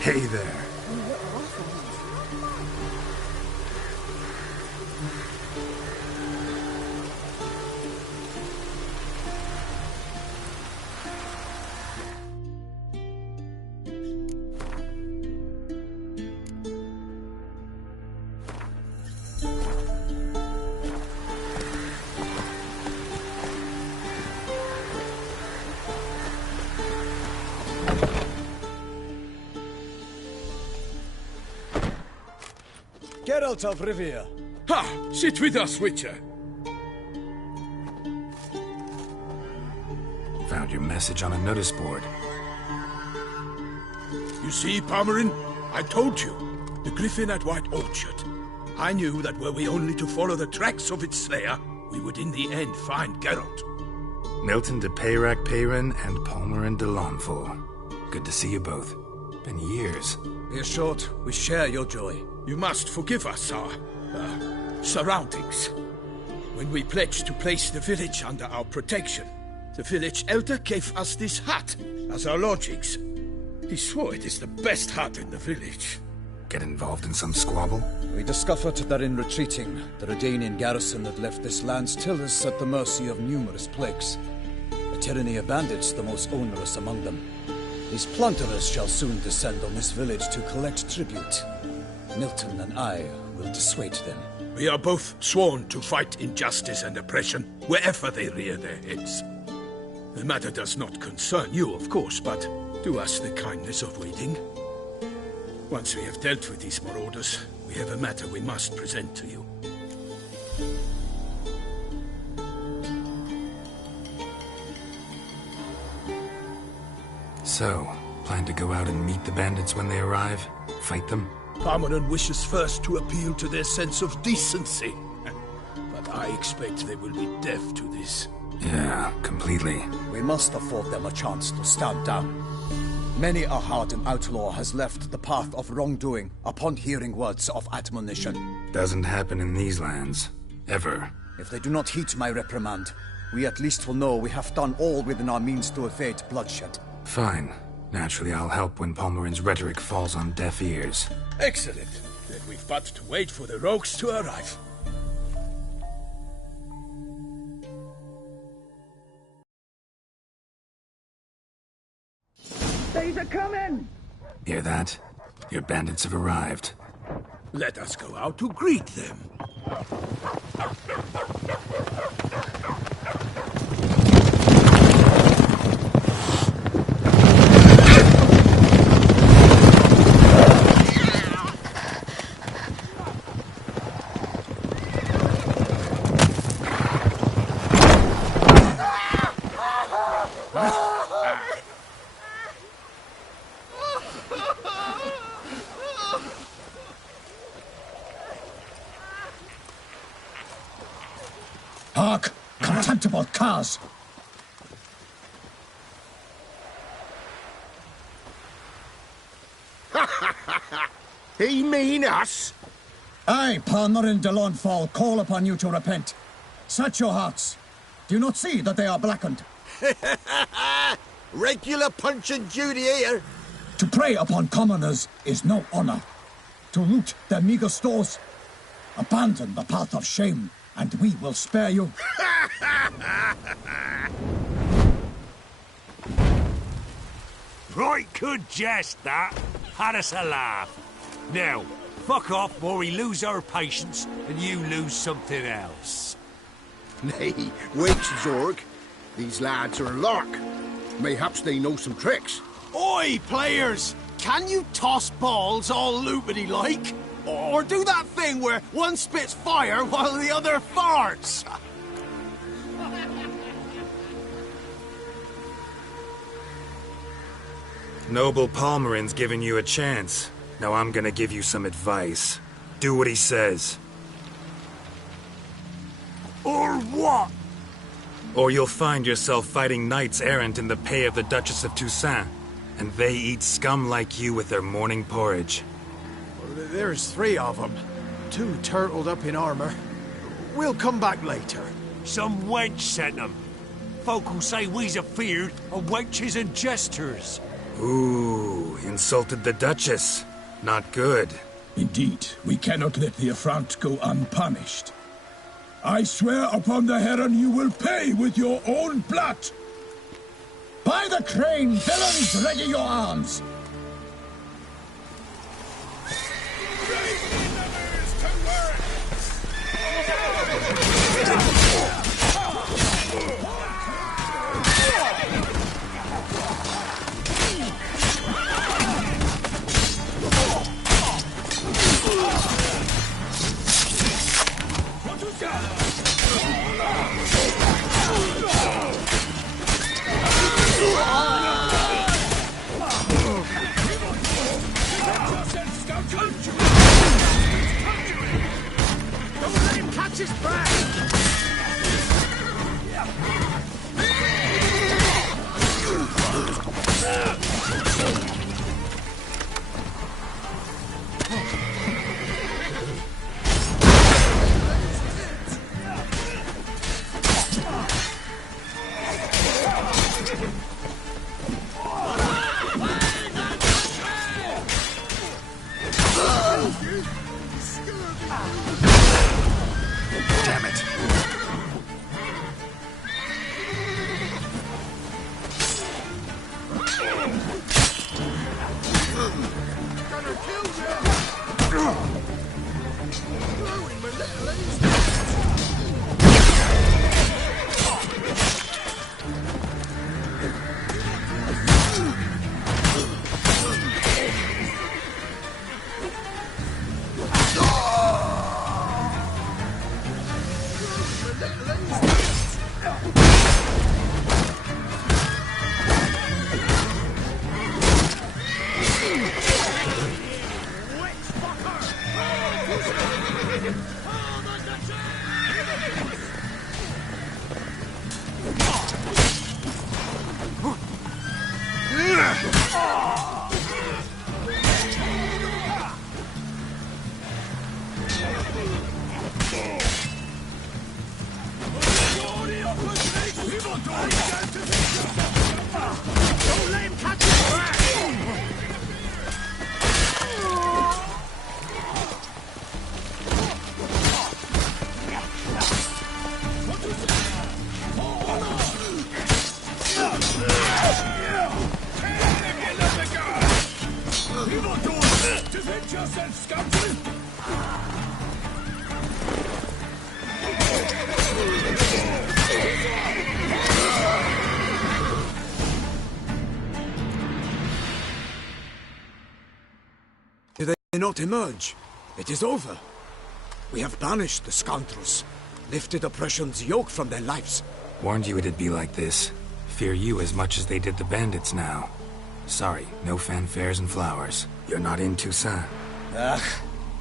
Hey there. Geralt of Rivia. Ha! Sit with us, Witcher. Found your message on a notice board. You see, Palmerin? I told you. The griffin at White Orchard. I knew that were we only to follow the tracks of its slayer, we would in the end find Geralt. Milton de Peyrac Peyrin and Palmerin de Lawnful. Good to see you both. Been years. Be assured, we share your joy. You must forgive us our, surroundings. When we pledged to place the village under our protection, the village elder gave us this hut as our lodgings. He swore it is the best hut in the village. Get involved in some squabble? We discovered that in retreating, the Redanian garrison that left this land still is at the mercy of numerous plagues. The tyranny of bandits the most onerous among them. These plunderers shall soon descend on this village to collect tribute. Milton and I will dissuade them. We are both sworn to fight injustice and oppression wherever they rear their heads. The matter does not concern you, of course, but do us the kindness of waiting. Once we have dealt with these marauders, we have a matter we must present to you. So, plan to go out and meet the bandits when they arrive? Fight them? Palmerin wishes first to appeal to their sense of decency. But I expect they will be deaf to this. Yeah, completely. We must afford them a chance to stand down. Many a hardened outlaw has left the path of wrongdoing upon hearing words of admonition. Doesn't happen in these lands. Ever. If they do not heed my reprimand, we at least will know we have done all within our means to evade bloodshed. Fine. Naturally, I'll help when Palmerin's rhetoric falls on deaf ears. Excellent. Then we've but to wait for the rogues to arrive. They's a coming! Hear that? Your bandits have arrived. Let us go out to greet them. Hark! Contemptible curs! He mean us? I, Palmerin de Lawnfall, call upon you to repent. Set your hearts. Do you not see that they are blackened? Regular punch and Judy here. To prey upon commoners is no honor. To loot their meager stores, abandon the path of shame, and we will spare you. Right good jest, that. Had us a laugh. Now, fuck off before we lose our patience and you lose something else. Nay, wait, Zorg. These lads are a lark. Mayhaps they know some tricks. Oi, players! Can you toss balls all loopity-like? Or do that thing where one spits fire while the other farts? Noble Palmerin's giving you a chance. Now I'm gonna give you some advice. Do what he says. Or what? Or you'll find yourself fighting knights errant in the pay of the Duchess of Toussaint. And they eat scum like you with their morning porridge. There's 3 of them. 2 turtled up in armor. We'll come back later. Some wench sent them. Folk will say we's afeard of wenches and jesters. Ooh, insulted the Duchess. Not good. Indeed, we cannot let the affront go unpunished. I swear upon the Heron you will pay with your own blood! By the crane, villains, ready your arms! Damn it. Did they not emerge? It is over. We have banished the scoundrels, lifted oppression's yoke from their lives. Warned you it'd be like this. Fear you as much as they did the bandits now. Sorry, no fanfares and flowers. You're not in Toussaint.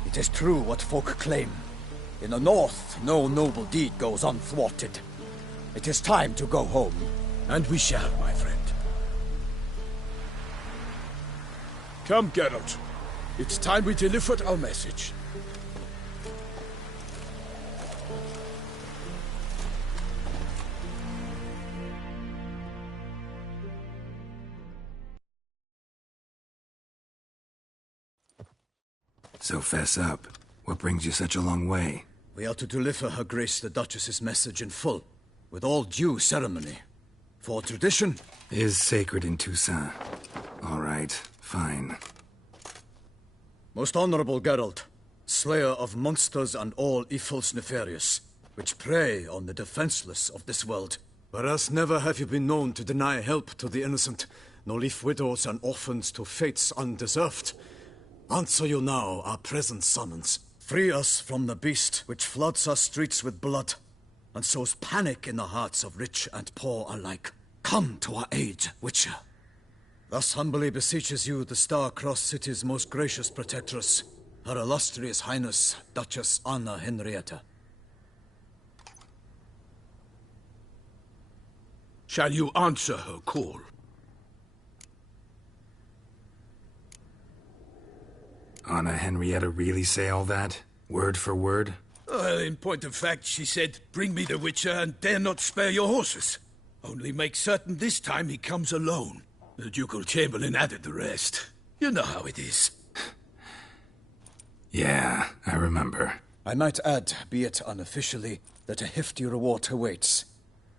It is true what folk claim. In the north, no noble deed goes unthwarted. It is time to go home. And we shall, my friend. Come, Geralt. It's time we delivered our message. So fess up. What brings you such a long way? We are to deliver Her Grace the Duchess's message in full, with all due ceremony. For tradition is sacred in Toussaint. All right, fine. Most honorable Geralt, slayer of monsters and all evils nefarious, which prey on the defenseless of this world. Whereas never have you been known to deny help to the innocent, nor leave widows and orphans to fates undeserved. Answer you now our present summons. Free us from the beast which floods our streets with blood, and sows panic in the hearts of rich and poor alike. Come to our aid, Witcher. Thus humbly beseeches you the Star-Crossed City's most gracious protectress, Her Illustrious Highness, Duchess Anna Henrietta. Shall you answer her call? Anna Henrietta really say all that? Word for word? Well, in point of fact, she said, bring me the Witcher and dare not spare your horses. Only make certain this time he comes alone. The ducal chamberlain added the rest. You know how it is. Yeah, I remember. I might add, be it unofficially, that a hefty reward awaits.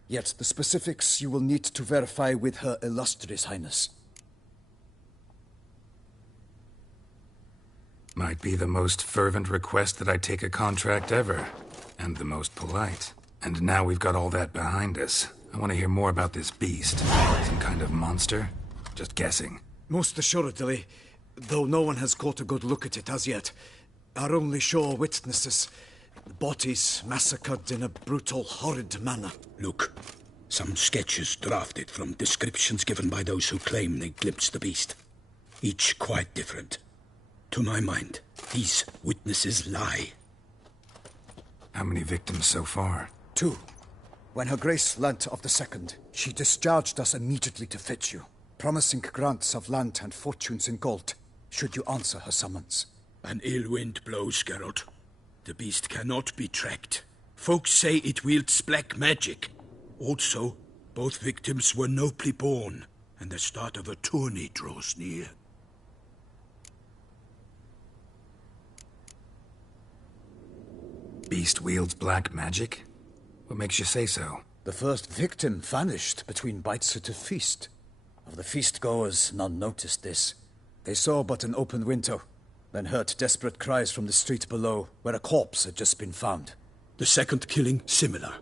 Yet the specifics you will need to verify with Her Illustrious Highness. Might be the most fervent request that I take a contract ever. And the most polite. And now we've got all that behind us. I want to hear more about this beast. Some kind of monster? Just guessing. Most assuredly, though no one has caught a good look at it as yet. Our only sure witnesses. Bodies massacred in a brutal, horrid manner. Look, some sketches drafted from descriptions given by those who claim they glimpsed the beast. Each quite different. To my mind, these witnesses lie. How many victims so far? 2. When Her Grace learnt of the second, she discharged us immediately to fetch you, promising grants of land and fortunes in gold, should you answer her summons. An ill wind blows, Geralt. The beast cannot be tracked. Folks say it wields black magic. Also, both victims were nobly born, and the start of a tourney draws near. Beast wields black magic? What makes you say so? The first victim vanished between bites at a feast. Of the feast-goers, none noticed this. They saw but an open window, then heard desperate cries from the street below, where a corpse had just been found. The second killing, similar.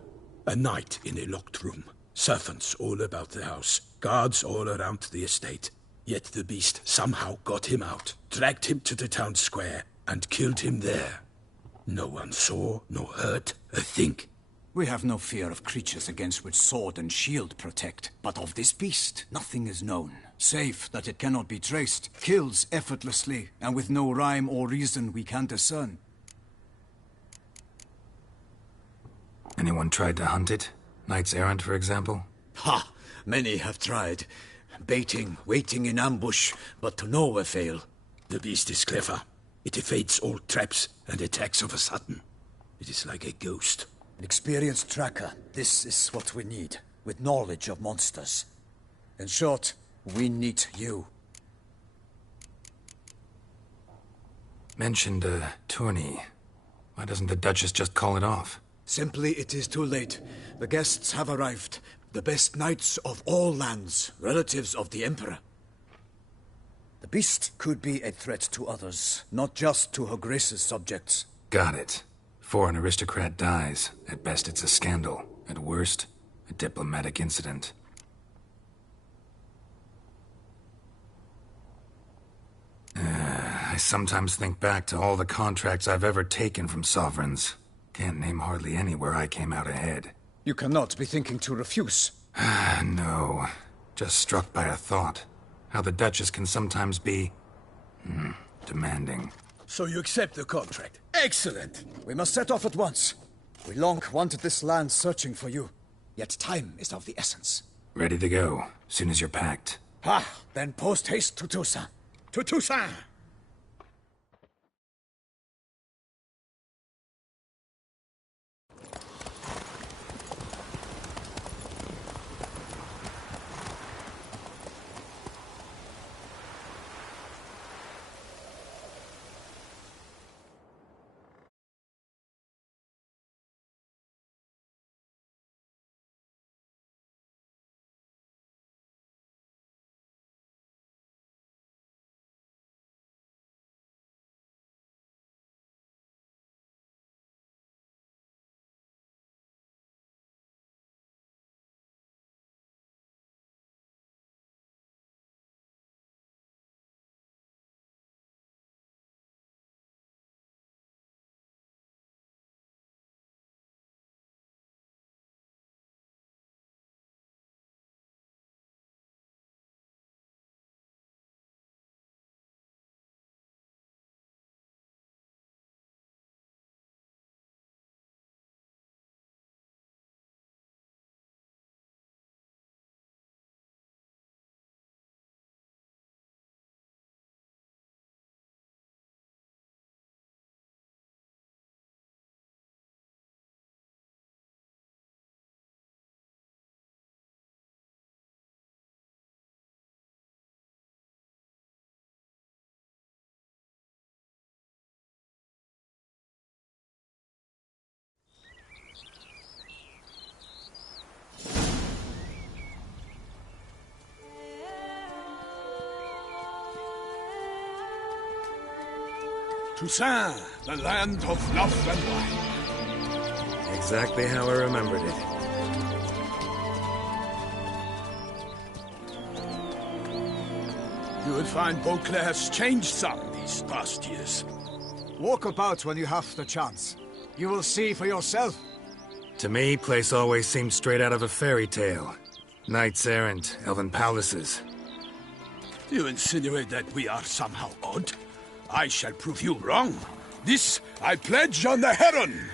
A night in a locked room. Servants all about the house. Guards all around the estate. Yet the beast somehow got him out, dragged him to the town square, and killed him there. No one saw, nor heard a thing. We have no fear of creatures against which sword and shield protect. But of this beast, nothing is known. Save that it cannot be traced, kills effortlessly, and with no rhyme or reason we can discern. Anyone tried to hunt it? Knights errant, for example? Ha! Many have tried. Baiting, waiting in ambush, but to no avail. The beast is clever. It evades all traps and attacks of a sudden. It is like a ghost. An experienced tracker. This is what we need, with knowledge of monsters. In short, we need you. Mentioned a tourney. Why doesn't the Duchess just call it off? Simply, it is too late. The guests have arrived. The best knights of all lands, relatives of the Emperor. The beast could be a threat to others, not just to Her Grace's subjects. Got it. Before an aristocrat dies, at best it's a scandal. At worst, a diplomatic incident. I sometimes think back to all the contracts I've ever taken from sovereigns. Can't name hardly any where I came out ahead. You cannot be thinking to refuse. No. Just struck by a thought. How the Duchess can sometimes be... demanding. So you accept the contract. Excellent! We must set off at once. We long wanted this land searching for you. Yet time is of the essence. Ready to go, soon as you're packed. Then post-haste to Toussaint. To Toussaint! Toussaint, the land of love and wine. Exactly how I remembered it. You will find Beauclair's changed some these past years. Walk about when you have the chance. You will see for yourself. To me, place always seemed straight out of a fairy tale. Knights errant, elven palaces. Do you insinuate that we are somehow odd? I shall prove you wrong. This I pledge on the Heron!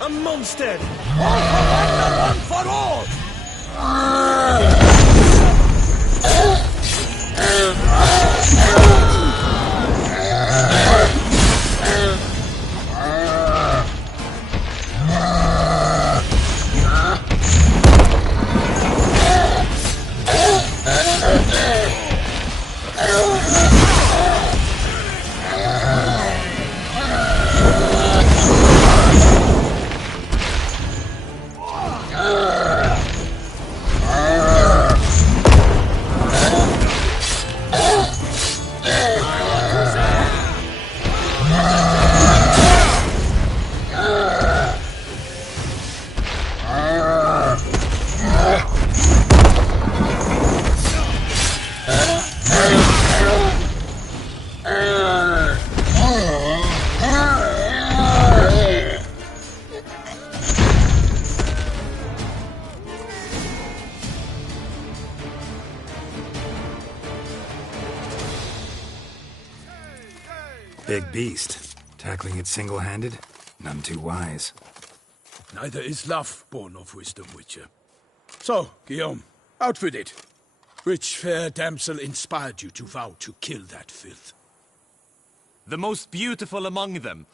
A monster! One for all! Big beast. Tackling it single-handed? None too wise. Neither is love born of wisdom, Witcher. So, Guillaume, out with it. Which fair damsel inspired you to vow to kill that filth? The most beautiful among them.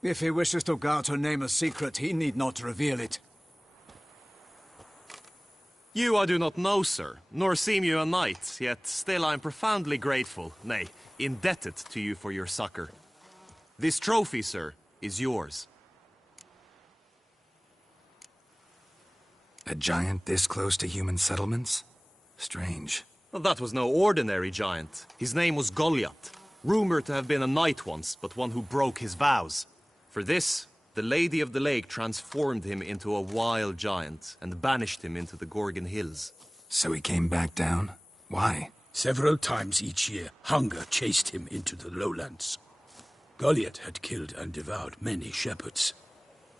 If he wishes to guard her name a secret, he need not reveal it. You I do not know, sir, nor seem you a knight, yet still I am profoundly grateful, nay, indebted to you for your succor. This trophy, sir, is yours. A giant this close to human settlements? Strange. Well, that was no ordinary giant. His name was Goliath, rumored to have been a knight once, but one who broke his vows. For this, the Lady of the Lake transformed him into a wild giant and banished him into the Gorgon Hills. So he came back down? Why? Several times each year, hunger chased him into the lowlands. Goliath had killed and devoured many shepherds.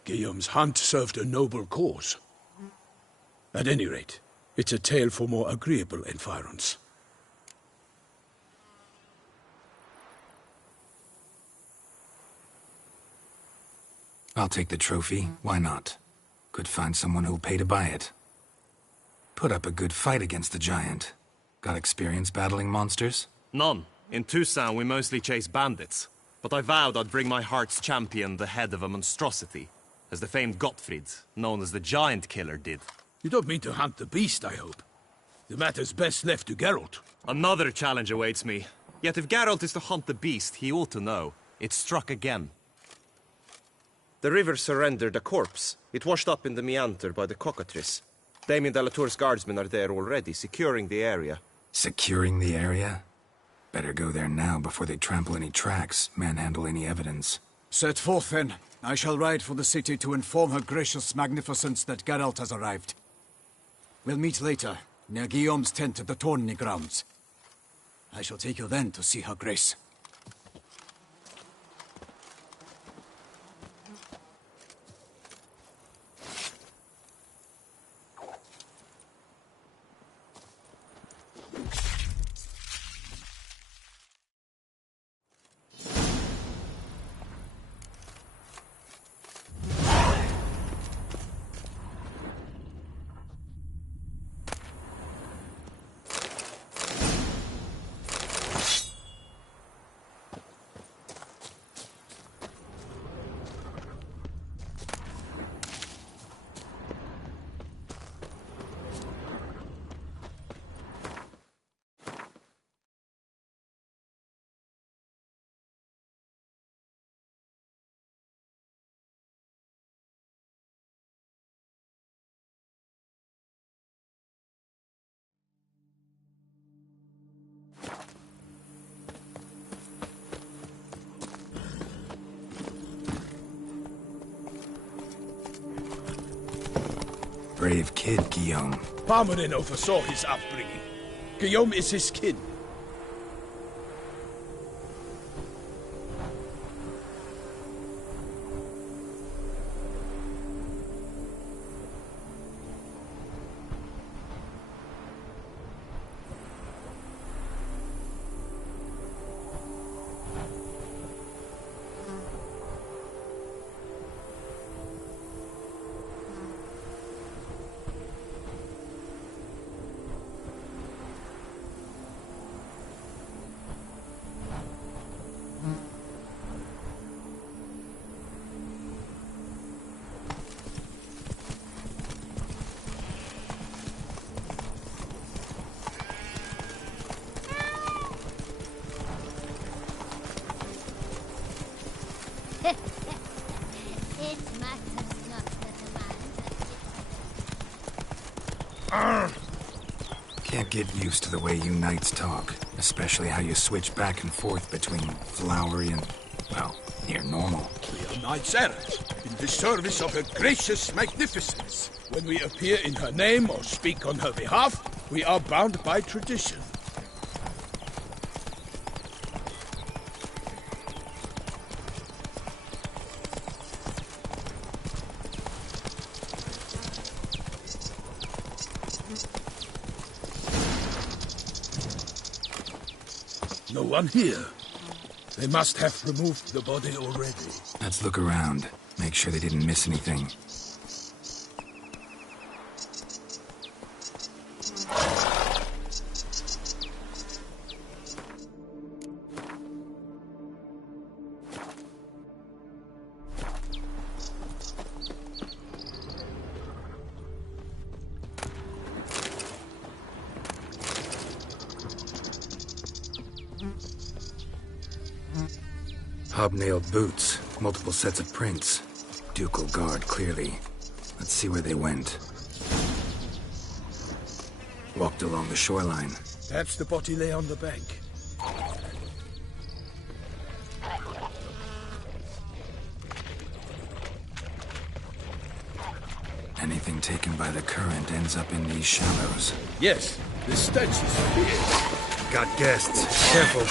Guillaume's hunt served a noble cause. At any rate, it's a tale for more agreeable environs. I'll take the trophy. Why not? Could find someone who'll pay to buy it. Put up a good fight against the giant. Got experience battling monsters? None. In Toussaint we mostly chase bandits. But I vowed I'd bring my heart's champion the head of a monstrosity, as the famed Gottfried, known as the Giant Killer, did. You don't mean to hunt the beast, I hope. The matter's best left to Geralt. Another challenge awaits me. Yet if Geralt is to hunt the beast, he ought to know. It struck again. The river surrendered a corpse. It washed up in the meander by the cockatrice. Damien de la Tour's guardsmen are there already, securing the area. Securing the area? Better go there now before they trample any tracks, manhandle any evidence. Set forth, then. I shall ride for the city to inform her gracious magnificence that Geralt has arrived. We'll meet later, near Guillaume's tent at the tourney grounds. I shall take you then to see her grace. Brave kid, Guillaume. Parmanin oversaw his upbringing. Guillaume is his kin. Can't get used to the way you knights talk, especially how you switch back and forth between flowery and, well, near normal. We are knights errant, in the service of her gracious magnificence. When we appear in her name or speak on her behalf, we are bound by tradition. No one here. They must have removed the body already. Let's look around. Make sure they didn't miss anything. Hobnailed boots, multiple sets of prints. Ducal guard, clearly. Let's see where they went. Walked along the shoreline. Perhaps the body lay on the bank. Anything taken by the current ends up in these shallows. Yes, the stench is weird. Got guests. Careful.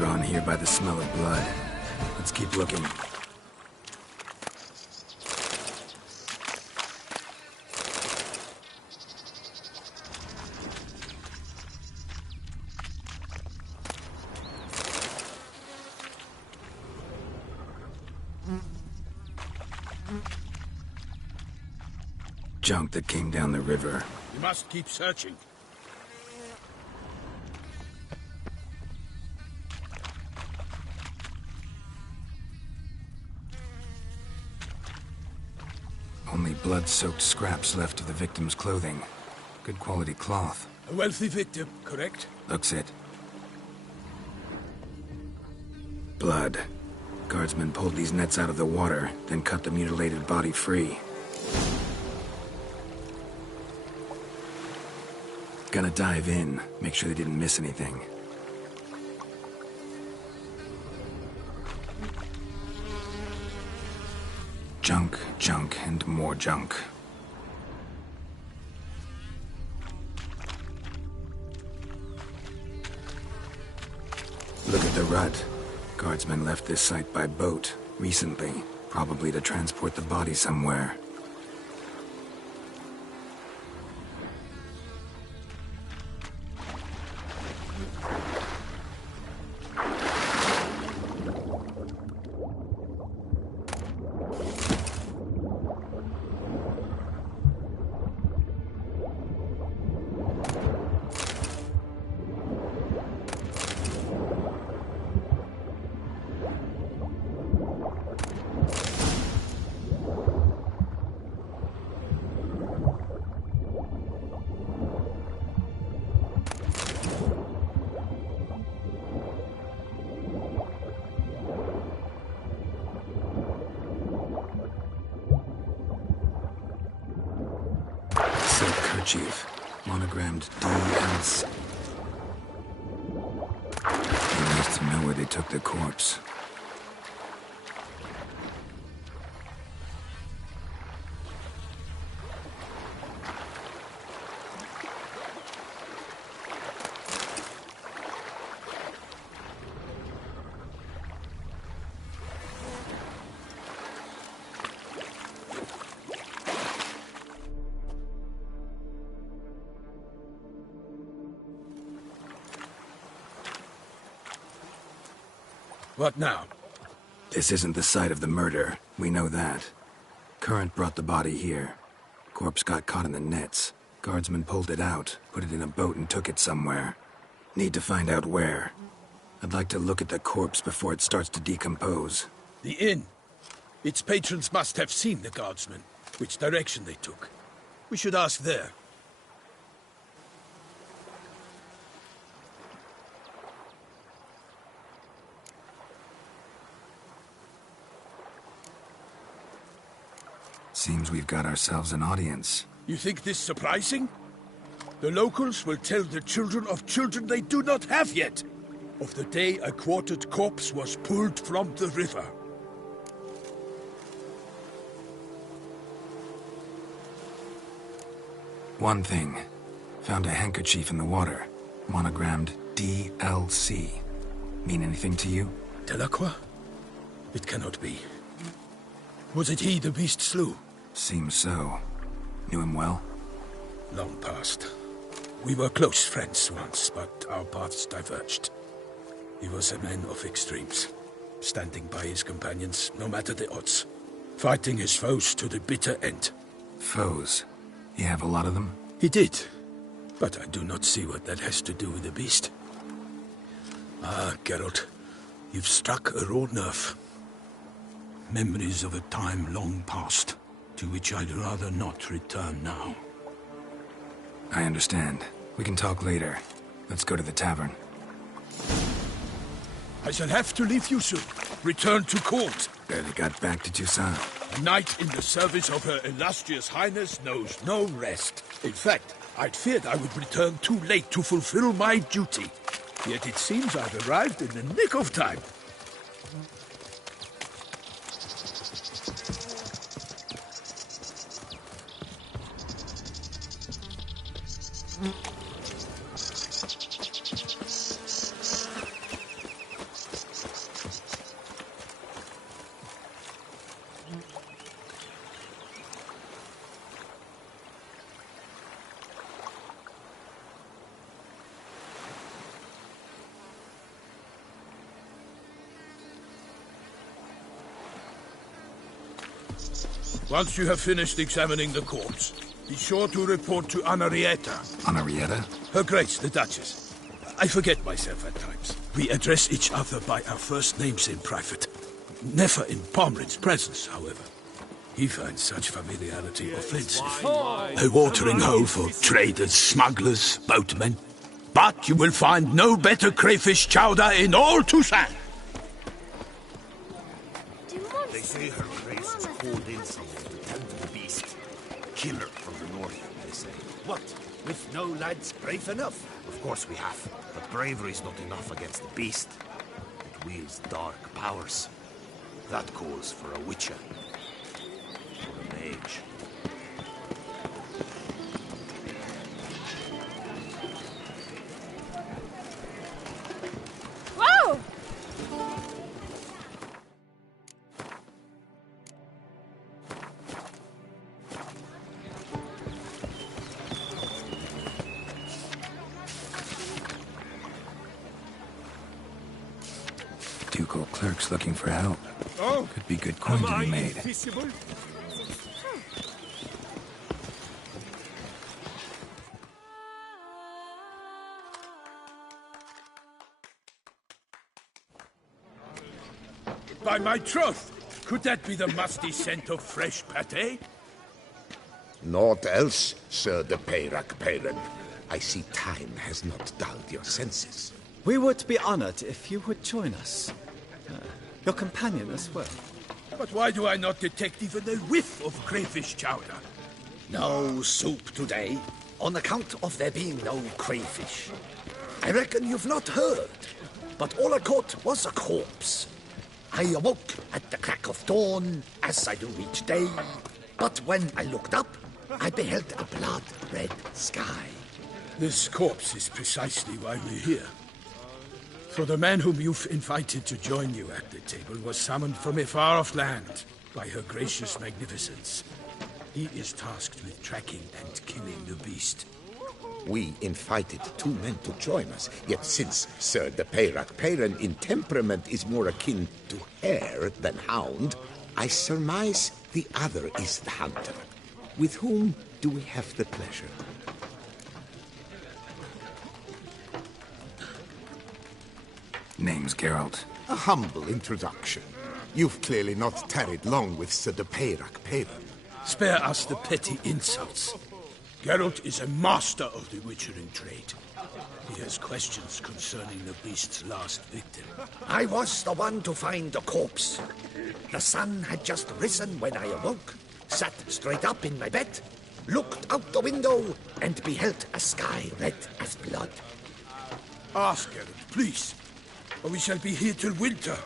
Drawn here by the smell of blood. Let's keep looking. Junk that came down the river. You must keep searching. Only blood-soaked scraps left of the victim's clothing. Good quality cloth. A wealthy victim, correct? Looks it. Blood. Guardsmen pulled these nets out of the water, then cut the mutilated body free. Gonna dive in, make sure they didn't miss anything. Junk, junk, and more junk. Look at the rut. Guardsmen left this site by boat, recently, probably to transport the body somewhere. Kerchief, monogrammed DLC. He must know where they took the corpse. What now? This isn't the site of the murder. We know that. Current brought the body here. Corpse got caught in the nets. Guardsmen pulled it out, put it in a boat and took it somewhere. Need to find out where. I'd like to look at the corpse before it starts to decompose. The inn. Its patrons must have seen the guardsmen, which direction they took. We should ask there. Seems we've got ourselves an audience. You think this surprising? The locals will tell the children of children they do not have yet, of the day a quartered corpse was pulled from the river. One thing. Found a handkerchief in the water. Monogrammed DLC. Mean anything to you? Delacroix? It cannot be. Was it he the beast slew? Seems so. Knew him well? Long past. We were close friends once, but our paths diverged. He was a man of extremes, standing by his companions, no matter the odds. Fighting his foes to the bitter end. Foes? You have a lot of them? He did. But I do not see what that has to do with the beast. Ah, Geralt, you've struck a raw nerve. Memories of a time long past, to which I'd rather not return now. I understand. We can talk later. Let's go to the tavern. I shall have to leave you soon. Return to court. Barely got back to Toussaint. A knight in the service of Her Illustrious Highness knows no rest. In fact, I'd feared I would return too late to fulfill my duty. Yet it seems I've arrived in the nick of time. Once you have finished examining the corpse, be sure to report to Anarietta. Anarietta? Her Grace, the Duchess. I forget myself at times. We address each other by our first names in private. Never in Pomrin's presence, however. He finds such familiarity offensive. A watering hole for traders, smugglers, boatmen. But you will find no better crayfish chowder in all Toussaint. They say her Grace has called in someone to tend to the beast. Killer from the north, they say. What? With no lads brave enough? Of course we have. But bravery's not enough against the beast. It wields dark powers. That calls for a witcher. For a mage. Whoa! Ducal clerks looking for help. Oh, Could be good coin to be made. invisible? By my troth, could that be the musty scent of fresh pâté? Naught else, Sir de Peyrac-Peyran. I see time has not dulled your senses. We would be honored if you would join us. Your companion as well. But why do I not detect even a whiff of crayfish chowder? No soup today, on account of there being no crayfish. I reckon you've not heard, but all I caught was a corpse. I awoke at the crack of dawn, as I do each day, but when I looked up, I beheld a blood-red sky. This corpse is precisely why we're here. For the man whom you've invited to join you at the table was summoned from a far-off land by her gracious magnificence. He is tasked with tracking and killing the beast. We invited two men to join us, yet since Sir de Peyrac-Peyran in temperament is more akin to hare than hound, I surmise the other is the hunter. With whom do we have the pleasure? Name's Geralt. A humble introduction. You've clearly not tarried long with Sir de Peyrac-Peyran. Spare us the petty insults. Geralt is a master of the witchering trade. He has questions concerning the beast's last victim. I was the one to find the corpse. The sun had just risen when I awoke, sat straight up in my bed, looked out the window, and beheld a sky red as blood. Ask Geralt, please, or we shall be here till winter.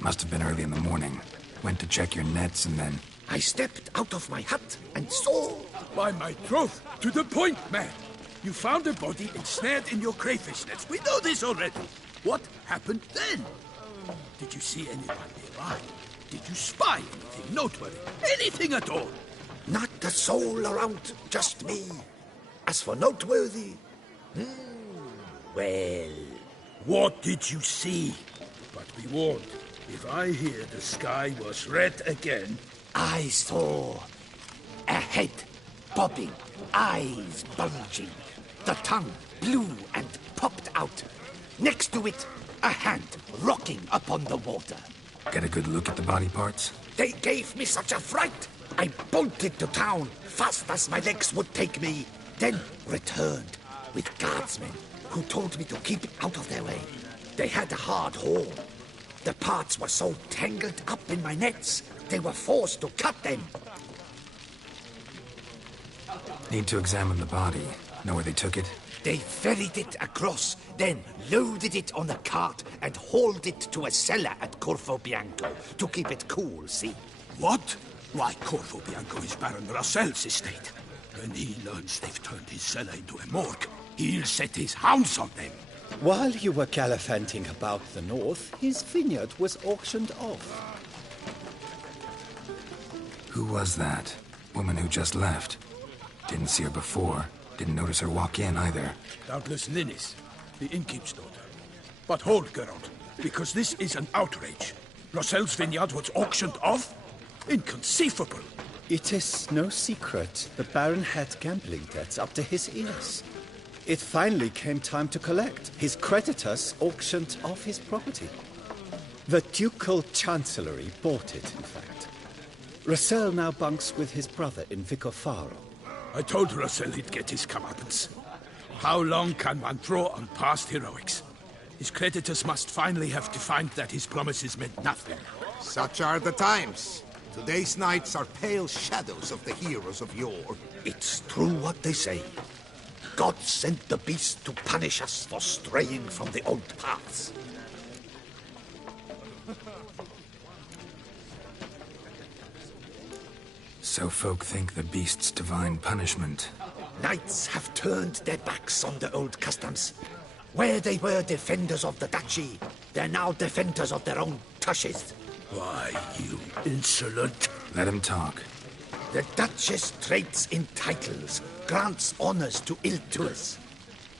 Must have been early in the morning. Went to check your nets and then... I stepped out of my hut and saw... By my troth, to the point, man. You found a body ensnared in your crayfish nets. We know this already. What happened then? Did you see anyone nearby? Did you spy anything noteworthy? Anything at all? Not a soul around, just me. As for noteworthy... well... What did you see? But be warned, if I hear the sky was red again... I saw a head bobbing, eyes bulging, the tongue blue and popped out. Next to it, a hand rocking upon the water. Get a good look at the body parts? They gave me such a fright. I bolted to town fast as my legs would take me, then returned with guardsmen who told me to keep out of their way. They had a hard haul. The parts were so tangled up in my nets, they were forced to cut them. Need to examine the body. Know where they took it? They ferried it across, then loaded it on a cart and hauled it to a cellar at Corvo Bianco to keep it cool, see? What? Why, Corvo Bianco is Baron Russell's estate. When he learns they've turned his cellar into a morgue, he'll set his hounds on them. While you were gallivanting about the north, his vineyard was auctioned off. Who was that? Woman who just left. Didn't see her before. Didn't notice her walk in either. Doubtless Ninnis, the innkeep's daughter. But hold, Geralt. because this is an outrage. Rossel's vineyard was auctioned off? Inconceivable. It is no secret the Baron had gambling debts up to his ears. It finally came time to collect. His creditors auctioned off his property. The Ducal Chancellery bought it, in fact. Rossel now bunks with his brother in Vicofaro. I told Rossel he'd get his comeuppance. How long can one draw on past heroics? His creditors must finally have defined that his promises meant nothing. Such are the times. Today's knights are pale shadows of the heroes of yore. It's true what they say. God sent the beast to punish us for straying from the old paths. So folk think the beast's divine punishment. Knights have turned their backs on the old customs. Where they were defenders of the duchy, they're now defenders of their own tushes. Why, you insolent... Let him talk. The Duchess trades in titles, grants honors to ill-doers.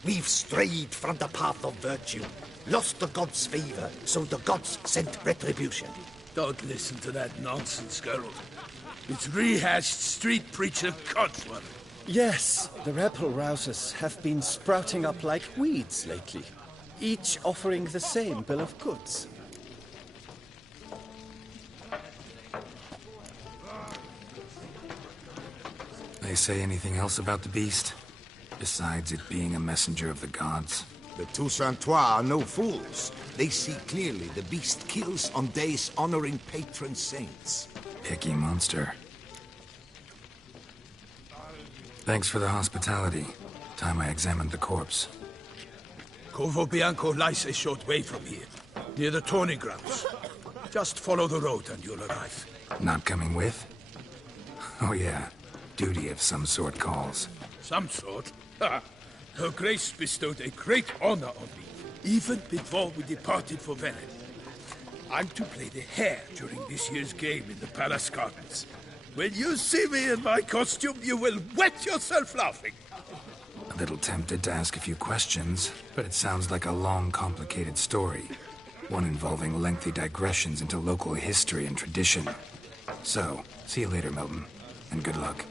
We've strayed from the path of virtue, lost the gods' favor, so the gods sent retribution. Don't listen to that nonsense, Geralt. It's rehashed street preacher codswallop. Yes, the rebel rousers have been sprouting up like weeds lately, each offering the same bill of goods. They say anything else about the beast? Besides it being a messenger of the gods? The Toussaintois are no fools. They see clearly the beast kills on days honoring patron saints. Picky monster. Thanks for the hospitality. Time I examined the corpse. Corvo Bianco lies a short way from here, near the tourney grounds. Just follow the road and you'll arrive. Not coming with? Oh yeah, duty of some sort calls. Some sort? Ha! Her Grace bestowed a great honor on me, even before we departed for Velen. I'm to play the hare during this year's game in the palace gardens. When you see me in my costume, you will wet yourself laughing. A little tempted to ask a few questions, but it sounds like a long, complicated story. One involving lengthy digressions into local history and tradition. So, see you later, Milton, and good luck.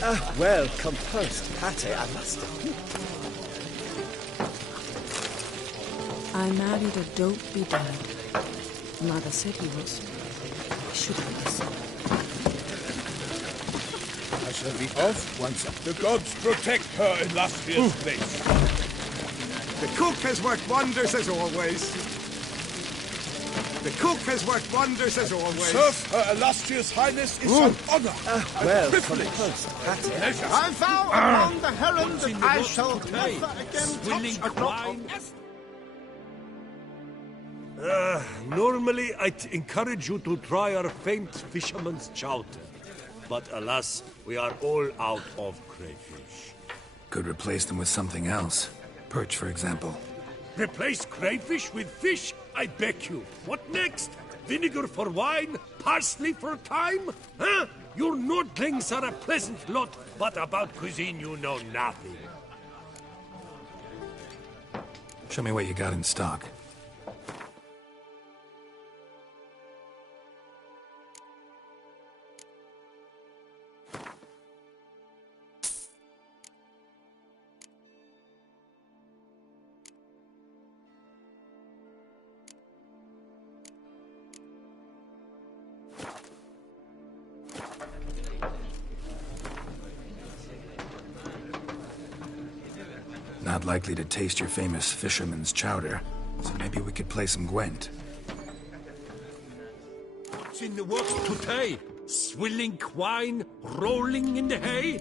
Ah, well composed, Pate, I must admit. I married a dopey dad. Mother said he was. I should have listened. I shall be off once the gods protect her illustrious place. The cook has worked wonders as always. The cook has worked wonders as always. Serve her illustrious highness is an honor. Well privilege. composed, Pate. I vow upon the heron that I shall never again touch a drop of... Normally, I'd encourage you to try our famed fisherman's chowder. But alas, we are all out of crayfish. Could replace them with something else. Perch, for example. Replace crayfish with fish? I beg you. What next? Vinegar for wine? Parsley for thyme? Huh? Your Nordlings are a pleasant lot, but about cuisine you know nothing. Show me what you got in stock. Not likely to taste your famous fisherman's chowder, so maybe we could play some Gwent. What's in the works today? Swilling wine, rolling in the hay?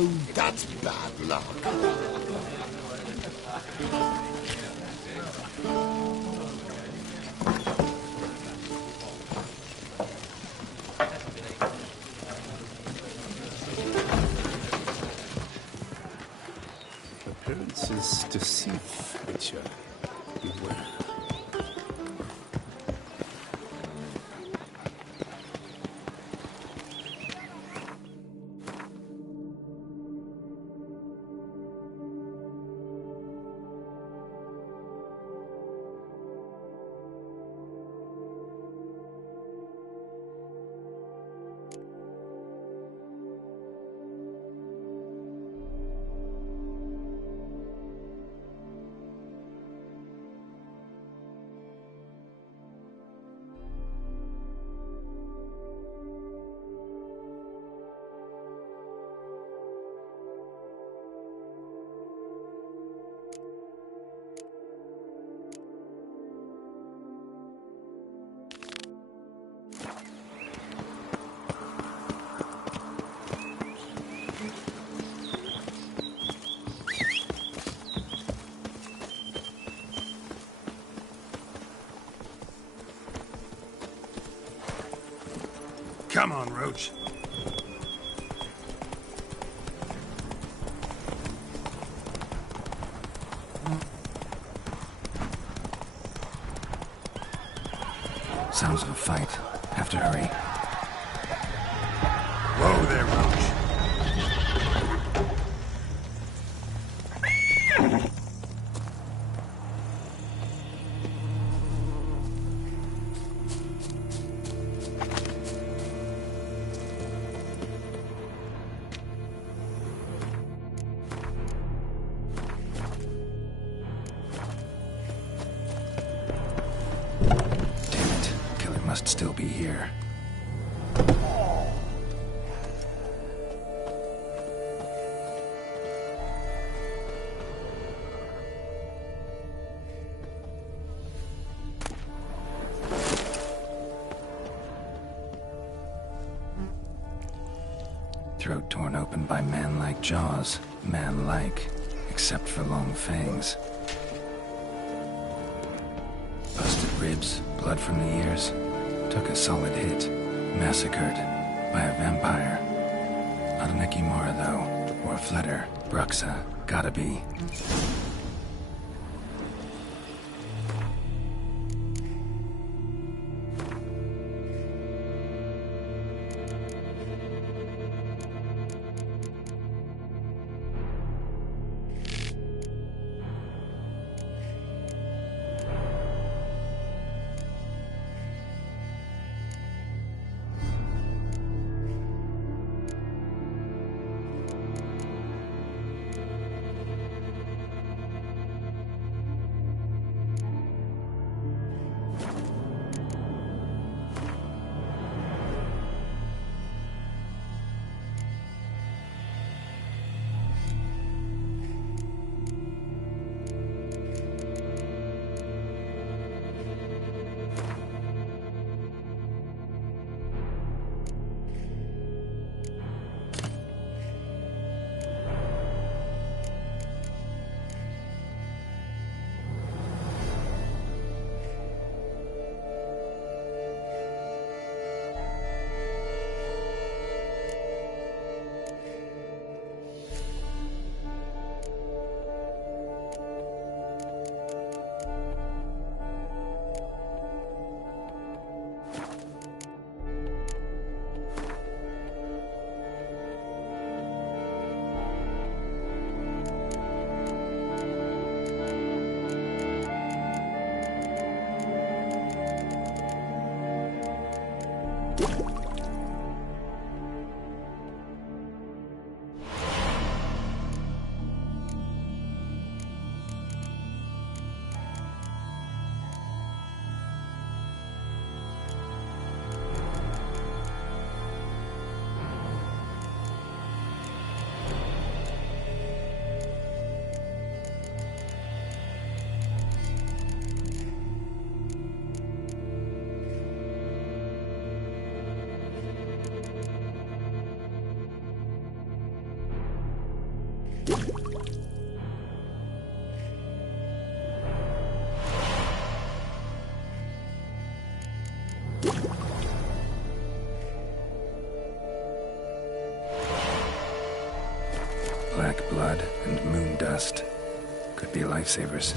Oh, that's bad luck. Appearances deceive, Witcher. Beware. Come on, Roach. Sounds of a fight. Have to hurry. Whoa there, Roach. Must still be here. Throat torn open by man-like jaws. Man-like, except for long fangs. Busted ribs, blood from the ears. Took a solid hit. Massacred by a vampire. Not an Ekimara, though. Or a Fletter. Bruxa. Gotta be. Black blood and moon dust. Could be lifesavers.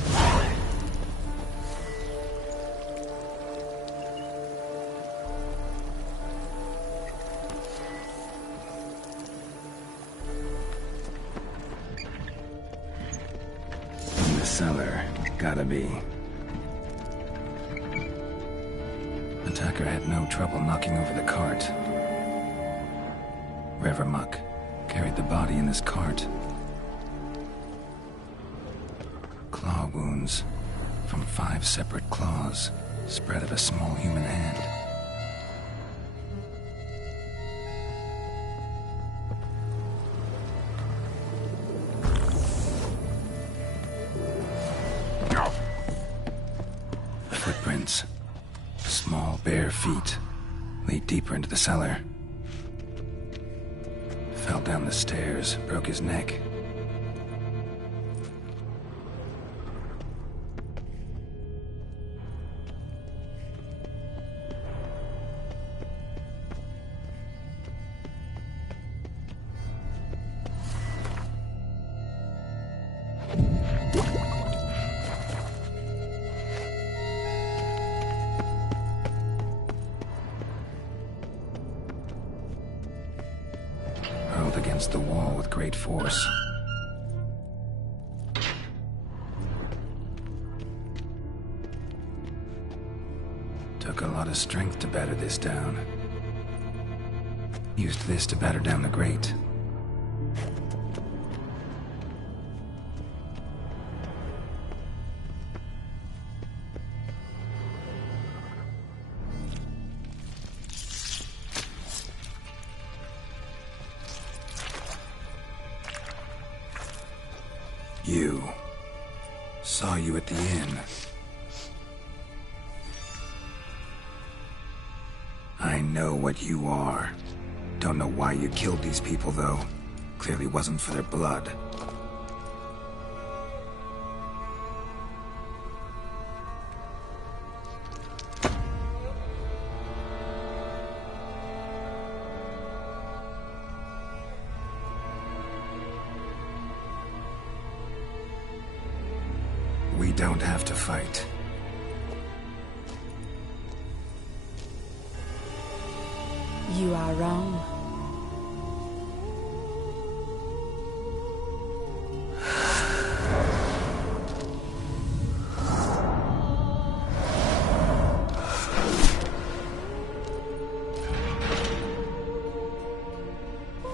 In the cellar. Gotta be. Attacker had no trouble knocking over the cart. Revermuck carried the body in his cart. Claw wounds from 5 separate claws, spread of a small human hand. Footprints. Small, bare feet lead deeper into the cellar. Fell down the stairs, broke his neck. Hurled against the wall with great force. Took a lot of strength to batter this down. Used this to batter down the grate. You. Saw you at the inn. I know what you are. Don't know why you killed these people, though. Clearly wasn't for their blood. We don't have to fight. You are wrong.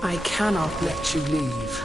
I cannot let you leave.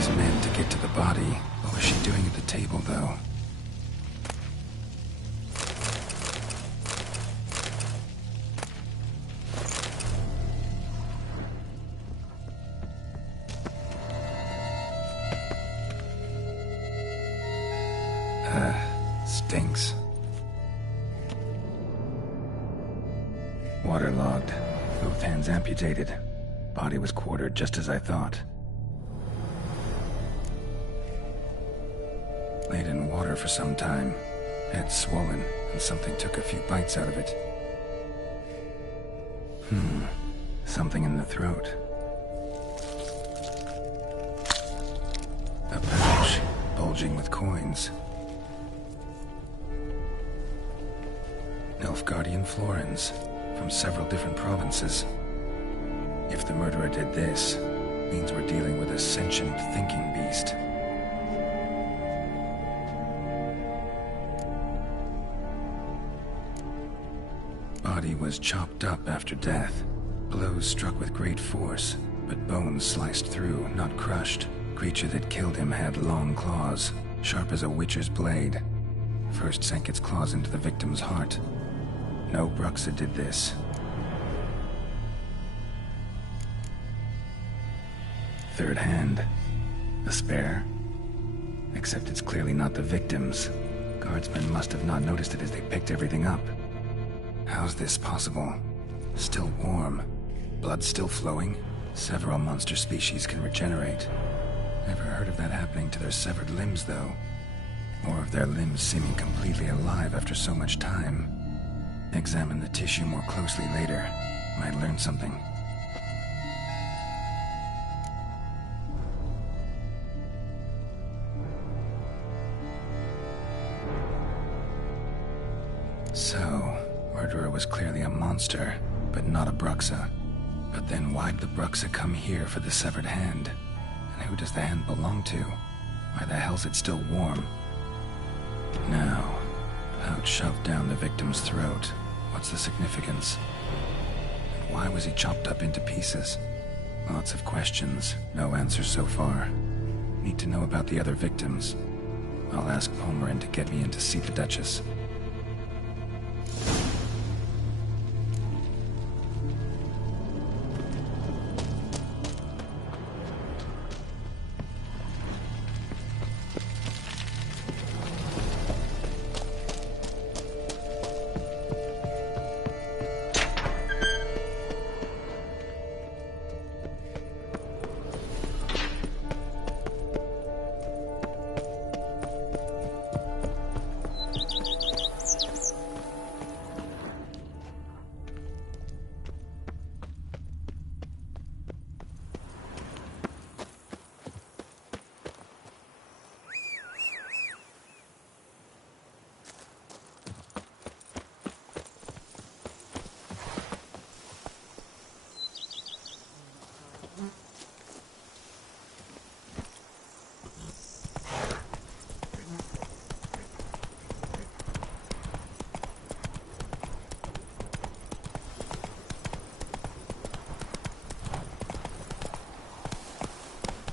these men to get to the body. What was she doing at the table, though? Stinks. Waterlogged. Both hands amputated. Body was quartered just as I thought. Laid in water for some time. Head swollen, and something took a few bites out of it. Something in the throat. A pouch, bulging with coins. Nilfgaardian florins, from several different provinces. If the murderer did this, means we're dealing with a sentient thinking beast. Body was chopped up after death. Blows struck with great force, but bones sliced through, not crushed. Creature that killed him had long claws, sharp as a witcher's blade. First sank its claws into the victim's heart. No Bruxa did this. Third hand. A spare? Except it's clearly not the victim's. Guardsmen must have not noticed it as they picked everything up. How's this possible? Still warm. Blood still flowing? Several monster species can regenerate. Never heard of that happening to their severed limbs, though. Or of their limbs seeming completely alive after so much time. Examine the tissue more closely later. Might learn something. So, murderer was clearly a monster, but not a Bruxa. But then why'd the Bruxa come here for the severed hand? And who does the hand belong to? Why the hell's it still warm? Now, pouch shoved down the victim's throat. What's the significance? And why was he chopped up into pieces? Lots of questions, no answers so far. Need to know about the other victims. I'll ask Palmerin to get me in to see the Duchess.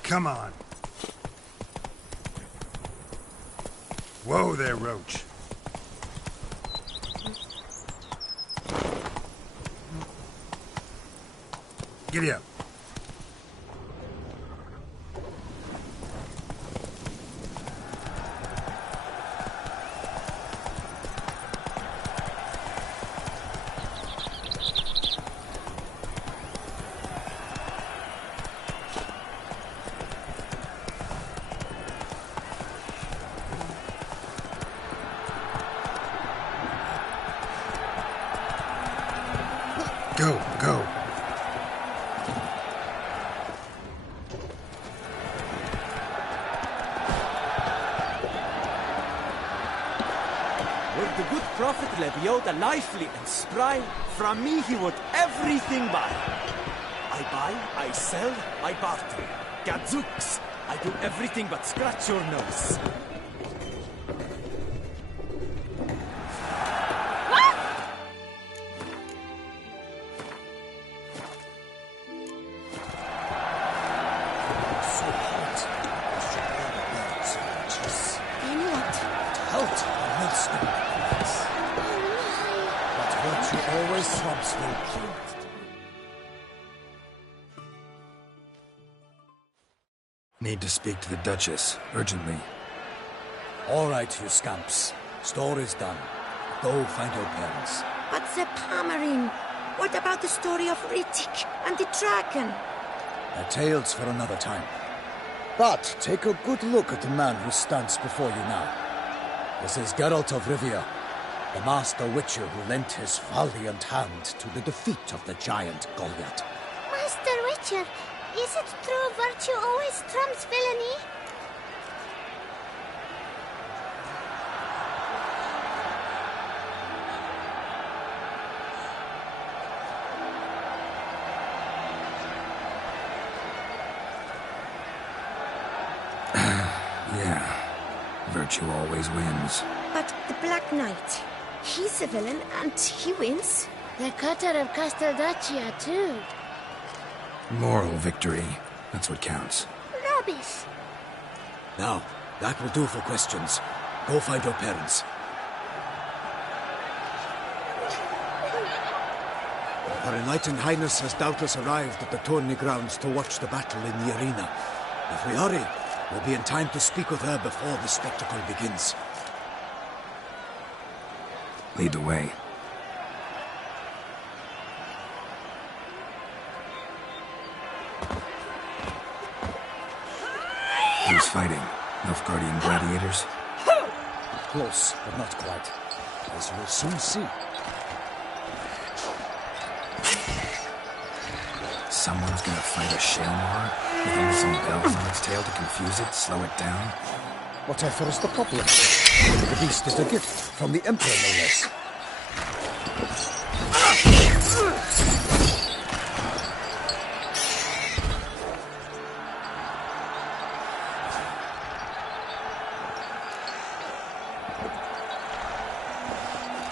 Come on. Whoa there, Roach. Giddy up. Go, go. Were the good prophet Lebioda lively and spry, from me he would everything buy. I buy, I sell, I barter. Gadzooks, I do everything but scratch your nose. Trumps will kill. Need to speak to the Duchess, urgently. All right, you scamps. Store is done. Go find your parents. But the Pomerine, what about the story of Rittik and the dragon? They're tales for another time. But take a good look at the man who stands before you now. This is Geralt of Rivia, the master witcher who lent his valiant hand to the defeat of the giant Goliath. Master Witcher, is it true virtue always trumps villainy? Yeah. Virtue always wins. But the Black Knight, he's a villain and he wins. The cutter of Casteldaccia, too. Moral victory. That's what counts. Rubbish. Now, that will do for questions. Go find your parents. Her Enlightened Highness has doubtless arrived at the tourney grounds to watch the battle in the arena. If we hurry, we'll be in time to speak with her before the spectacle begins. Lead the way. Who's fighting? Nilfgaardian gladiators? Close, but not quite. As you'll soon see. Someone's gonna fight a Shaelmaar with only some bells on its tail to confuse it, slow it down? Whatever is the problem? The beast is a gift from the Emperor, no less.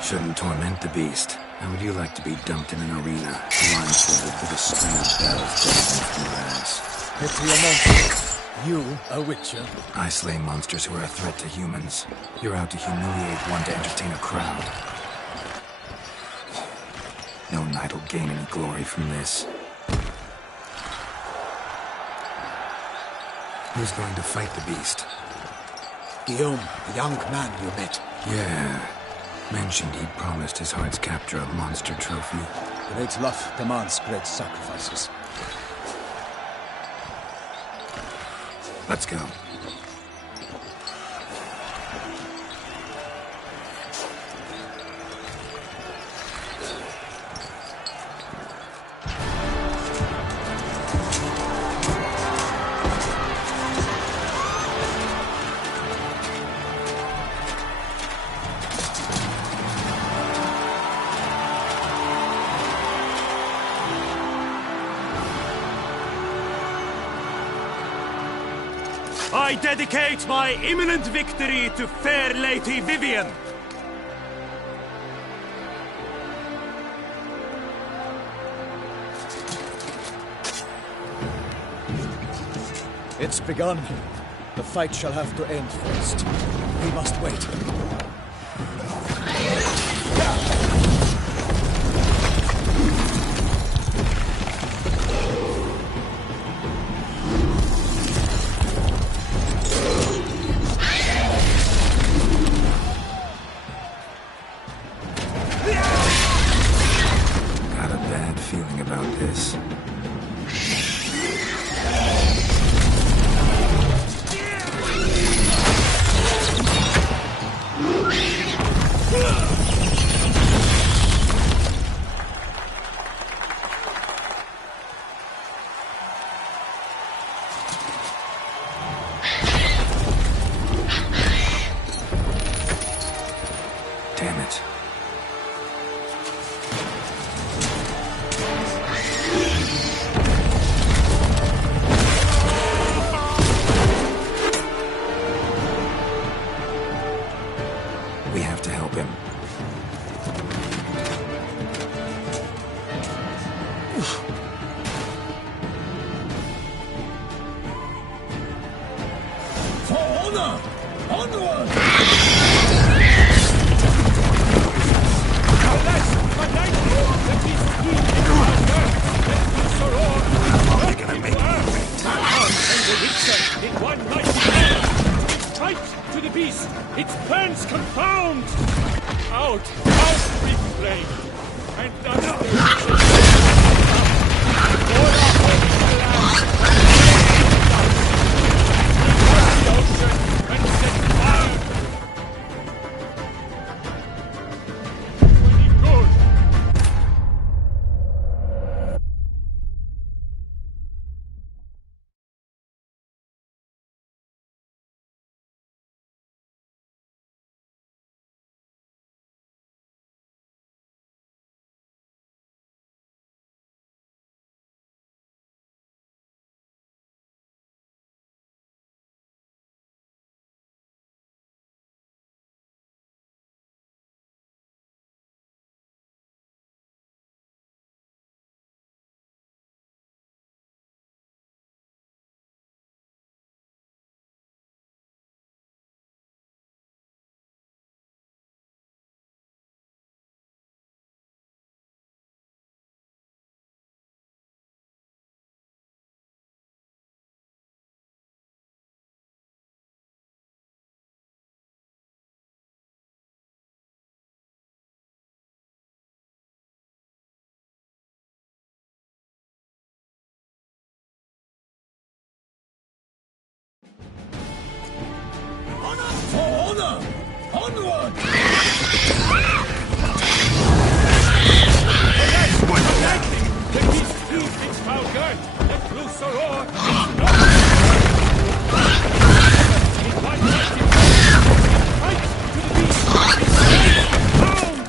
Shouldn't torment the beast. How would you like to be dumped in an arena, blindfolded with a string of bells dancing through your ass? Pity a monster. You, a witcher? I slay monsters who are a threat to humans. You're out to humiliate one to entertain a crowd. No knight will gain any glory from this. Who's going to fight the beast? Guillaume, the young man you met. Yeah. Mentioned he'd promised his heart's capture a monster trophy. Great love demands great sacrifices. Let's go. I dedicate my imminent victory to fair Lady Vivian. It's begun. The fight shall have to end first. We must wait. Got a bad feeling about this. Damn it. We have to help him. For honor! Onward! Unless In one mighty hand, strike to the beast, its plans confound! Out, big flame, and thus the ocean and set fire! Pretty good! For honor! Onward! The beast heaved its foul girth, let loose a roar! In one mighty hand, fight to the beast! Bound!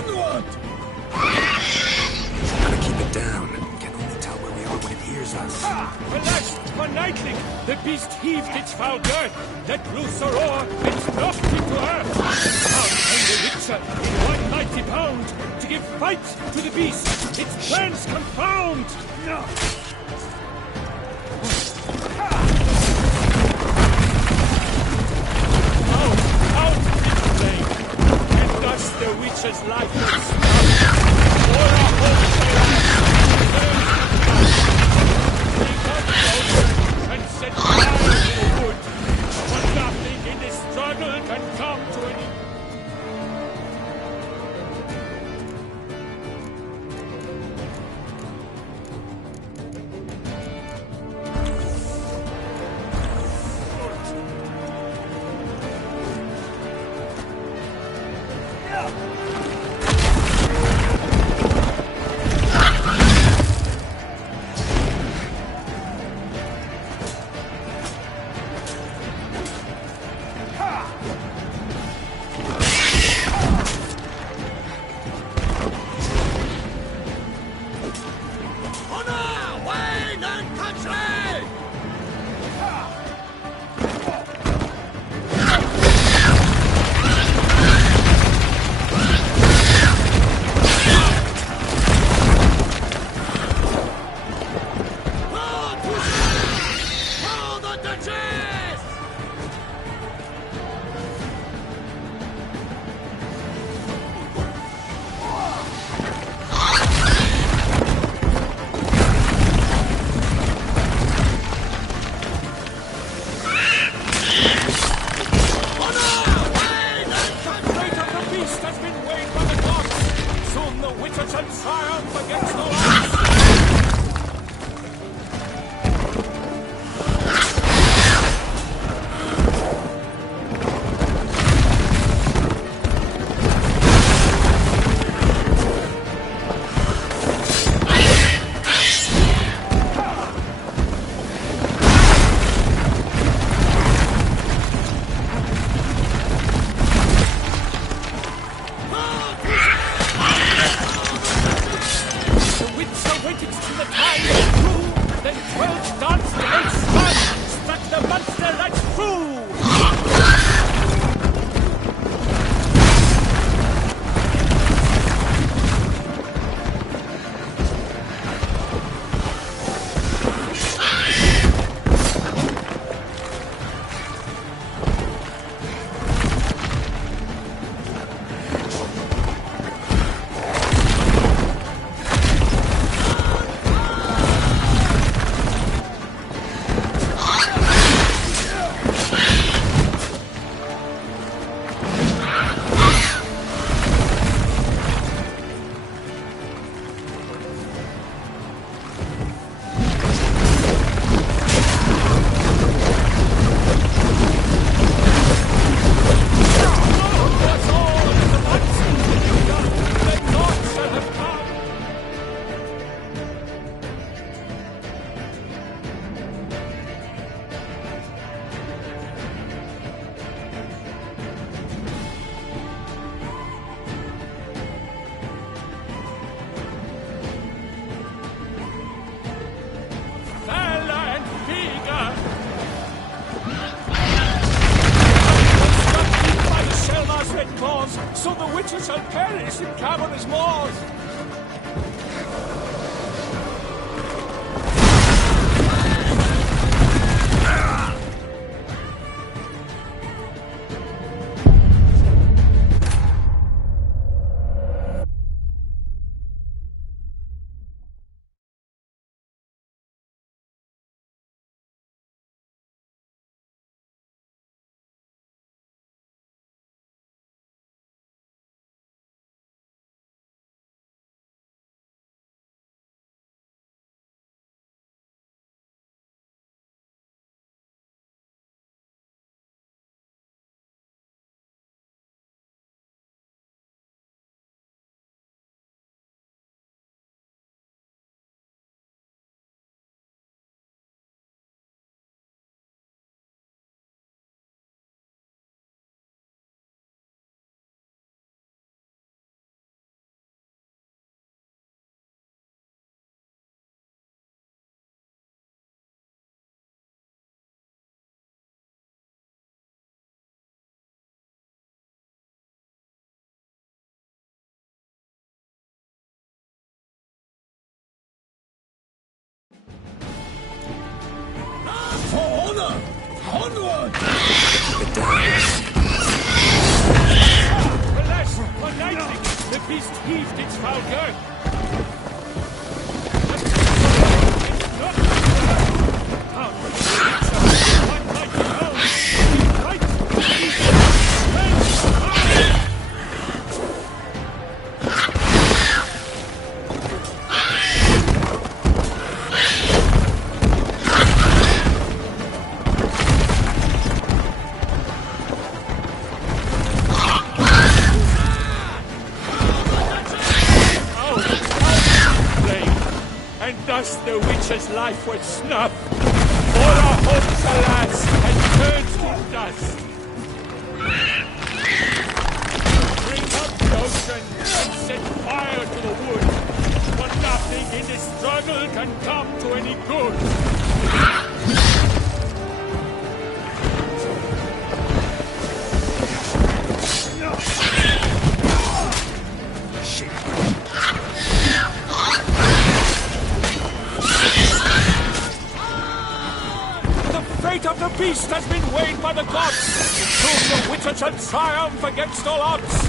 Onward! Gotta keep it down. Can only tell where we are when it hears us. Alas, one nightling, the beast heaved its foul girth, let loose a roar, and knocked it to earth. Down came the Witcher in one mighty bound, to give fight to the beast, its plans confound. Out of its flame, and thus the Witcher's life was stopped. All our hopes they and set fire to the wood. But nothing in this struggle can come to an end. So the witches shall perish in cavernous maws. Together! Onward! Alas, for lightning, the beast heaved its foul girth. Thus the witch's life was snuffed. All our hopes, alas, had turned to dust. Bring up the ocean and set fire to the wood, for nothing in this struggle can come to any good. The fate of the beast has been weighed by the gods. Soon the witcher shall triumph against all odds.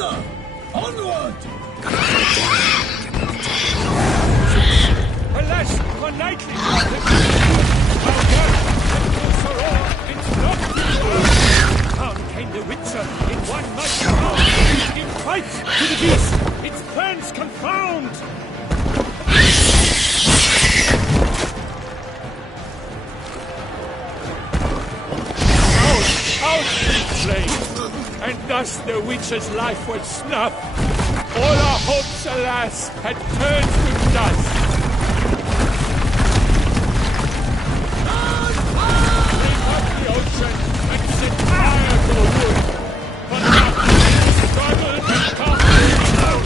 honor! Onward! Alas, for knightly how good and closer o'er and not to earth. Down came the Witcher in one mighty bound to give fight to the beast. Its plans confound. Out it flamed, and thus the Witcher's life was snuffed. All our hopes, alas, had turned to dust. Break up the ocean and set fire to the wood. But now struggled and come down.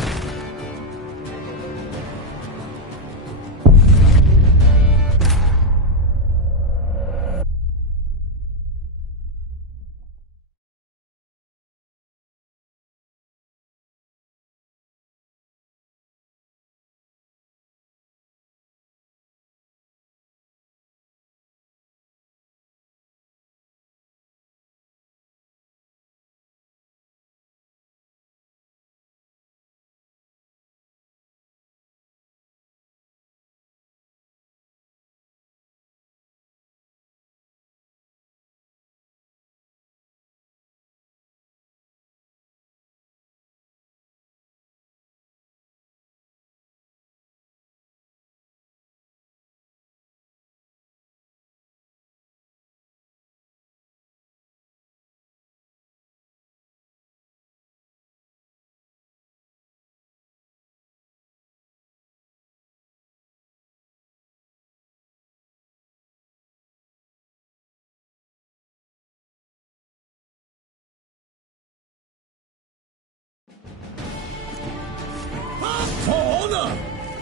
For honor!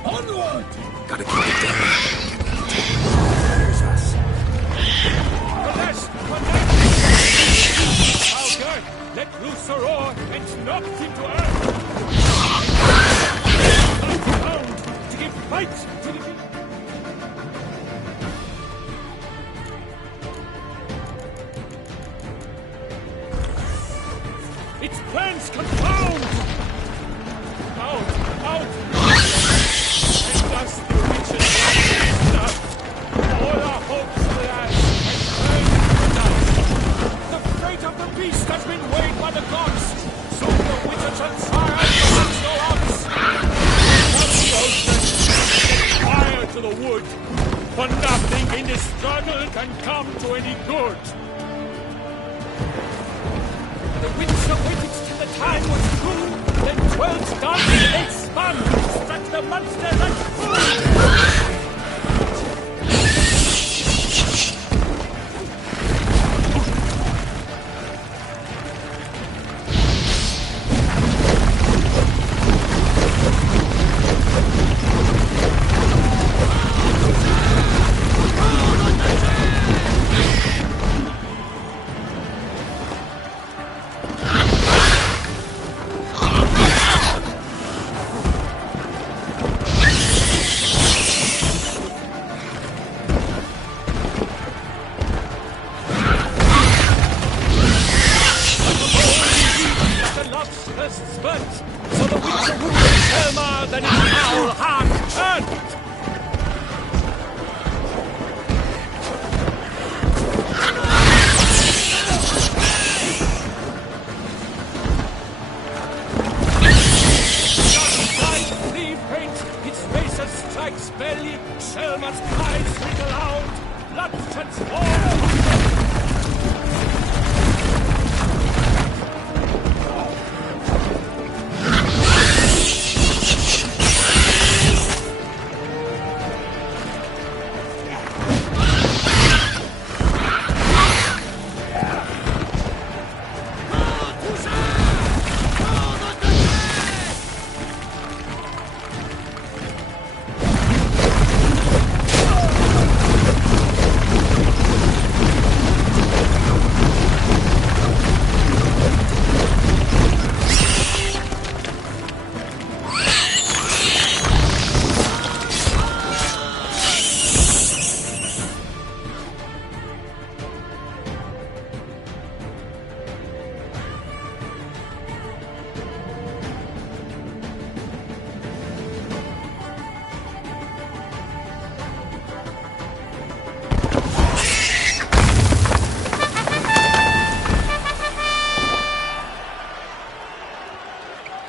Onward! Gotta keep it down. There's us. Alas, for knightly how good let loose a roar and knocked him to earth. To give fight to the beast. Its plans confound! Out! And thus the Witcher's life is snuffed. All our hopes, alas, had turned to dust. The fate of the beast has been weighed by the gods. Soon the Witcher shall tire to no odds. From the ocean, set fire to the wood. For nothing in this struggle can come to any good. The Witcher waited till the time was through. Then 12 dark eggs spun, struck the monster at full.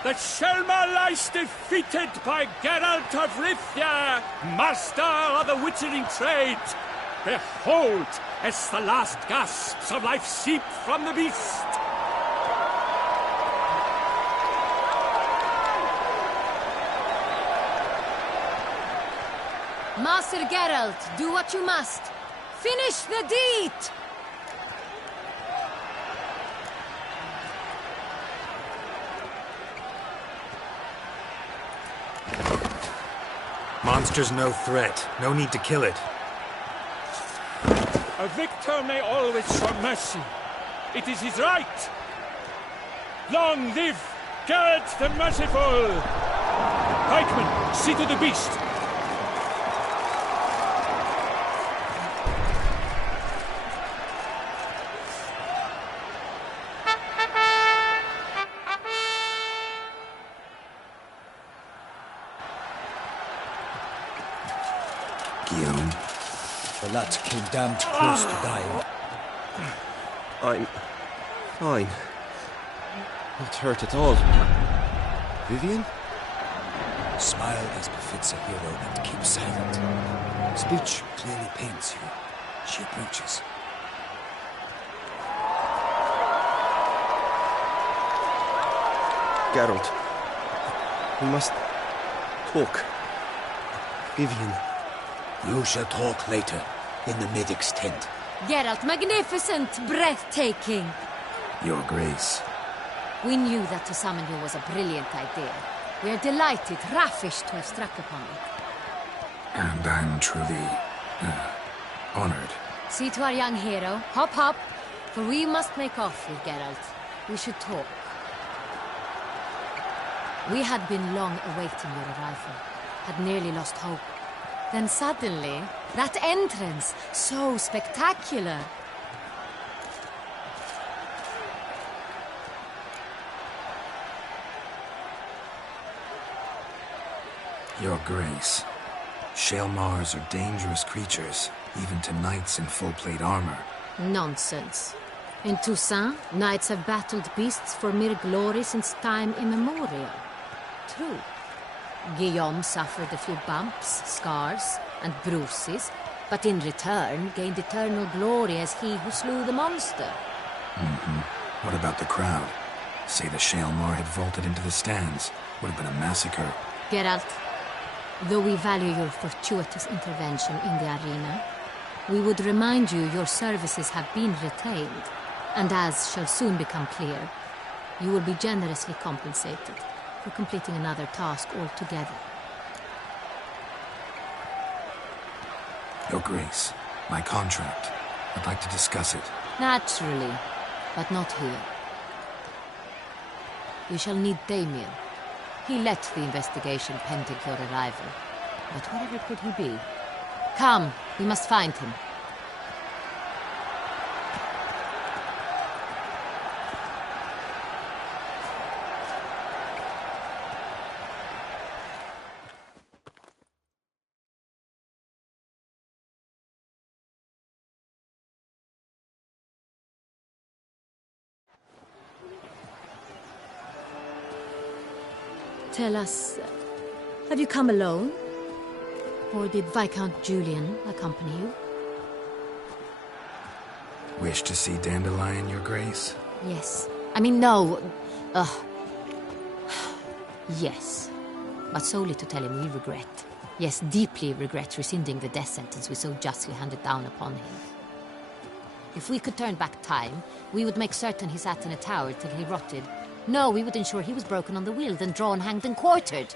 that Shelmar lies defeated by Geralt of Rivia, master of the witchering trade. Behold, as the last gasps of life seep from the beast. Master Geralt, do what you must. Finish the deed! Monster's no threat. No need to kill it. A victor may always show mercy. It is his right. Long live Geralt the Merciful! Pikeman, see to the beast. The lad came damned close to dying. I'm fine. Not hurt at all. Vivian? Smile as befits a hero and keep silent. Speech clearly pains you. She approaches. Geralt, we must talk. Vivian. You shall talk later, in the medic's tent. Geralt, magnificent, breathtaking. Your Grace. We knew that to summon you was a brilliant idea. We are delighted, ravished to have struck upon it. And I'm truly honored. See to our young hero. Hop, hop. For we must make off with Geralt. We should talk. We had been long awaiting your arrival. Had nearly lost hope. Then suddenly, that entrance, so spectacular. Your Grace. Shelmars are dangerous creatures, even to knights in full-plate armor. Nonsense. In Toussaint, knights have battled beasts for mere glory since time immemorial. True. Guillaume suffered a few bumps, scars, and bruises, but in return gained eternal glory as he who slew the monster. What about the crowd? Say the Shelmar had vaulted into the stands. Would have been a massacre. Geralt, though we value your fortuitous intervention in the arena, we would remind you your services have been retained, and as shall soon become clear, you will be generously compensated for completing another task altogether. Your Grace, my contract. I'd like to discuss it. Naturally, but not here. We shall need Damien. He let the investigation pending your arrival. But wherever could he be? Come, we must find him. Tell us, have you come alone? Or did Viscount Julian accompany you? Wish to see Dandelion, Your Grace? Yes. I mean, no. Yes. But solely to tell him we regret. Yes, deeply regret rescinding the death sentence we so justly handed down upon him. If we could turn back time, we would make certain he sat in a tower till he rotted. No, we would ensure he was broken on the wheel, then drawn, hanged, and quartered.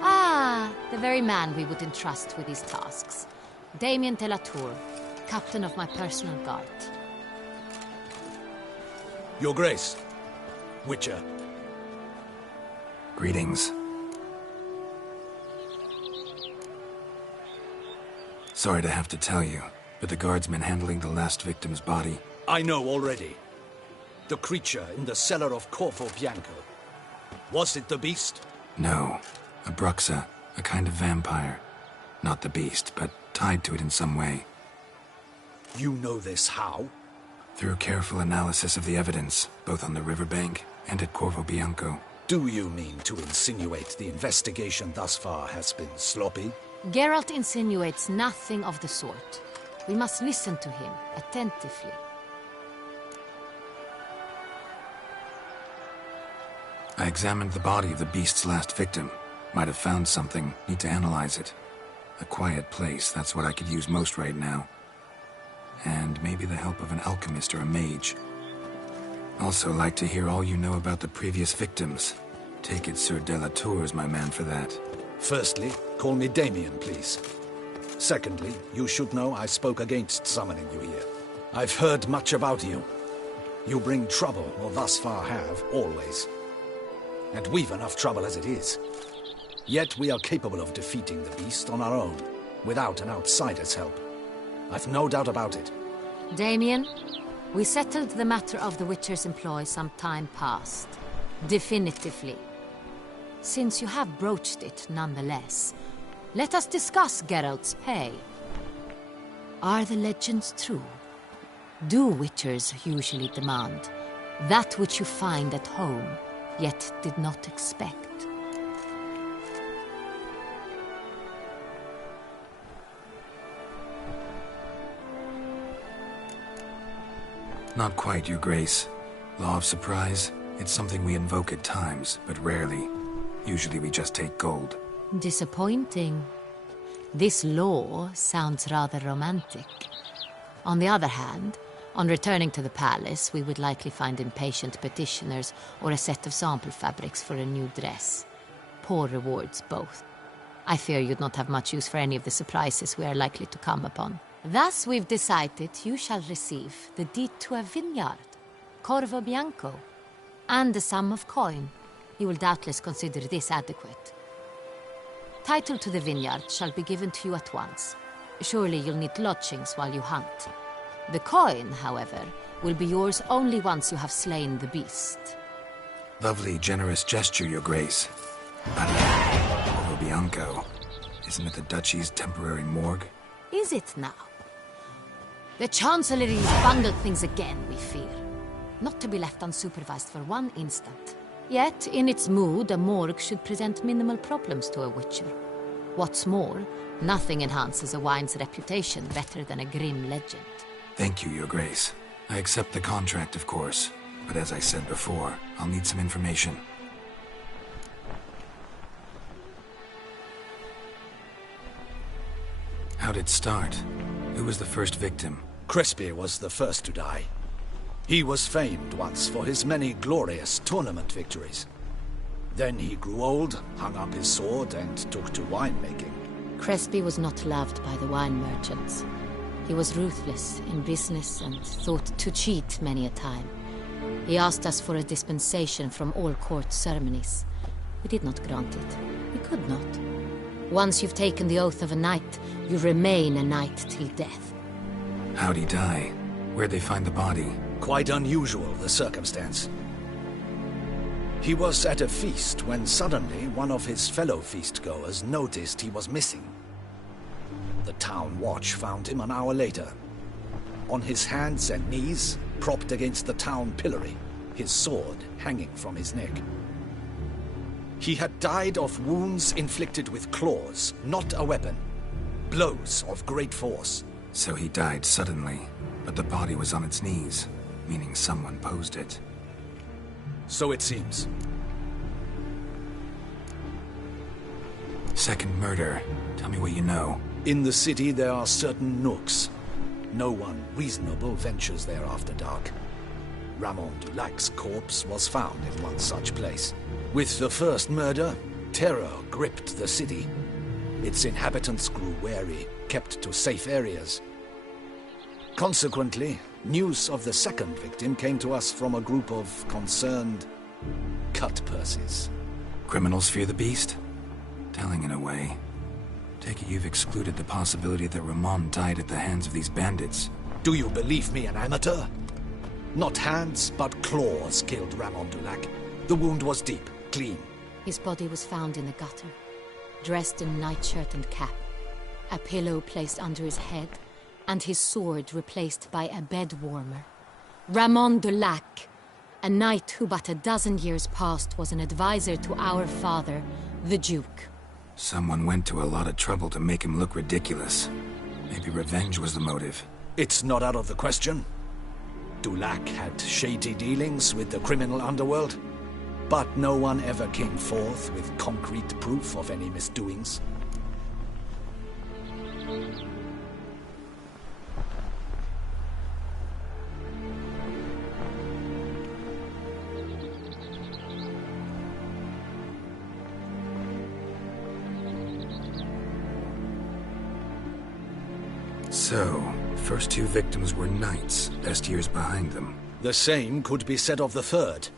Ah, the very man we would entrust with these tasks. Damien de la Tour, captain of my personal guard. Your Grace, Witcher. Greetings. Sorry to have to tell you, but the guardsmen handling the last victim's body... I know already. The creature in the cellar of Corvo Bianco. Was it the beast? No. A Bruxa, a kind of vampire. Not the beast, but tied to it in some way. You know this how? Through careful analysis of the evidence, both on the riverbank and at Corvo Bianco. Do you mean to insinuate the investigation thus far has been sloppy? Geralt insinuates nothing of the sort. We must listen to him attentively. I examined the body of the beast's last victim. Might have found something. Need to analyze it. A quiet place, that's what I could use most right now. And maybe the help of an alchemist or a mage. Also like to hear all you know about the previous victims. Take it Sir Delatour is my man for that. Firstly, call me Damien, please. Secondly, you should know I spoke against summoning you here. I've heard much about you. You bring trouble, or thus far have, always. And we've enough trouble as it is. Yet we are capable of defeating the beast on our own, without an outsider's help. I've no doubt about it. Damien, we settled the matter of the Witcher's employ some time past. Definitively. Since you have broached it nonetheless, let us discuss Geralt's pay. Are the legends true? Do Witchers usually demand that which you find at home, yet did not expect? Not quite, Your Grace. Law of surprise, it's something we invoke at times, but rarely. Usually we just take gold. Disappointing. This law sounds rather romantic. On the other hand, on returning to the palace, we would likely find impatient petitioners or a set of sample fabrics for a new dress. Poor rewards, both. I fear you'd not have much use for any of the surprises we are likely to come upon. Thus, we've decided you shall receive the deed to a vineyard, Corvo Bianco, and a sum of coin. You will doubtless consider this adequate. Title to the vineyard shall be given to you at once. Surely you'll need lodgings while you hunt. The coin, however, will be yours only once you have slain the beast. Lovely, generous gesture, Your Grace. But Corvo Bianco, isn't it the Duchy's temporary morgue? Is it now? The Chancellery's bungled things again, we fear. Not to be left unsupervised for one instant. Yet, in its mood, a morgue should present minimal problems to a Witcher. What's more, nothing enhances a wine's reputation better than a grim legend. Thank you, Your Grace. I accept the contract, of course. But as I said before, I'll need some information. How'd it start? Who was the first victim? Crespi was the first to die. He was famed once for his many glorious tournament victories. Then he grew old, hung up his sword, and took to winemaking. Crespi was not loved by the wine merchants. He was ruthless in business and thought to cheat many a time. He asked us for a dispensation from all court ceremonies. We did not grant it. We could not. Once you've taken the oath of a knight, you remain a knight till death. How'd he die? Where'd they find the body? Quite unusual, the circumstance. He was at a feast when suddenly one of his fellow feastgoers noticed he was missing. The town watch found him an hour later. On his hands and knees, propped against the town pillory, his sword hanging from his neck. He had died of wounds inflicted with claws, not a weapon. Blows of great force. So he died suddenly, but the body was on its knees, meaning someone posed it. So it seems. Second murder. Tell me what you know. In the city there are certain nooks. No one reasonable ventures there after dark. Ramon Dulac's corpse was found in one such place. With the first murder, terror gripped the city. Its inhabitants grew wary, kept to safe areas. Consequently, news of the second victim came to us from a group of concerned cut-purses. Criminals fear the beast? Telling in a way. Take it you've excluded the possibility that Ramon died at the hands of these bandits. Do you believe me an amateur? Not hands, but claws killed Ramon Dulac. The wound was deep, clean. His body was found in the gutter, dressed in nightshirt and cap, a pillow placed under his head, and his sword replaced by a bed warmer. Ramon de Lac, a knight who but a dozen years past was an advisor to our father, the Duke. Someone went to a lot of trouble to make him look ridiculous. Maybe revenge was the motive. It's not out of the question. Dulac had shady dealings with the criminal underworld, but no one ever came forth with concrete proof of any misdoings. So, first two victims were knights, best years behind them. The same could be said of the third.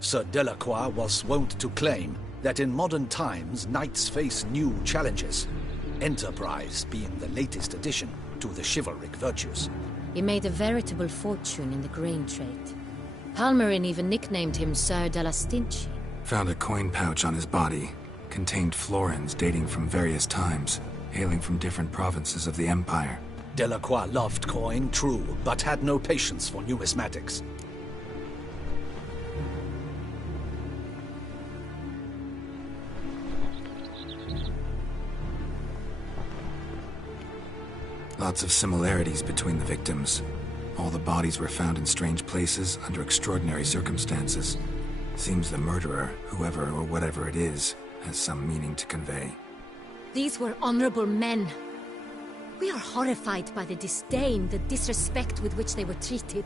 Sir Delacroix was wont to claim that in modern times knights face new challenges, enterprise being the latest addition to the chivalric virtues. He made a veritable fortune in the grain trade. Palmerin even nicknamed him Sir de la Stinchi. Found a coin pouch on his body. Contained florins dating from various times, hailing from different provinces of the Empire. Delacroix loved coin, true, but had no patience for numismatics. Lots of similarities between the victims. All the bodies were found in strange places under extraordinary circumstances. Seems the murderer, whoever or whatever it is, has some meaning to convey. These were honorable men. We are horrified by the disdain, the disrespect with which they were treated.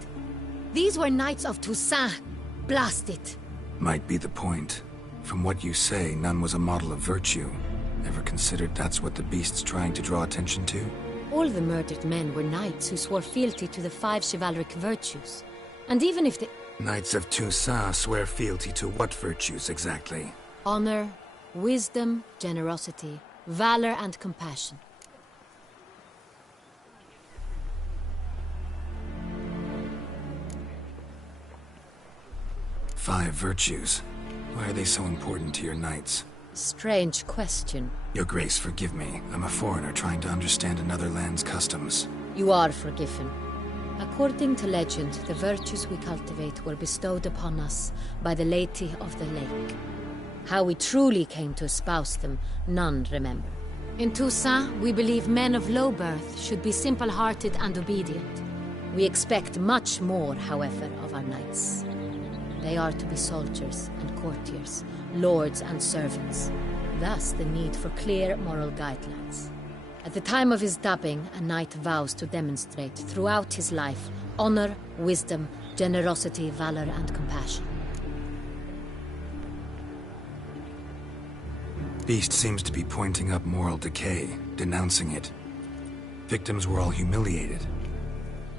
These were knights of Toussaint. Blast it. Might be the point. From what you say, none was a model of virtue. Ever considered that's what the beast's trying to draw attention to? All the murdered men were knights who swore fealty to the 5 chivalric virtues. And even if the... Knights of Toussaint swear fealty to what virtues exactly? Honor, wisdom, generosity, valor and compassion. Five virtues. Why are they so important to your knights? Strange question. Your Grace, forgive me. I'm a foreigner trying to understand another land's customs. You are forgiven. According to legend, the virtues we cultivate were bestowed upon us by the Lady of the Lake. How we truly came to espouse them, none remember. In Toussaint, we believe men of low birth should be simple-hearted and obedient. We expect much more, however, of our knights. They are to be soldiers and courtiers, lords and servants. Thus the need for clear moral guidelines. At the time of his dubbing, a knight vows to demonstrate throughout his life honor, wisdom, generosity, valor and compassion. Beast seems to be pointing up moral decay, denouncing it. Victims were all humiliated.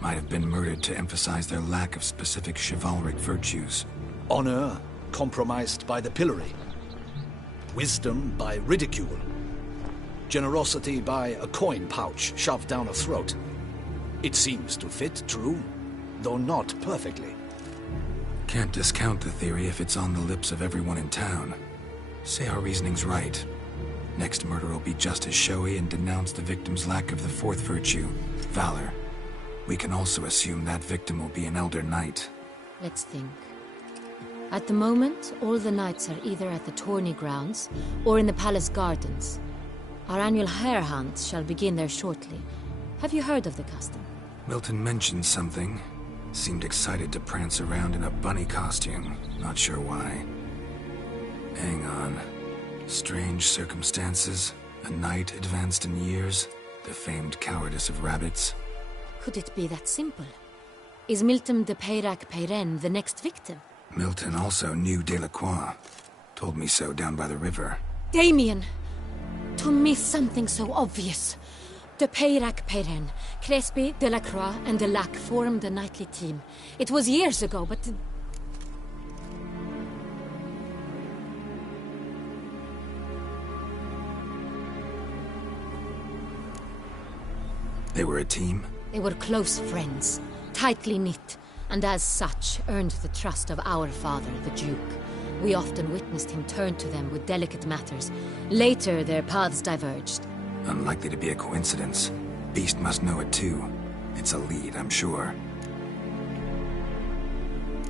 Might have been murdered to emphasize their lack of specific chivalric virtues. Honor compromised by the pillory. Wisdom by ridicule. Generosity by a coin pouch shoved down a throat. It seems to fit, true, though not perfectly. Can't discount the theory if it's on the lips of everyone in town. Say our reasoning's right. Next murder will be just as showy and denounce the victim's lack of the fourth virtue, valor. We can also assume that victim will be an elder knight. Let's think. At the moment, all the knights are either at the tourney grounds or in the palace gardens. Our annual hare hunt shall begin there shortly. Have you heard of the custom? Milton mentioned something. Seemed excited to prance around in a bunny costume. Not sure why. Hang on. Strange circumstances. A knight advanced in years. The famed cowardice of rabbits. Could it be that simple? Is Milton de Peyrac-Peyren the next victim? Milton also knew Delacroix. Told me so down by the river. Damien! To miss something so obvious. De Peyrac-Peyren, Crespi, Delacroix, and Delac formed a knightly team. It was years ago, but... They were a team? They were close friends, tightly knit, and as such earned the trust of our father, the Duke. We often witnessed him turn to them with delicate matters. Later, their paths diverged. Unlikely to be a coincidence. Beast must know it too. It's a lead, I'm sure.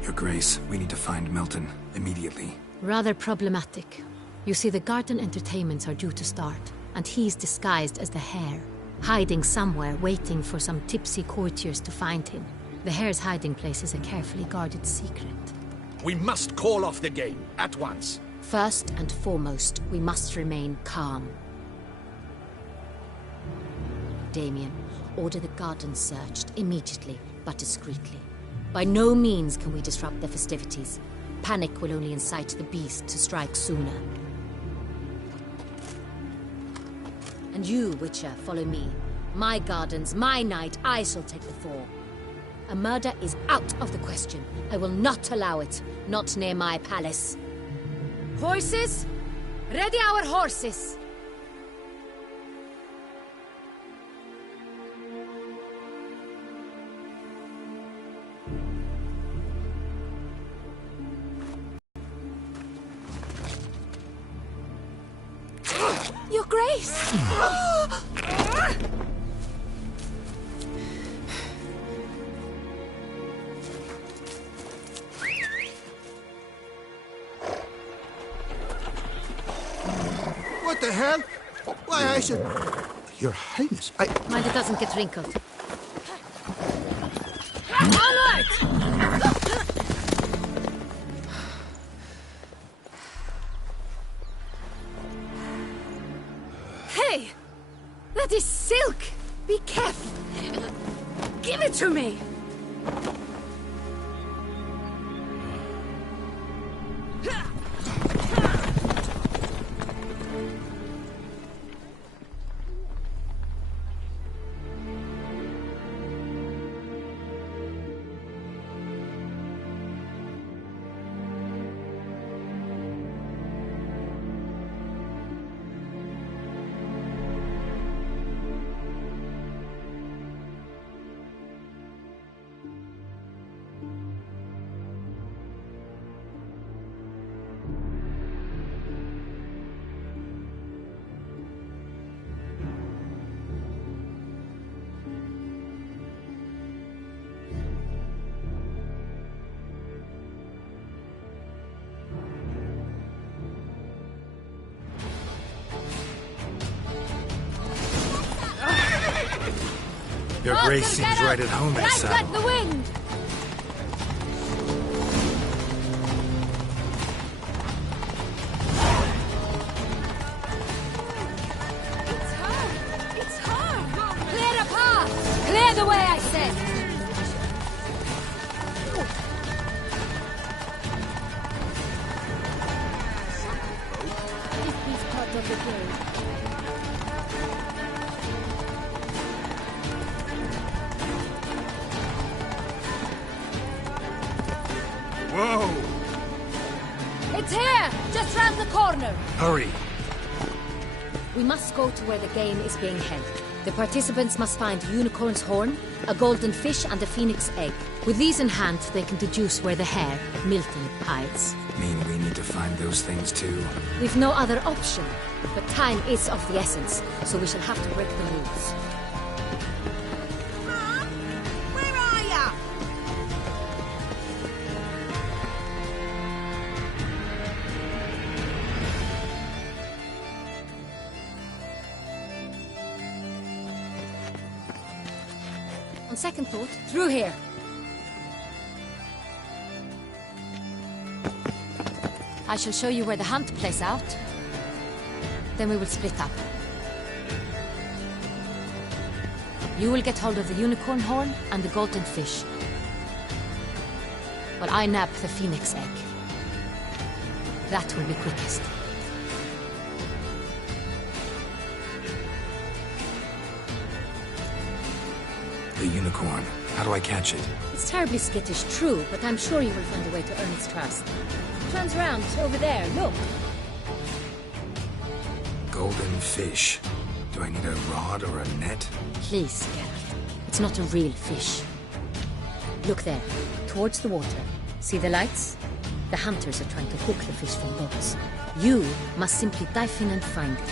Your Grace, we need to find Milton immediately. Rather problematic. You see, the garden entertainments are due to start, and he's disguised as the Hare, hiding somewhere, waiting for some tipsy courtiers to find him. The Hare's hiding place is a carefully guarded secret. We must call off the game, at once. First and foremost, we must remain calm. Damien, order the garden searched immediately, but discreetly. By no means can we disrupt the festivities. Panic will only incite the beast to strike sooner. And you, Witcher, follow me. My gardens, my night, I shall take the fall. A murder is out of the question. I will not allow it. Not near my palace. Horses? Ready our horses! Your Grace! What the hell? Why, I should... Your Highness, Mind it doesn't get wrinkled. Onward! Hey! That is silk! Be careful! Give it to me! Your Grace seems right at home in the Right saddle. like the wind! It's her! It's her! Clear the path! Clear the way, I said! This is part of the game. Whoa! It's here! Just round the corner! Hurry! We must go to where the game is being held. The participants must find a unicorn's horn, a golden fish, and a phoenix egg. With these in hand, they can deduce where the Hare, Milton, hides. Mean we need to find those things too? We've no other option. But time is of the essence, so we shall have to break the rules. Mom? Where are ya? On second thought, through here. I shall show you where the hunt plays out. Then we will split up. You will get hold of the unicorn horn and the golden fish, while I nab the phoenix egg. That will be quickest. The unicorn. How do I catch it? It's terribly skittish, true, but I'm sure you will find a way to earn its trust. Turns around, over there, look. Golden fish. Do I need a rod or a net? Please, Geralt. It's not a real fish. Look there, towards the water. See the lights? The hunters are trying to hook the fish from boats. You must simply dive in and find it.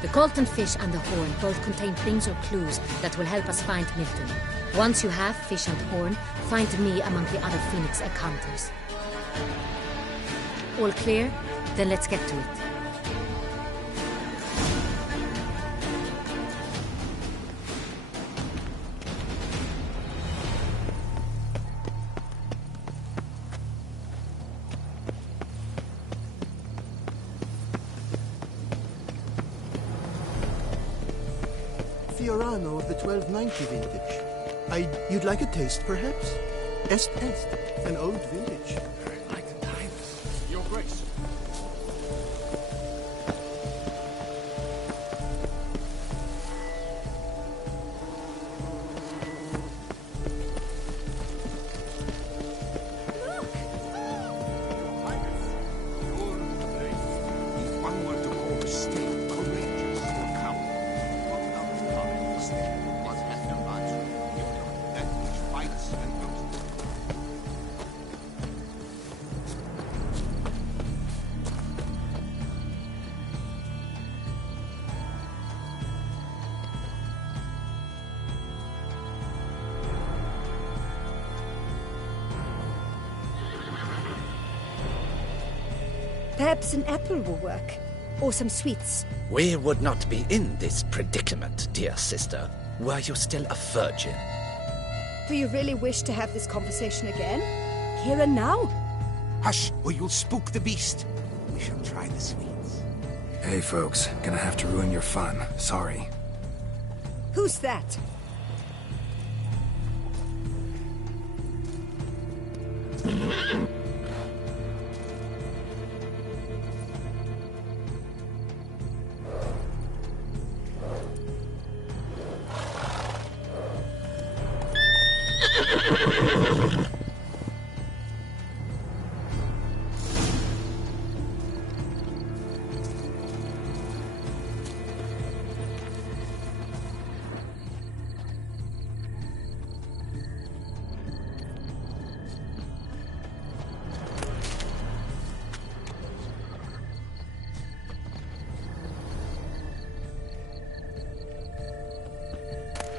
The Colton fish and the horn both contain things or clues that will help us find Milton. Once you have fish and horn, find me among the other Phoenix encounters. All clear? Then let's get to it. Fiorano of the 1290 vintage. You'd like a taste, perhaps? Est, an old vintage. Your Grace. Perhaps an apple will work. Or some sweets. We would not be in this predicament, dear sister, were you still a virgin. Do you really wish to have this conversation again? Here and now? Hush, or you'll spook the beast. We shall try the sweets. Hey, folks. Gonna have to ruin your fun. Sorry. Who's that?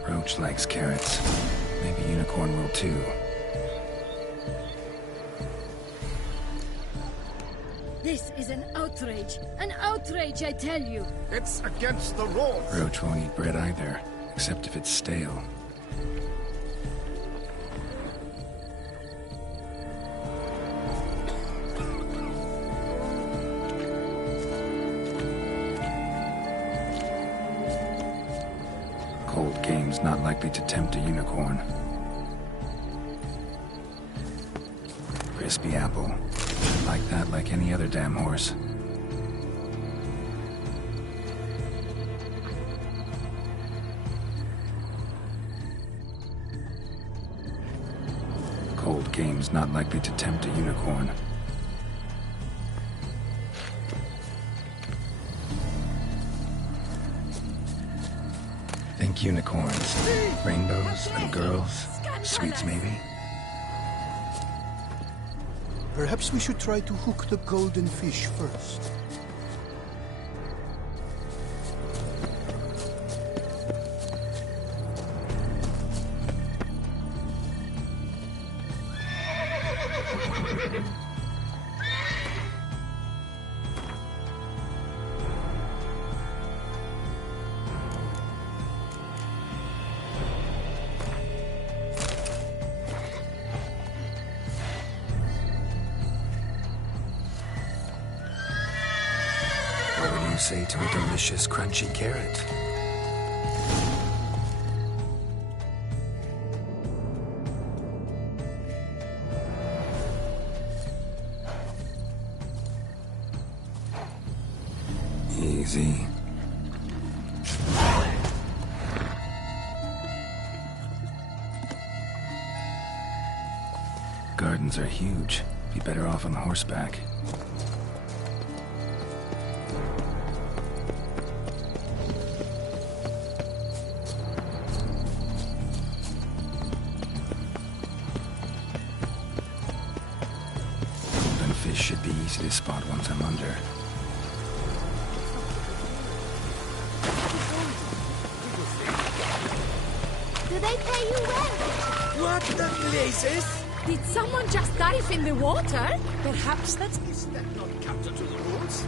Roach likes carrots. Maybe Unicorn will too. This is an outrage! An outrage, I tell you! It's against the rules! Roach won't eat bread either, except if it's stale. Cold game's not likely to tempt a unicorn. Crispy apple. Like that like any other damn horse. Cold game's not likely to tempt a unicorn. Think unicorns, rainbows, little girls, sweets maybe? Perhaps we should try to hook the golden fish first. Say to a delicious, crunchy carrot. Easy. Gardens are huge. Be better off on horseback. Should be easy to spot once I'm under. they pay you well? What the blazes? Did someone just dive in the water? Perhaps that's... Is that not counter to the rules?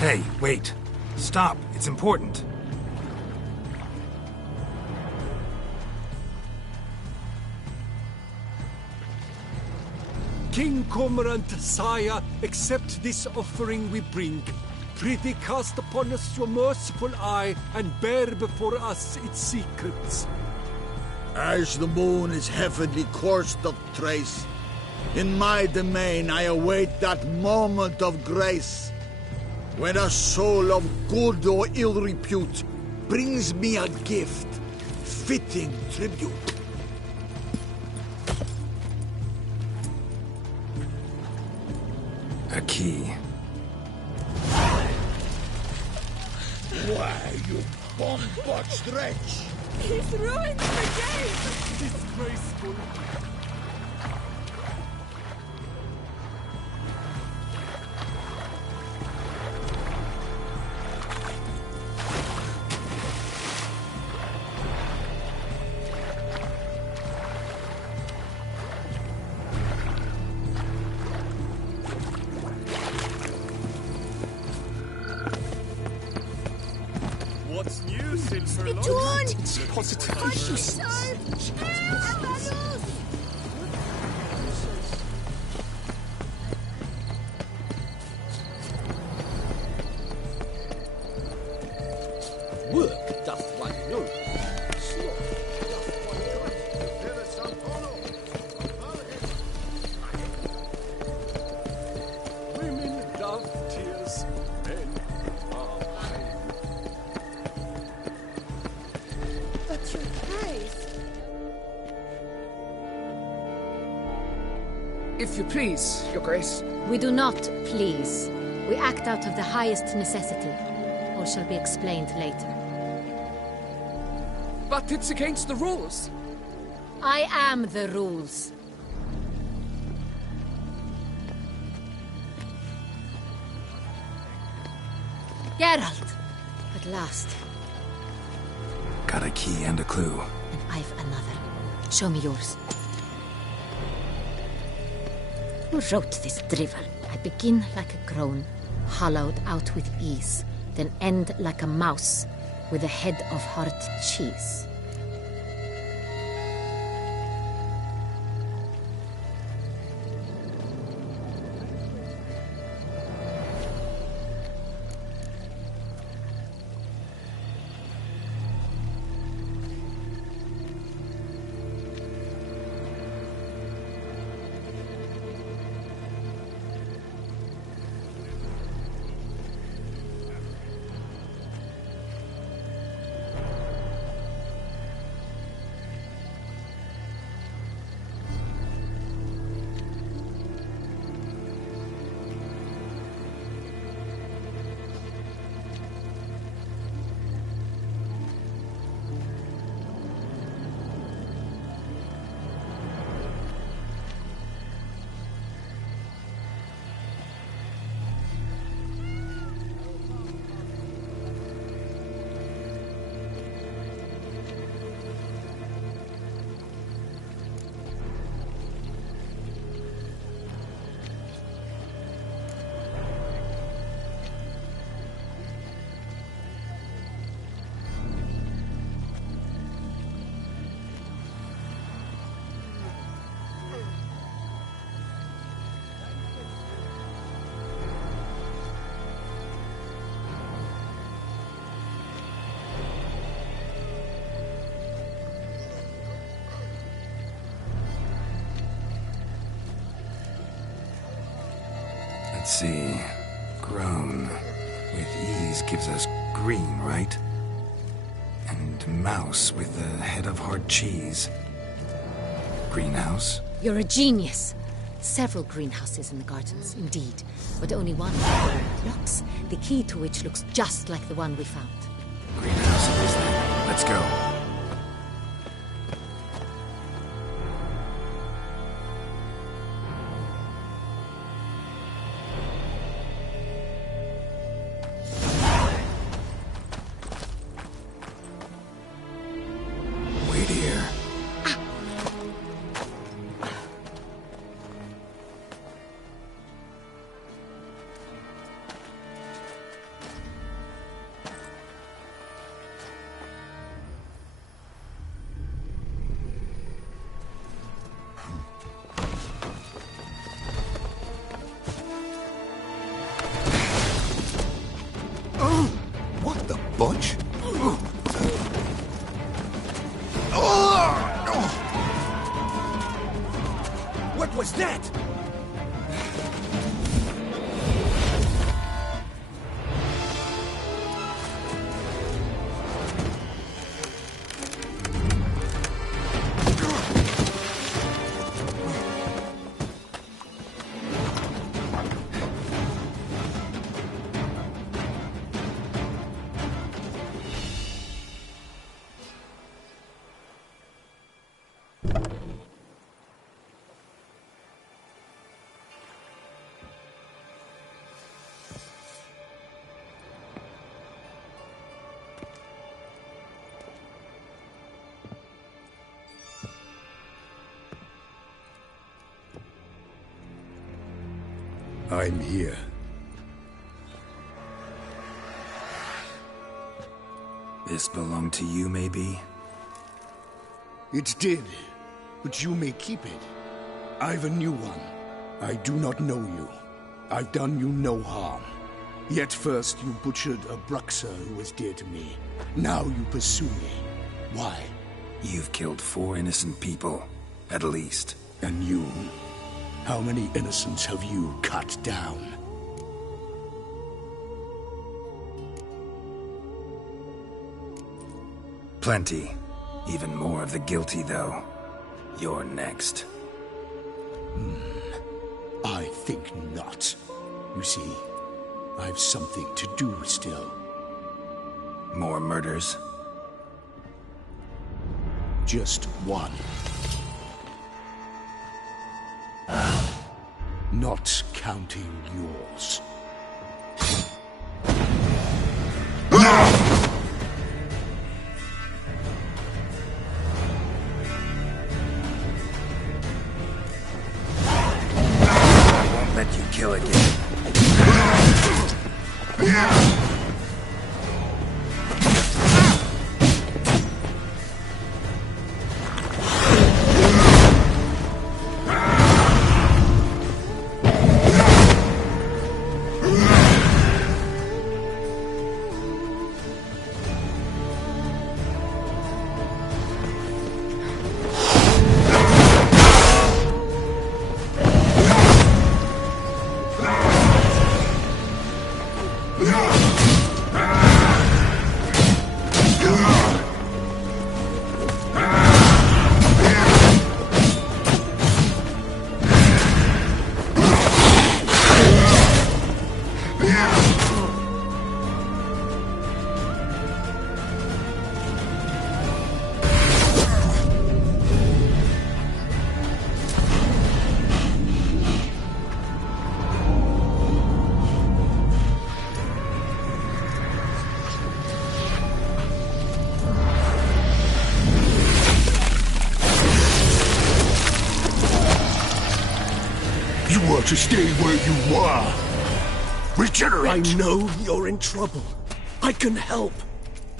Hey, wait. Stop. It's important. King Cormorant, sire, accept this offering we bring. Prithee cast upon us your merciful eye, and bear before us its secrets. As the moon is heavenly coursed of trace, in my domain I await that moment of grace, when a soul of good or ill repute brings me a gift, fitting tribute. A key. Why, you bomb-botched wretch! He's ruined the game! Disgraceful. What's new, Silver Lord? It's positive. Work doth one know. Sloth doth one grant. There is some follow. Women love tears, men are pain. But your praise. If you please, Your Grace. We do not please. We act out of the highest necessity. Or shall be explained later. But it's against the rules. I am the rules. Geralt! At last. Got a key and a clue. And I've another. Show me yours. Who wrote this drivel? I begin like a groan, hollowed out with ease, then end like a mouse with a head of hard cheese. Let's see. Grown. With ease gives us green, right? And mouse with the head of hard cheese. Greenhouse? You're a genius. Several greenhouses in the gardens, indeed, but only one locks, the key to which looks just like the one we found. Greenhouse it is then. Let's go. Wait here. What the bunch? What was that? I'm here. This belonged to you, maybe? It did, but you may keep it. I've a new one. I do not know you. I've done you no harm. Yet first you butchered a Bruxer who was dear to me. Now you pursue me. Why? You've killed 4 innocent people, at least. And you? How many innocents have you cut down? Plenty. Even more of the guilty, though. You're next. I think not. You see, I've something to do still. More murders? Just one. Not counting yours. I won't let you kill again. To stay where you are. Regenerate! I know you're in trouble. I can help.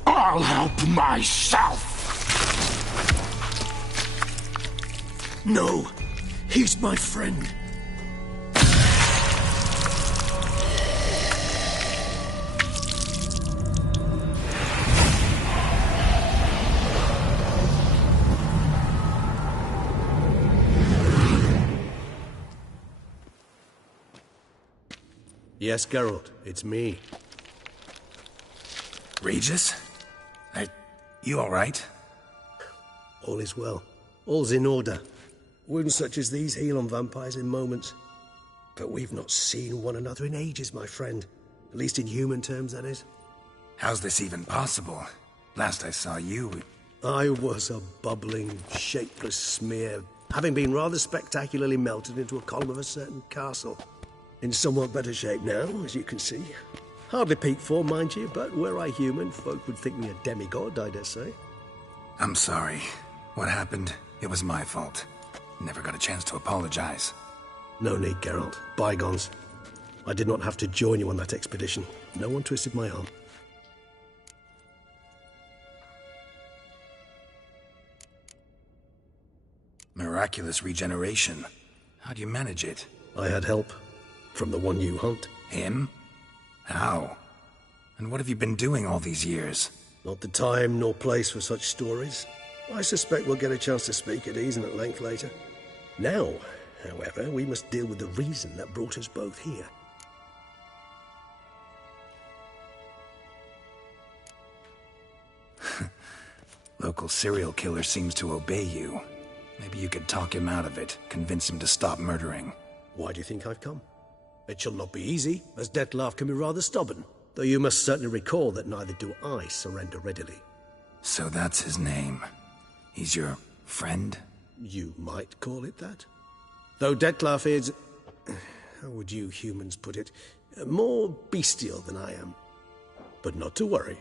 I'll help myself! No, he's my friend. Yes, Geralt, it's me. Regis? You all right? All is well. All's in order. Wounds such as these heal on vampires in moments. But we've not seen one another in ages, my friend. At least in human terms, that is. How's this even possible? Last I saw you... I was a bubbling, shapeless smear, having been rather spectacularly melted into a column of a certain castle. In somewhat better shape now, as you can see. Hardly peak form, mind you, but were I human, folk would think me a demigod, I dare say. I'm sorry. What happened, it was my fault. Never got a chance to apologize. No need, Geralt. Bygones. I did not have to join you on that expedition. No one twisted my arm. Miraculous regeneration. How do you manage it? I had help. From the one you hunt. Him? How? And what have you been doing all these years? Not the time nor place for such stories. I suspect we'll get a chance to speak at ease and at length later. Now, however, we must deal with the reason that brought us both here. Local serial killer seems to obey you. Maybe you could talk him out of it, convince him to stop murdering. Why do you think I've come? It shall not be easy, as Dettlaff can be rather stubborn. Though you must certainly recall that neither do I surrender readily. So that's his name. He's your friend? You might call it that. Though Dettlaff is... how would you humans put it? More bestial than I am. But not to worry.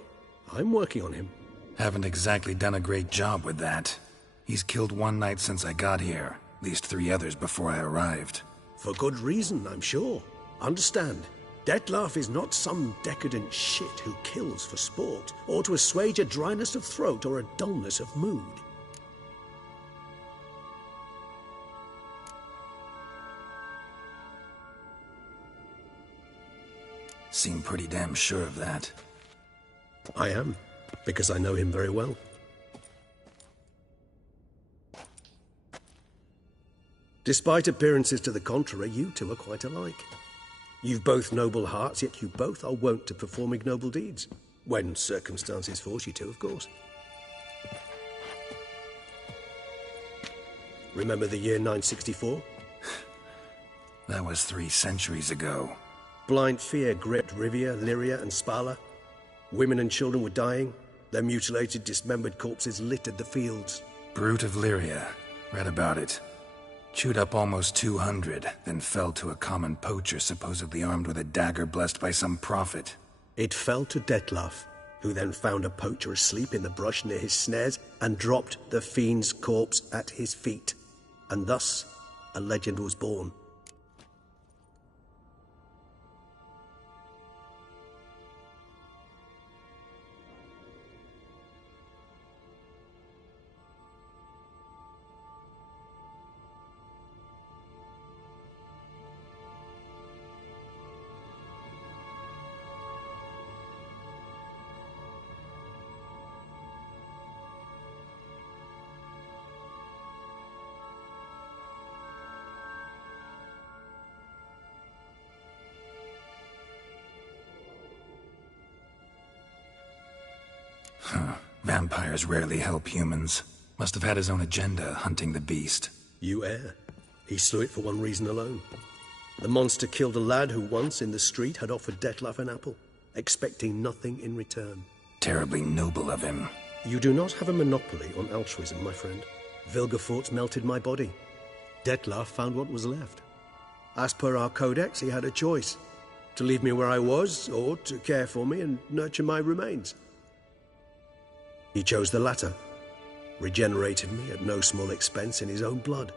I'm working on him. Haven't exactly done a great job with that. He's killed one knight since I got here. At least 3 others before I arrived. For good reason, I'm sure. Understand, Dettlaff is not some decadent shit who kills for sport, or to assuage a dryness of throat or a dullness of mood. Seem pretty damn sure of that. I am, because I know him very well. Despite appearances to the contrary, you two are quite alike. You've both noble hearts, yet you both are wont to perform ignoble deeds. When circumstances force you to, of course. Remember the year 964? That was 3 centuries ago. Blind fear gripped Rivia, Lyria, and Spala. Women and children were dying. Their mutilated, dismembered corpses littered the fields. Brute of Lyria. Read about it. Chewed up almost 200, then fell to a common poacher supposedly armed with a dagger blessed by some prophet. It fell to Dettlaff, who then found a poacher asleep in the brush near his snares and dropped the fiend's corpse at his feet. And thus, a legend was born. Vampires rarely help humans. Must have had his own agenda, hunting the beast. You err. He slew it for one reason alone. The monster killed a lad who once, in the street, had offered Dettlaff an apple, expecting nothing in return. Terribly noble of him. You do not have a monopoly on altruism, my friend. Vilgefortz melted my body. Dettlaff found what was left. As per our codex, he had a choice. To leave me where I was, or to care for me and nurture my remains. He chose the latter, regenerated me at no small expense in his own blood.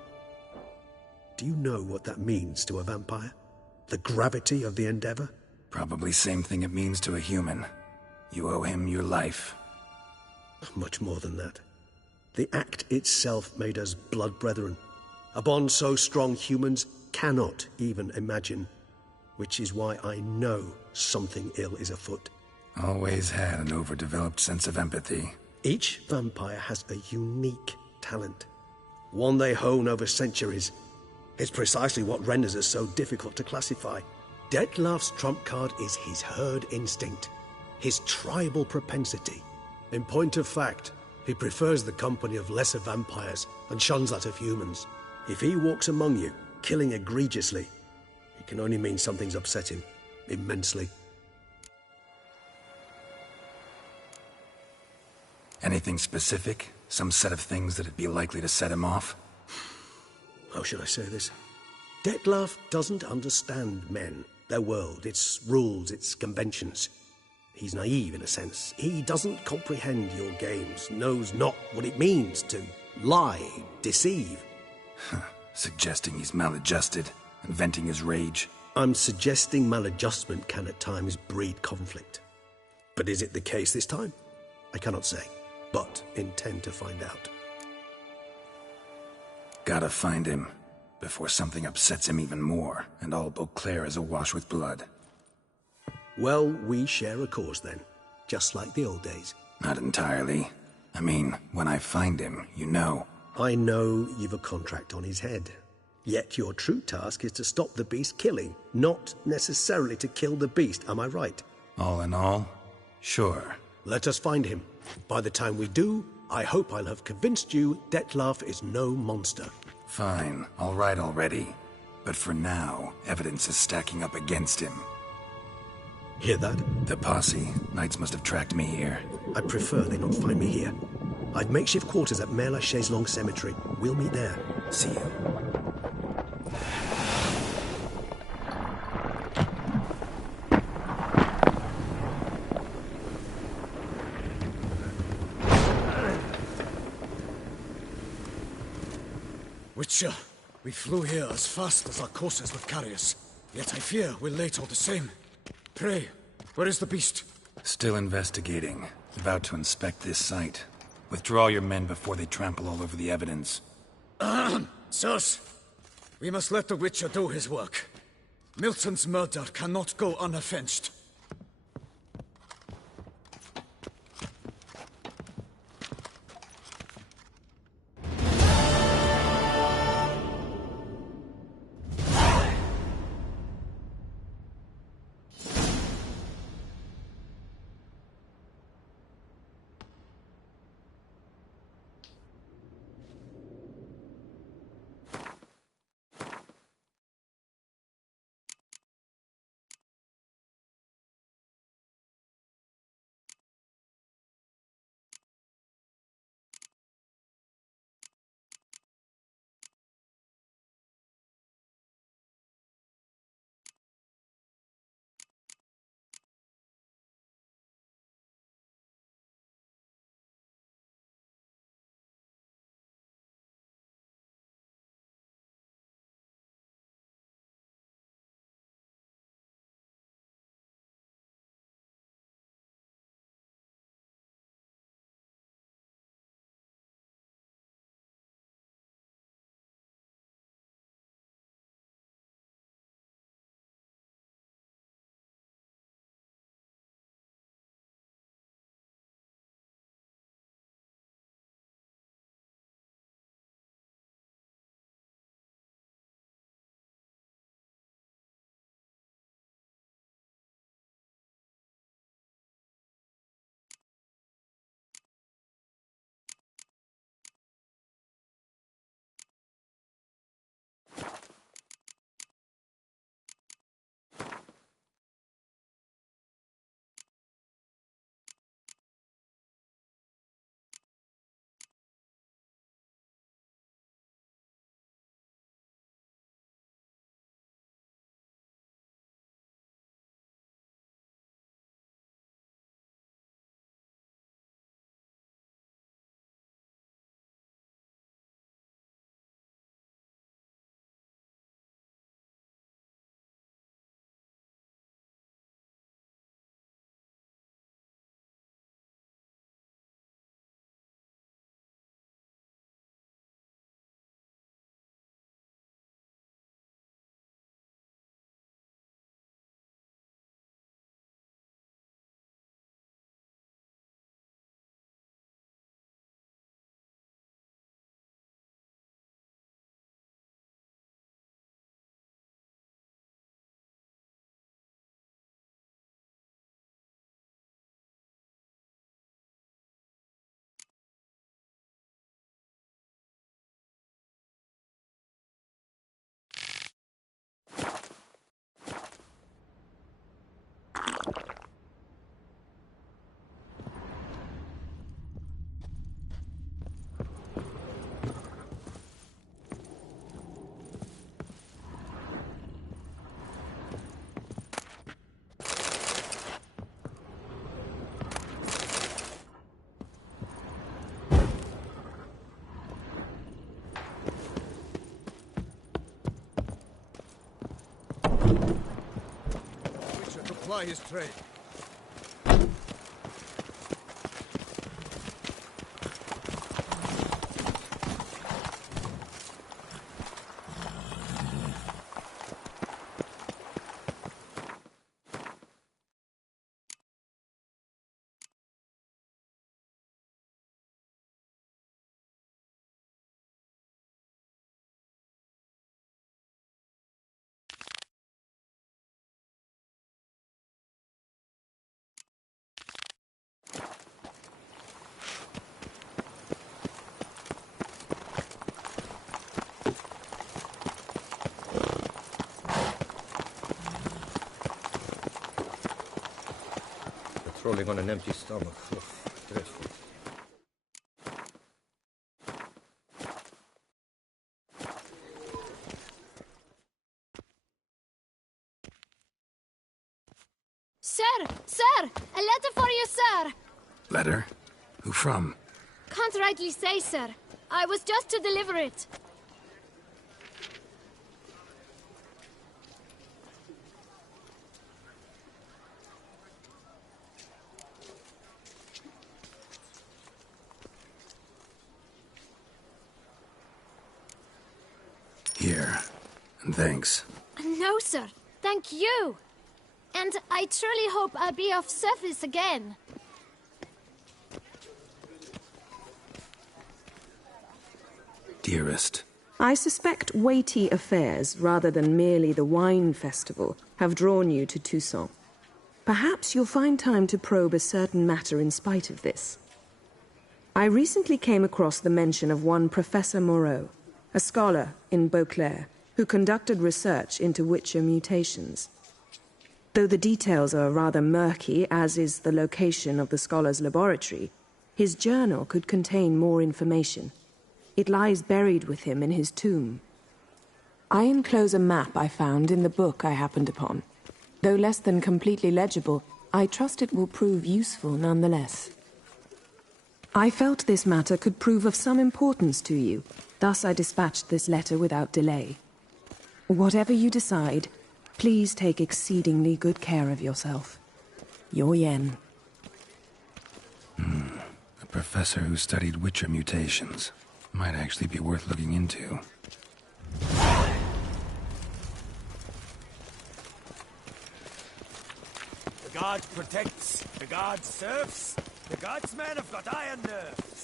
Do you know what that means to a vampire? The gravity of the endeavor? Probably same thing it means to a human. You owe him your life. Much more than that. The act itself made us blood brethren. A bond so strong humans cannot even imagine. Which is why I know something ill is afoot. Always had an overdeveloped sense of empathy. Each vampire has a unique talent. One they hone over centuries. It's precisely what renders us so difficult to classify. Detlef's trump card is his herd instinct, his tribal propensity. In point of fact, he prefers the company of lesser vampires and shuns that of humans. If he walks among you, killing egregiously, it can only mean something's upset him immensely. Anything specific? Some set of things that'd be likely to set him off? How should I say this? Detlef doesn't understand men, their world, its rules, its conventions. He's naive in a sense. He doesn't comprehend your games, knows not what it means to lie, deceive. Suggesting he's maladjusted and venting his rage. I'm suggesting maladjustment can at times breed conflict. But is it the case this time? I cannot say, but intend to find out. Gotta find him before something upsets him even more, and all Beauclair is awash with blood. Well, we share a cause then, just like the old days. Not entirely. I mean, when I find him, you know. I know you've a contract on his head. Yet your true task is to stop the beast killing, not necessarily to kill the beast, am I right? All in all, sure. Let us find him. By the time we do, I hope I'll have convinced you Detlef is no monster. Fine, all right already. But for now, evidence is stacking up against him. Hear that? The posse. Knights must have tracked me here. I prefer they not find me here. I've makeshift quarters at Mère Lachaise Long Cemetery. We'll meet there. See you. Witcher, we flew here as fast as our courses would carry us. Yet I fear we're late all the same. Pray, where is the beast? Still investigating. About to inspect this site. Withdraw your men before they trample all over the evidence. Sirs, we must let the Witcher do his work. Milton's murder cannot go unavenged. ply his trade. Patrolling on an empty stomach. Oh, dreadful. Sir! Sir! A letter for you, sir! Letter? Who from? Can't rightly say, sir. I was just to deliver it. Here. And thanks. No, sir. Thank you. And I truly hope I'll be of service again. Dearest. I suspect weighty affairs, rather than merely the wine festival, have drawn you to Toussaint. Perhaps you'll find time to probe a certain matter in spite of this. I recently came across the mention of one Professor Moreau, a scholar in Beauclair, who conducted research into Witcher mutations. Though the details are rather murky, as is the location of the scholar's laboratory, his journal could contain more information. It lies buried with him in his tomb. I enclose a map I found in the book I happened upon. Though less than completely legible, I trust it will prove useful nonetheless. I felt this matter could prove of some importance to you, thus I dispatched this letter without delay. Whatever you decide, please take exceedingly good care of yourself. Your Yen. A professor who studied Witcher mutations. Might actually be worth looking into. The god protects, the god serves, the god's men have got iron nerves.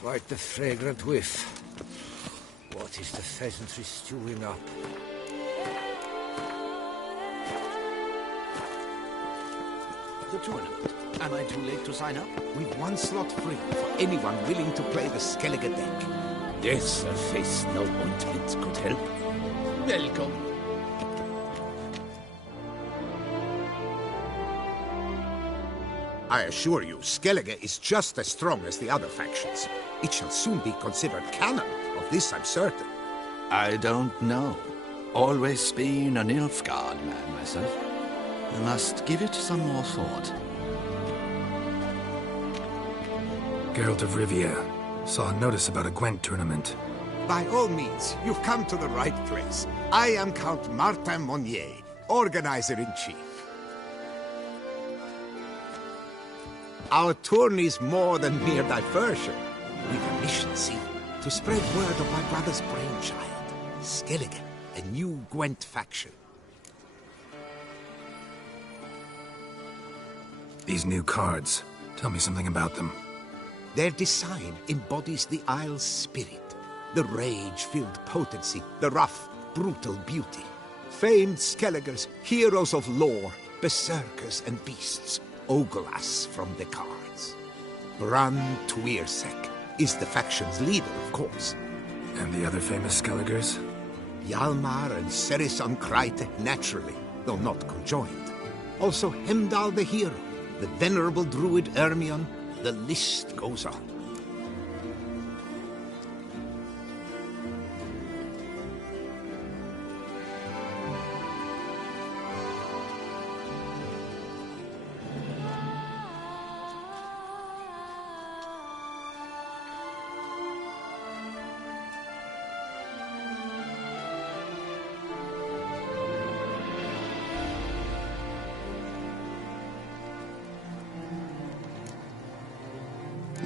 Quite the fragrant whiff. What is the pheasantry stewing up? The tournament. Am I too late to sign up? We've one slot free for anyone willing to play the Skellige deck. This a face no ointment could help. Welcome. I assure you, Skellige is just as strong as the other factions. It shall soon be considered canon. Of this I'm certain. I don't know. Always been a Nilfgaard man myself. I must give it some more thought. Geralt of Rivia. Saw a notice about a Gwent tournament. By all means, you've come to the right place. I am Count Martin Monnier, Organizer-in-Chief. Our tourney's more than mere diversion. We've a mission, see, to spread word of my brother's brainchild, Skellige, a new Gwent faction. These new cards, tell me something about them. Their design embodies the Isle's spirit, the rage-filled potency, the rough, brutal beauty. Famed Skelligers, heroes of lore, berserkers and beasts, ogle us from the cards. Bran Tuirsek is the faction's leader, of course. And the other famous Skelligers? Hjalmar and Serisan Kreite, naturally, though not conjoined. Also Hemdal the hero, the venerable druid Ermion, the list goes on.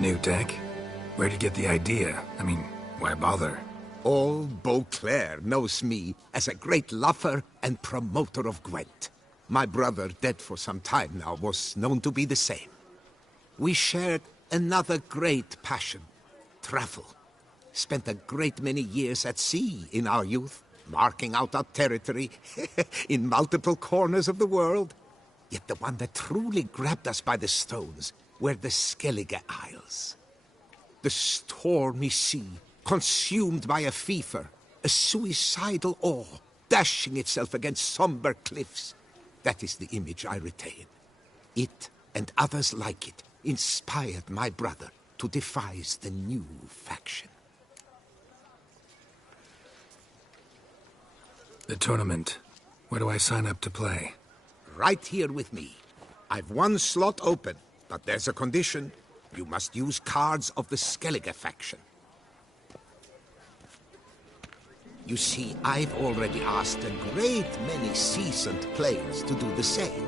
New deck? Where'd you get the idea? I mean, why bother? All Beauclair knows me as a great lover and promoter of Gwent. My brother, dead for some time now, was known to be the same. We shared another great passion, travel. Spent a great many years at sea in our youth, marking out our territory in multiple corners of the world. Yet the one that truly grabbed us by the stones were the Skellige Isles. The stormy sea, consumed by a fever, a suicidal awe, dashing itself against somber cliffs. That is the image I retain. It, and others like it, inspired my brother to devise the new faction. The tournament. Where do I sign up to play? Right here with me. I've one slot open. But there's a condition. You must use cards of the Skellige faction. You see, I've already asked a great many seasoned players to do the same.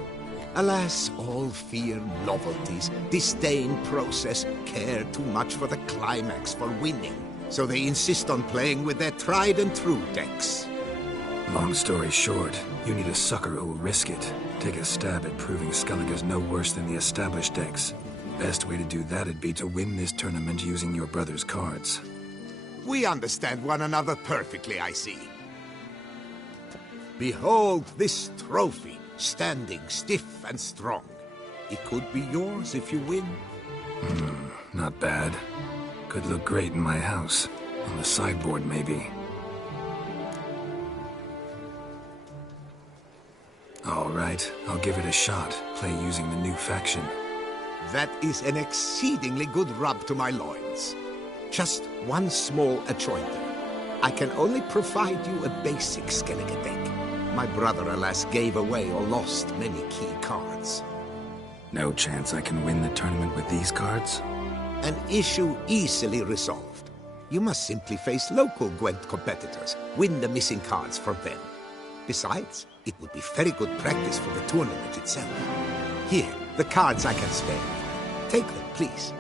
Alas, all fear novelties, disdain process, care too much for the climax, for winning. So they insist on playing with their tried and true decks. Long story short, you need a sucker who'll risk it. Take a stab at proving Skellige's no worse than the established decks. Best way to do that'd be to win this tournament using your brother's cards. We understand one another perfectly, I see. Behold this trophy, standing stiff and strong. It could be yours if you win. Not bad. Could look great in my house. On the sideboard, maybe. All right, I'll give it a shot. Play using the new faction. That is an exceedingly good rub to my loins. Just one small achoinder. I can only provide you a basic Skellige deck. My brother, alas, gave away or lost many key cards. No chance I can win the tournament with these cards? An issue easily resolved. You must simply face local Gwent competitors, win the missing cards from them. Besides, it would be very good practice for the tournament itself. Here, the cards I can spare you. Take them, please.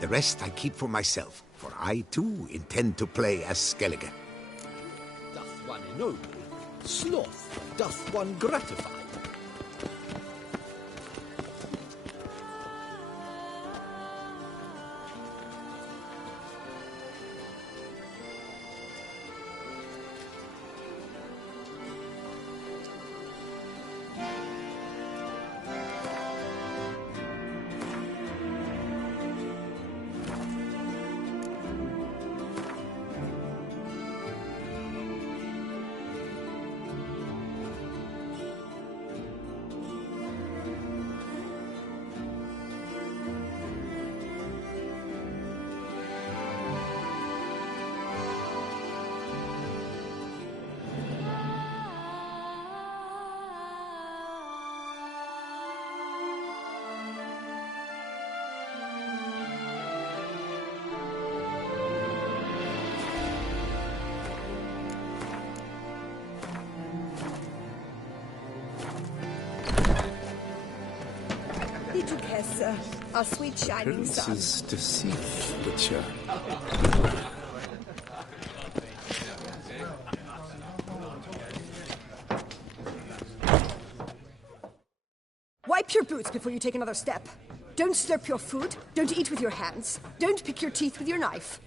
The rest I keep for myself, for I too intend to play as Skellige. Doth one ennoble? Sloth doth one gratify? Lebioda, our sweet shining sun. Appearances deceive, Witcher. Wipe your boots before you take another step. Don't slurp your food. Don't eat with your hands. Don't pick your teeth with your knife.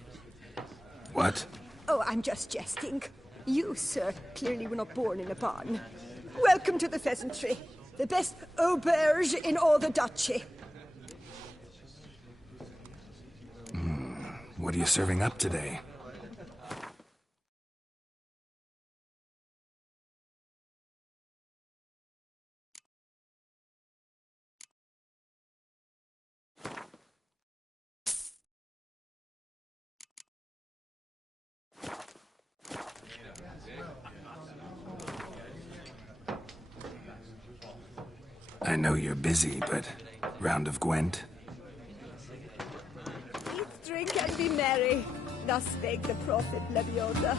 What? Oh, I'm just jesting. You, sir, clearly were not born in a barn. Welcome to the pheasantry. The best auberge in all the duchy. What are you serving up today? I know you're busy, but round of Gwent? Eat, drink, and be merry. Thus spake the prophet Lebioda.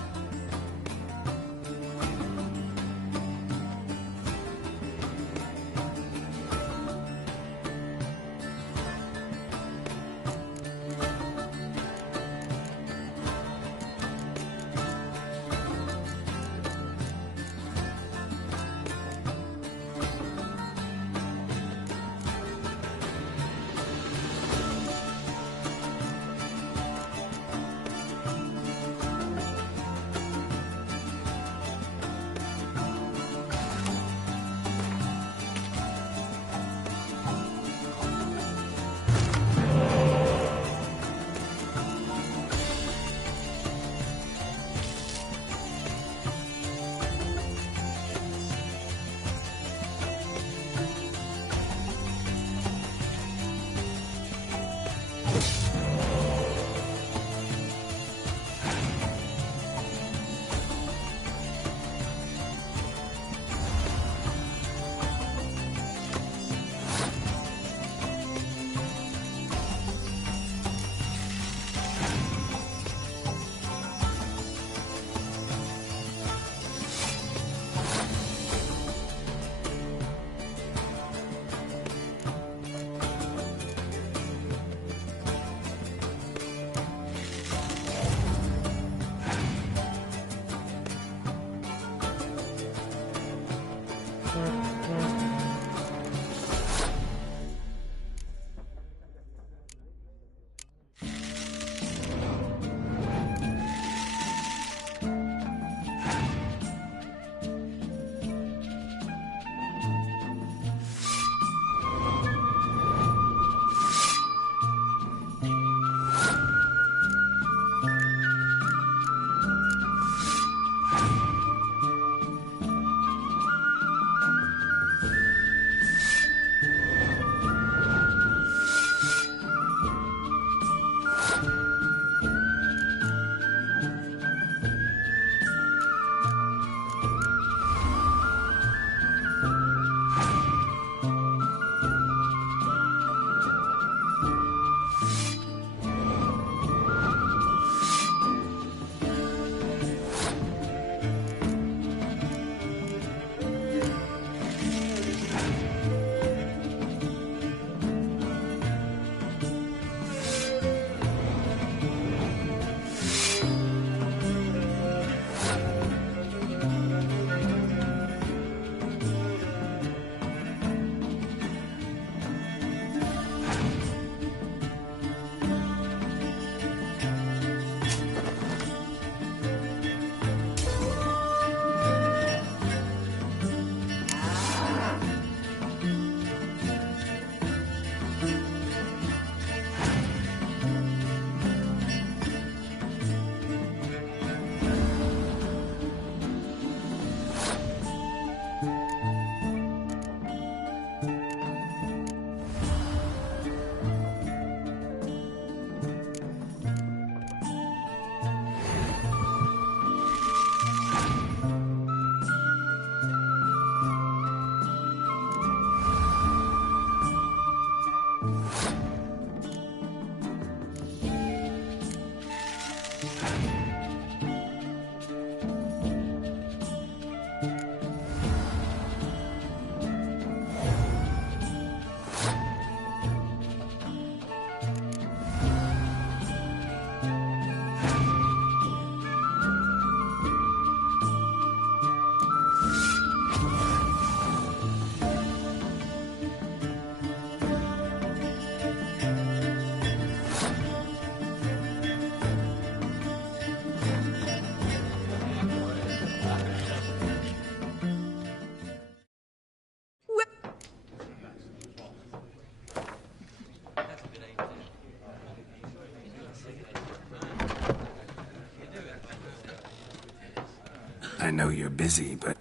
I know you're busy, but...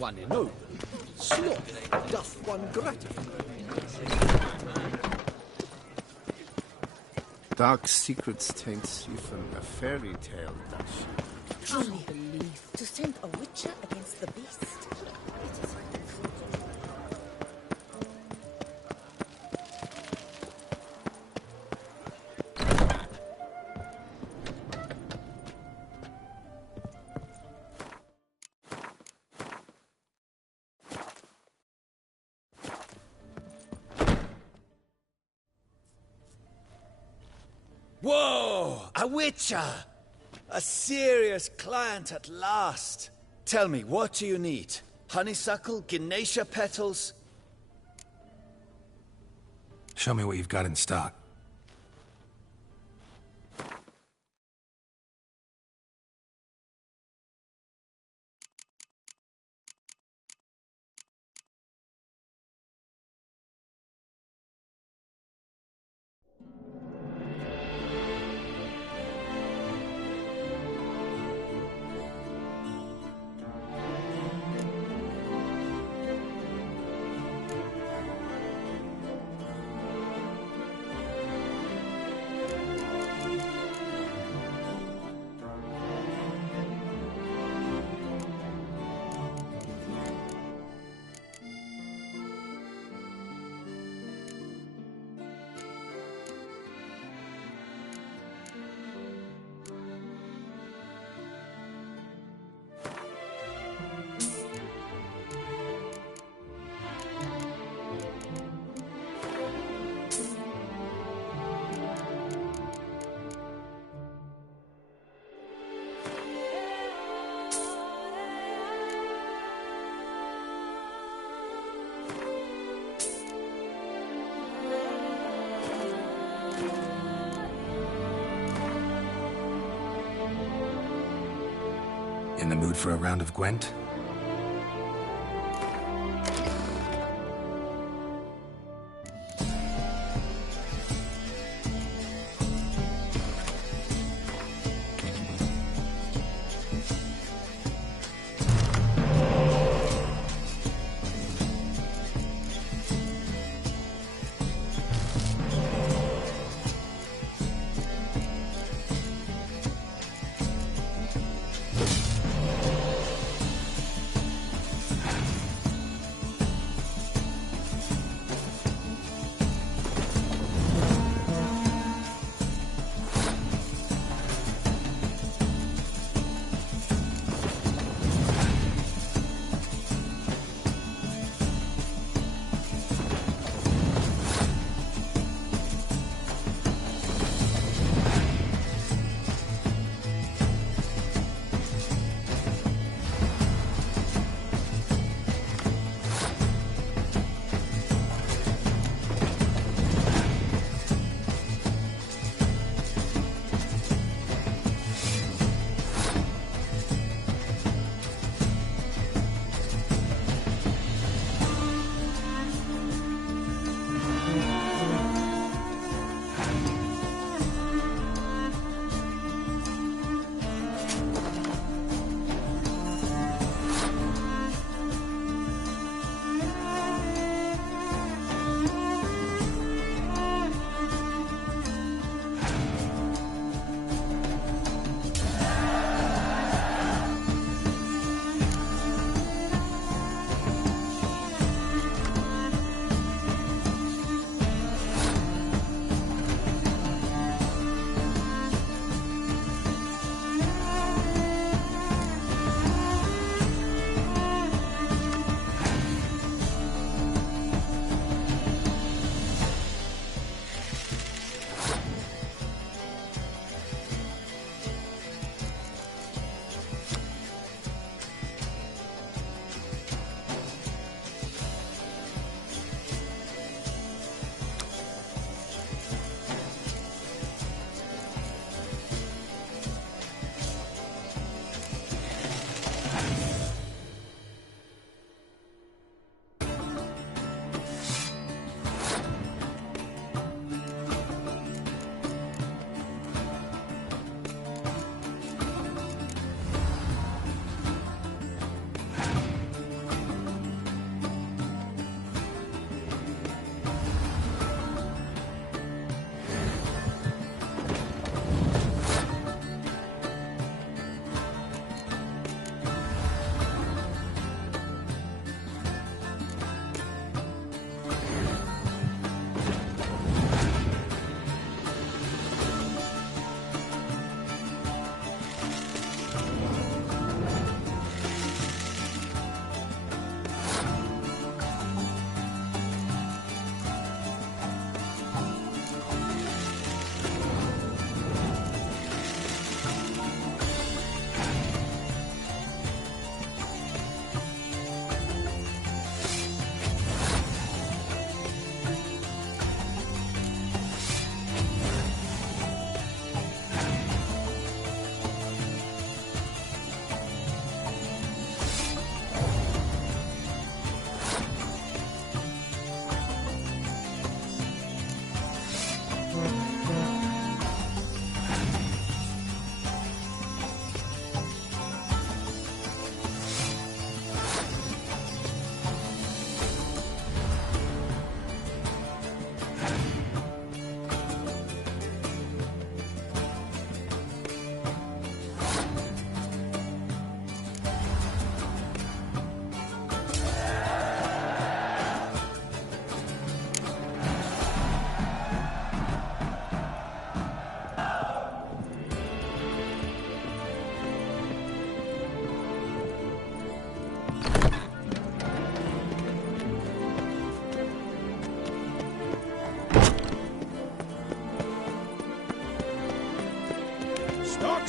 one ennoble, sloth doth one gratify. Dark secrets taints you from a fairy tale, does she? Truly believe to send a witcher against the beast. It is Whoa! A witcher! A serious client at last. Tell me, what do you need? Honeysuckle? Ginacia petals? Show me what you've got in stock. In the mood for a round of Gwent?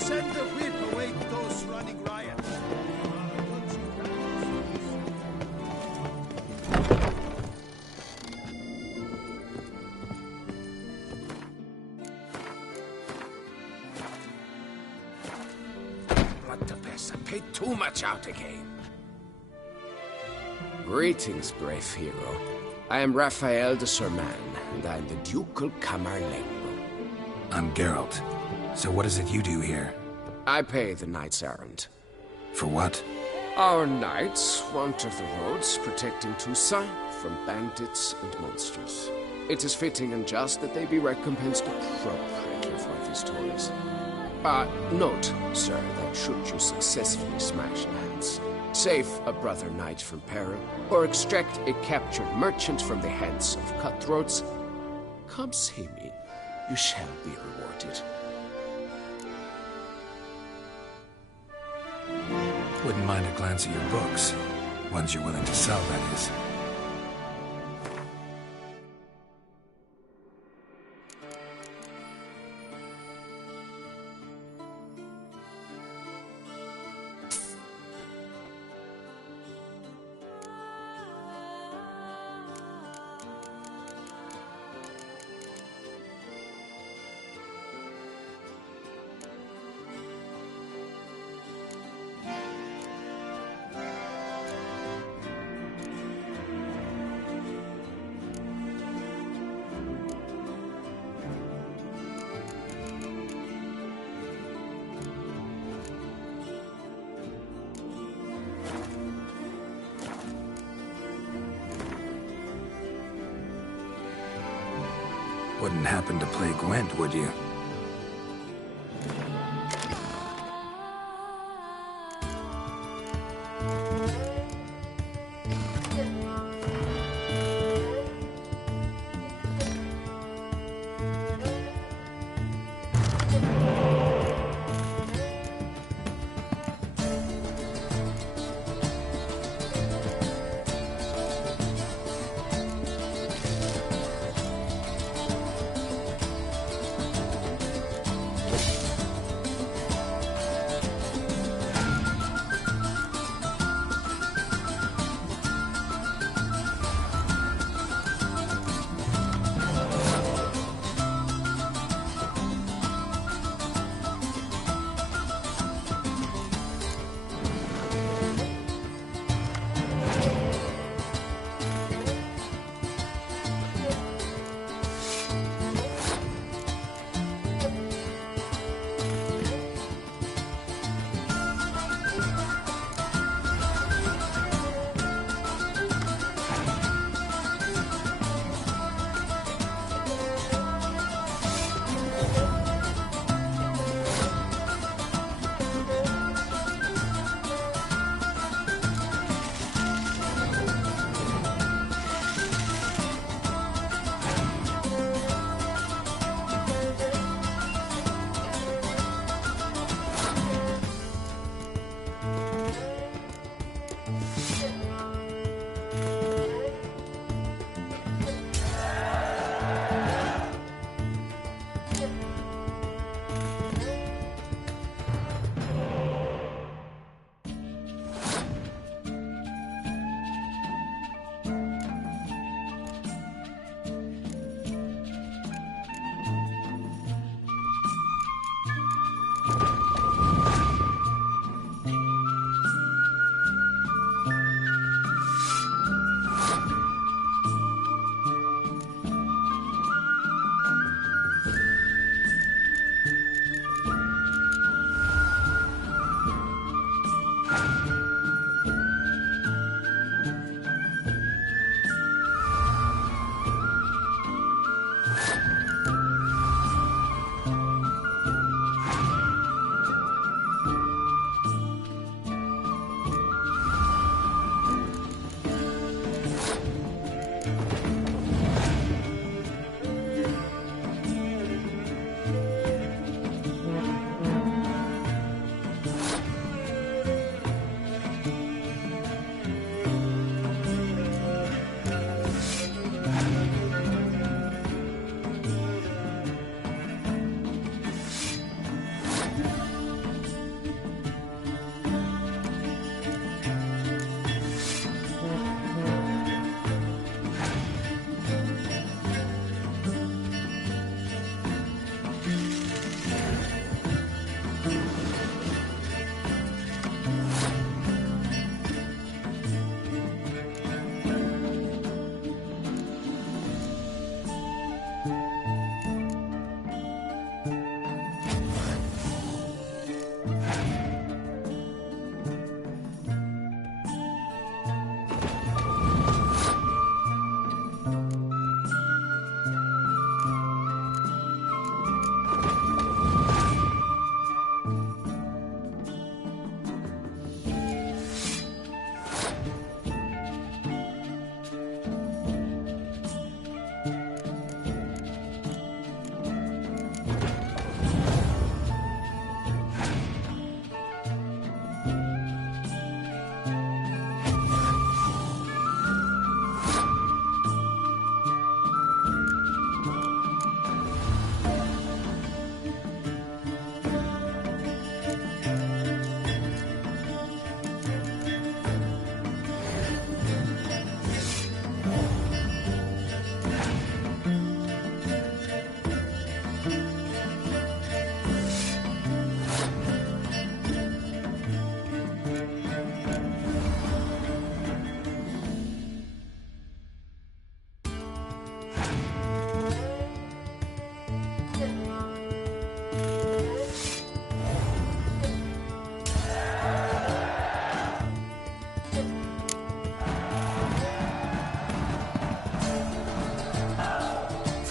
Send the whip away to those running riot. What the best? I paid too much out again. Greetings, brave hero. I am Raphael de Serman, and I am the Ducal Camarlengo. I'm Geralt. So what is it you do here? I pay the knight's errand. For what? Our knights wander the roads, protecting Toussaint from bandits and monsters. It is fitting and just that they be recompensed appropriately for these toils. Note, sir, that should you successfully smash Lance, save a brother knight from peril, or extract a captured merchant from the hands of cutthroats, come see me. You shall be rewarded. Wouldn't mind a glance at your books. Ones you're willing to sell, that is. Wouldn't happen to play Gwent, would you?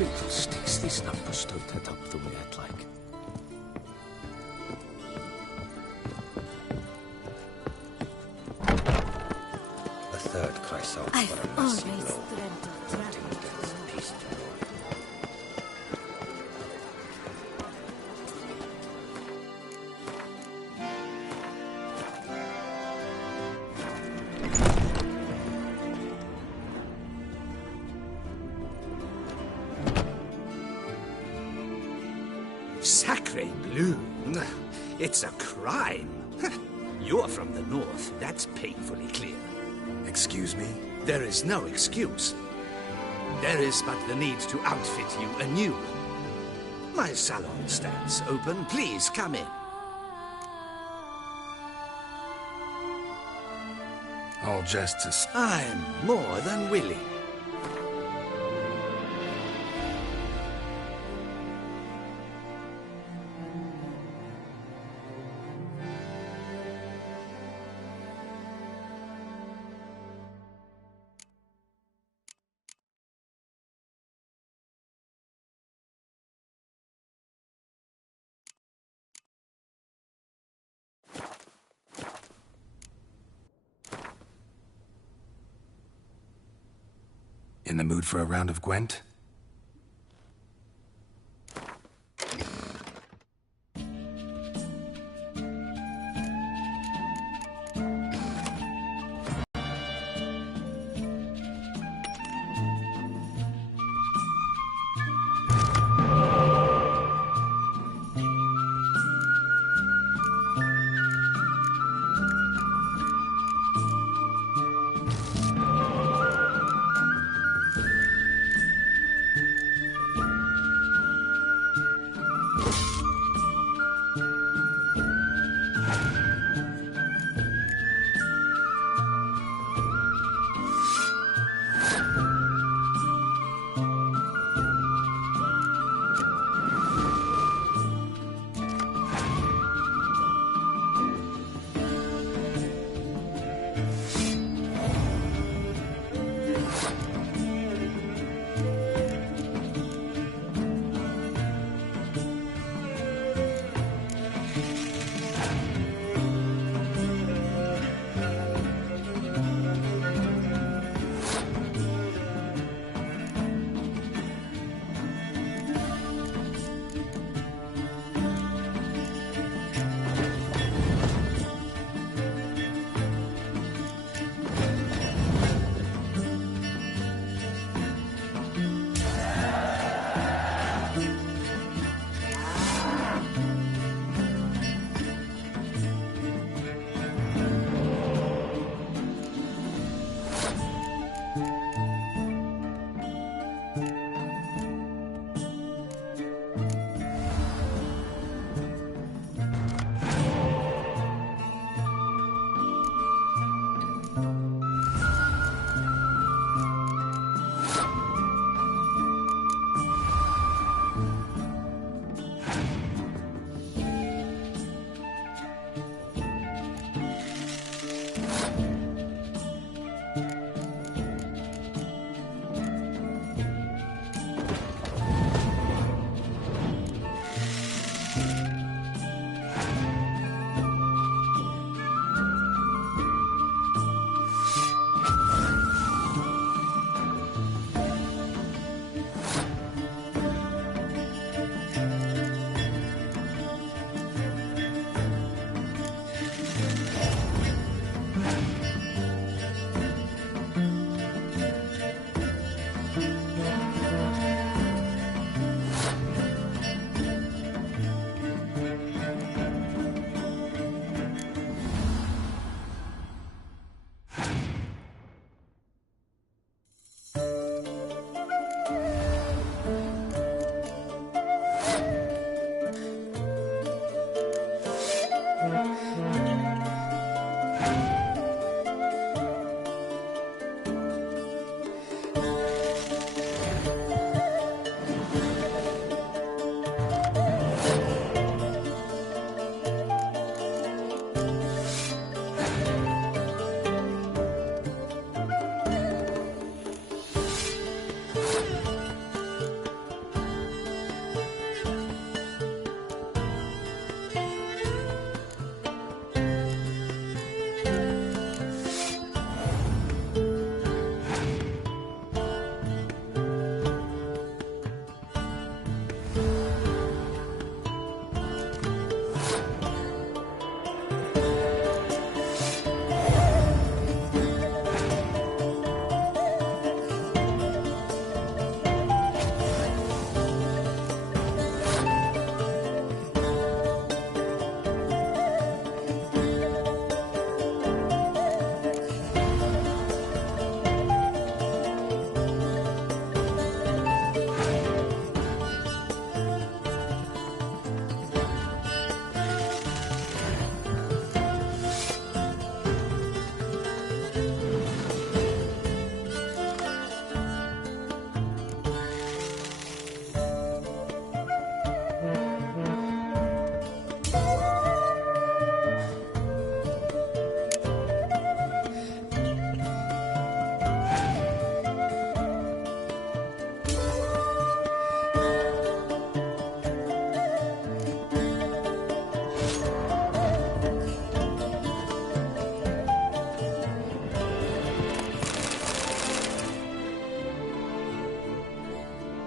fiddlesticks, these numbers don't add up the way I'd like. A third cries out I've for a always massive blow. dreamt of traveling to the north. Peace to Lord. Sacre bleu! It's a crime! You're from the north, that's painfully clear. Excuse me? There is no excuse. There is but the need to outfit you anew. My salon stands open. Please come in. All jests aside. I'm more than willing. In the mood for a round of Gwent?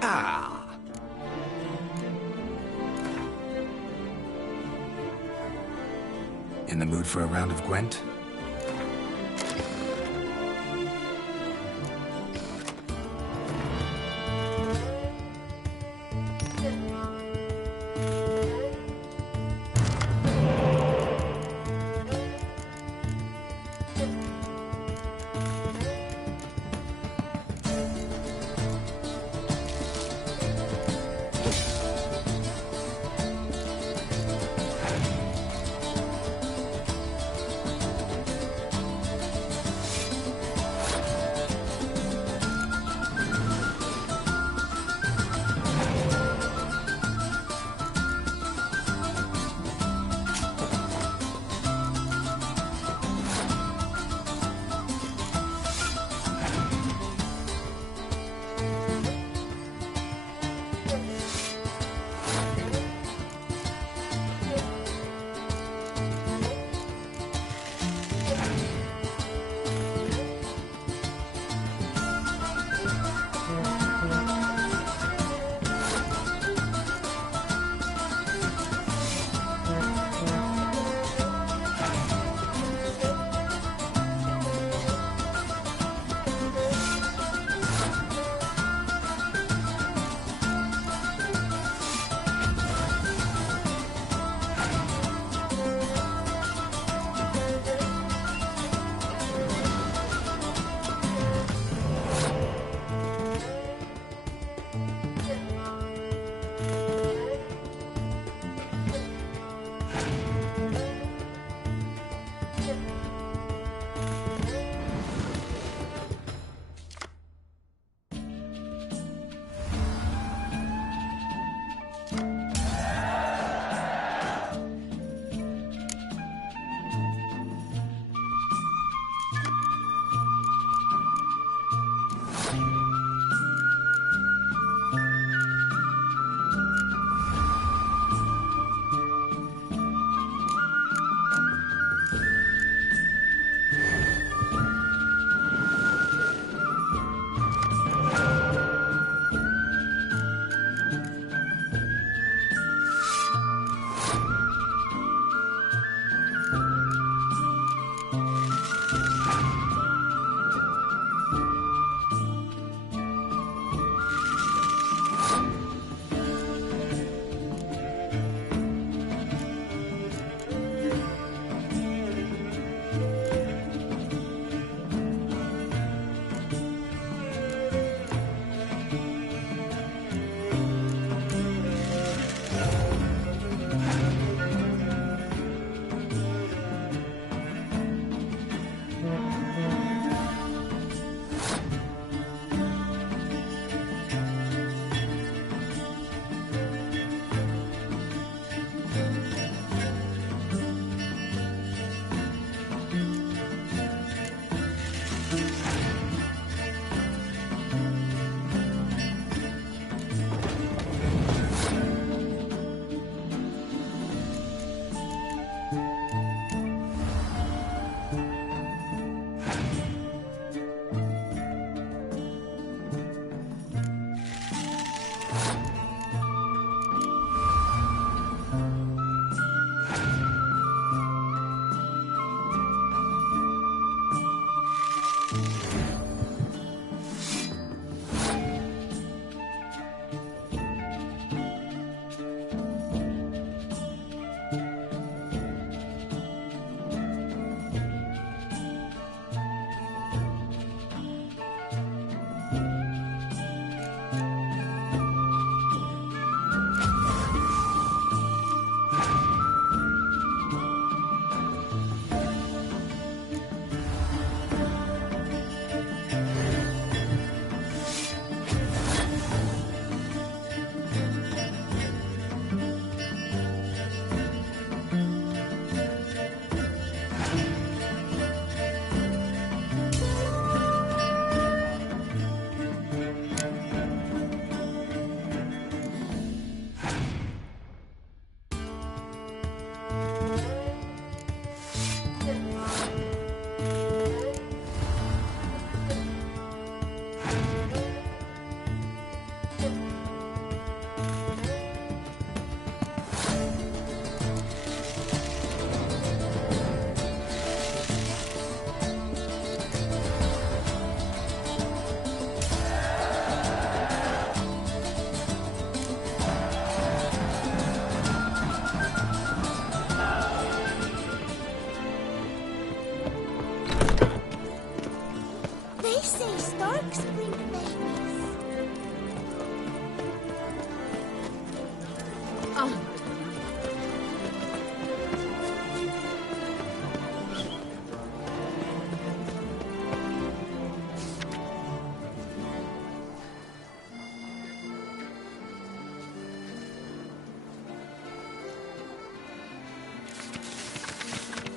Ah! In the mood for a round of Gwent?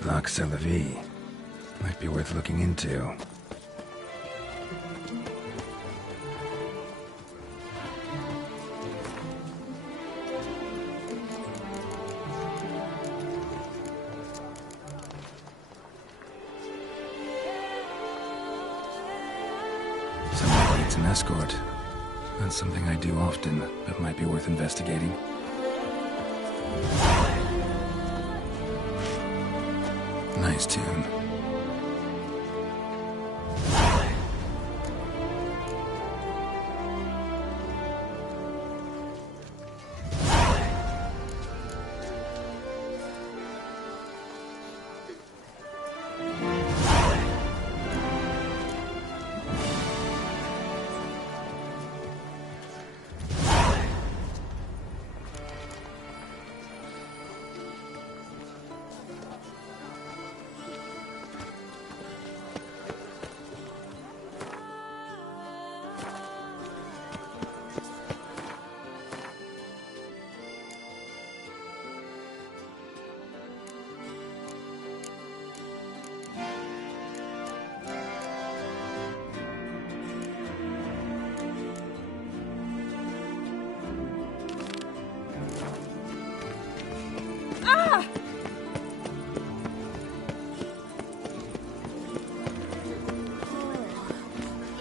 Loch Selavi. Might be worth looking into. Someone needs an escort. That's something I do often, but might be worth investigating. Nice tune.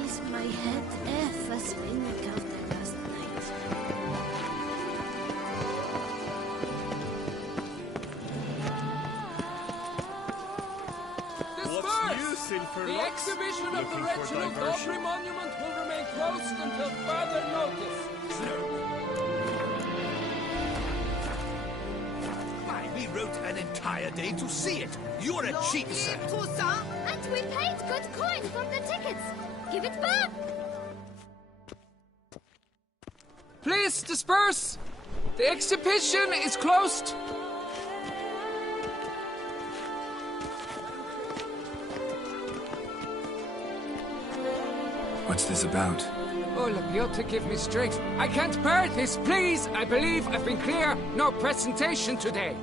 Is my head ever spinning after last night? Disperse! The exhibition of the Reginald Dobry Monument will remain closed until further notice. Why, we wrote an entire day to see it. You're a cheat, sir. And we paid good coin for the tickets. Give it back! Please disperse! The exhibition is closed! What's this about? Oh, Lapiota, give me strength. I can't bear this, please! I believe I've been clear. No presentation today.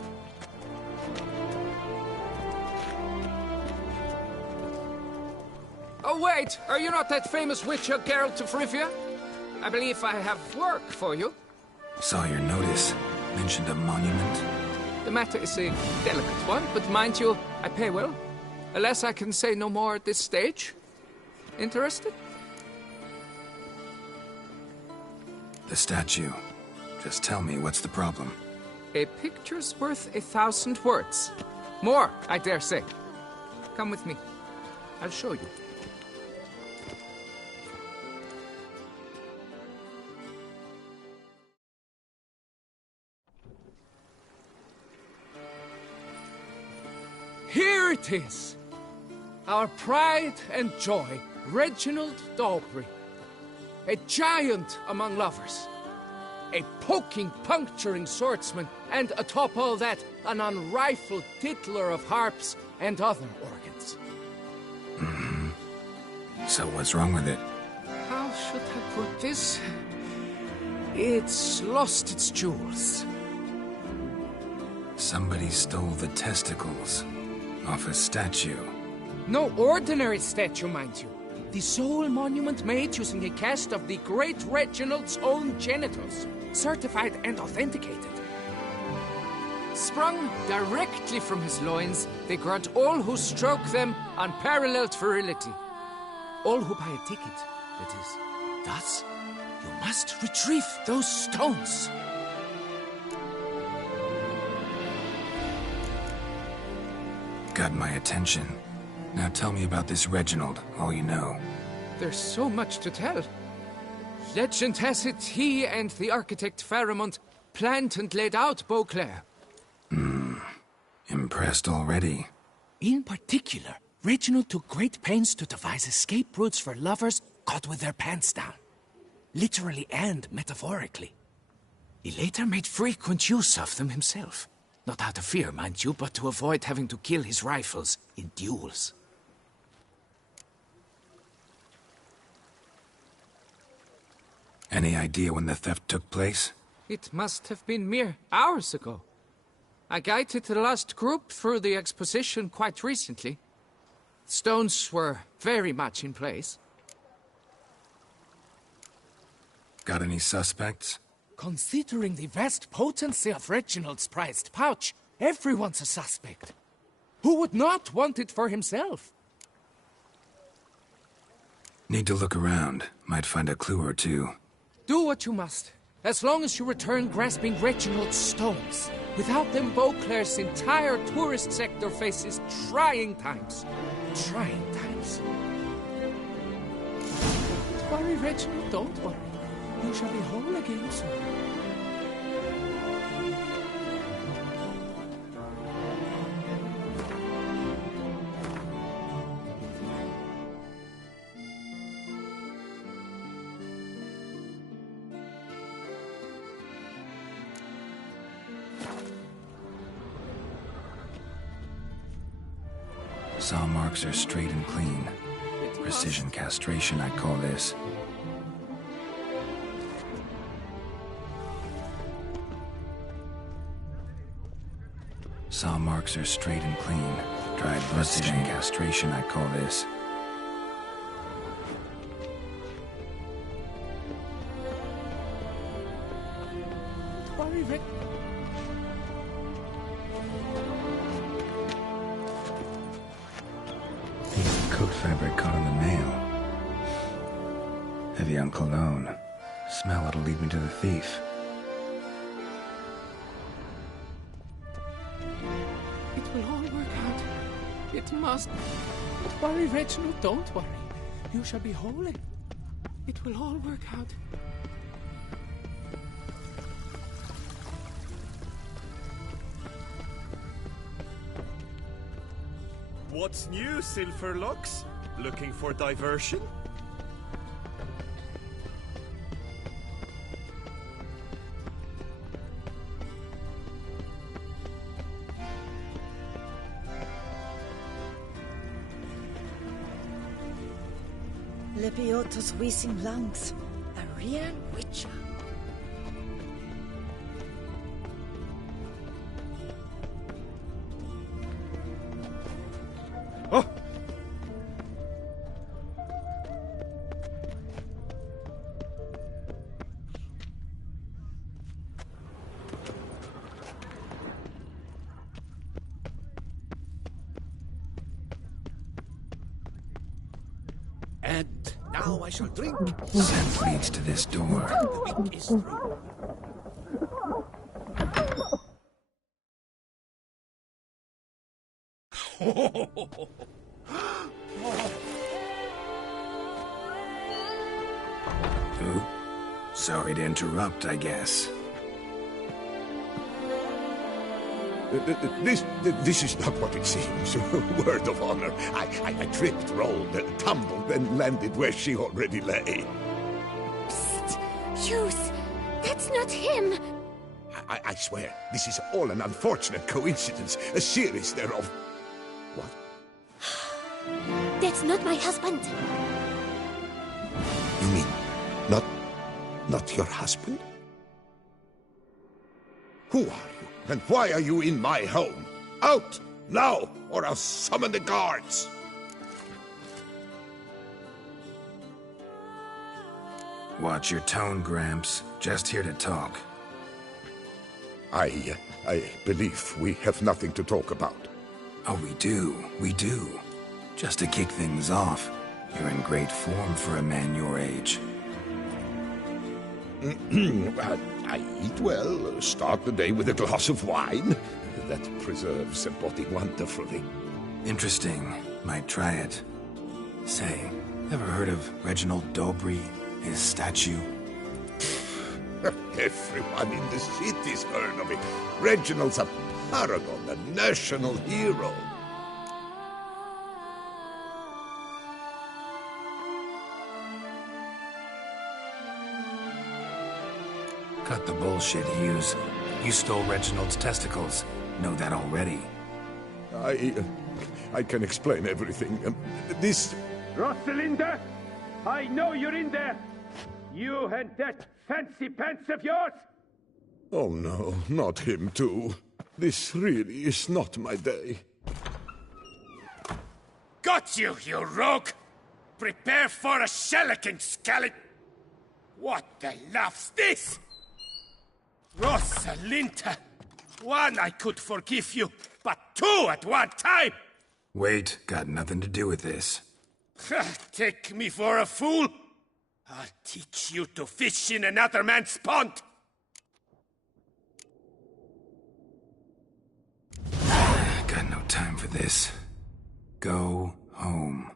Oh, wait! Are you not that famous witcher, Geralt of Rivia? I believe I have work for you. Saw your notice. Mentioned a monument. The matter is a delicate one, but mind you, I pay well. Alas, I can say no more at this stage. Interested? The statue. Just tell me, what's the problem? A picture's worth 1,000 words. More, I dare say. Come with me. I'll show you. Here it is! Our pride and joy, Reginald Dobry. A giant among lovers. A poking, puncturing swordsman, and atop all that, an unrifled tittler of harps and other organs. Mm-hmm. So what's wrong with it? How should I put this? It's lost its jewels. Somebody stole the testicles off a statue. No ordinary statue, mind you. The sole monument made using a cast of the great Reginald's own genitals, certified and authenticated. Sprung directly from his loins, they grant all who stroke them unparalleled virility. All who buy a ticket, that is. Thus, you must retrieve those stones. Got my attention. Now tell me about this Reginald, all you know. There's so much to tell. Legend has it he and the architect Faramond planned and laid out Beauclair. Impressed already. In particular, Reginald took great pains to devise escape routes for lovers caught with their pants down. Literally and metaphorically. He later made frequent use of them himself. Not out of fear, mind you, but to avoid having to kill his rivals in duels. Any idea when the theft took place? It must have been mere hours ago. I guided the last group through the exposition quite recently. Stones were very much in place. Got any suspects? Considering the vast potency of Reginald's prized pouch, everyone's a suspect. Who would not want it for himself? Need to look around. Might find a clue or two. Do what you must, as long as you return grasping Reginald's stones. Without them, Beauclair's entire tourist sector faces trying times. Trying times. Don't worry, Reginald, don't worry. You shall be whole again soon. Saw marks are straight and clean. Precision castration, I'd call this. Saw marks are straight and clean. Dried precision castration, I'd call this. Worry, Rick. Piece of coat fabric caught in the nail. Heavy on cologne. Smell it'll lead me to the thief. It will all work out. It must. Don't worry, Reginald, don't worry. You shall be holy. It will all work out. What's new, Silverlocks? Looking for diversion? Lepiotus wheezing lungs. A real witcher. Oh! And now I shall drink. Scent leads to this door. The week is through. Ooh. Sorry to interrupt, I guess. This is not what it seems. Word of honor. I tripped, rolled, tumbled, and landed where she already lay. Psst! Hughes! That's not him! I swear, this is all an unfortunate coincidence. A series thereof. What? That's not my husband! You mean, not your husband? Who are you, and why are you in my home? Out, now, or I'll summon the guards! Watch your tone, Gramps. Just here to talk. I believe we have nothing to talk about. Oh, we do. Just to kick things off, you're in great form for a man your age. I eat well, start the day with a glass of wine. That preserves a body wonderfully. Interesting. Might try it. Say, ever heard of Reginald Dobry, his statue? Everyone in the city's heard of it. Reginald's a paragon, a national hero. Cut the bullshit, Hughes. You stole Reginald's testicles. Know that already. I can explain everything. This... Rosalinda! I know you're in there! You and that fancy pants of yours! Oh no, not him too. This really is not my day. Got you, you rogue! Prepare for a shellacking, scallop! What the laugh's this? Rosalinda! One, I could forgive you, but two at one time! Wait, got nothing to do with this. Take me for a fool? I'll teach you to fish in another man's pond! Got no time for this. Go home.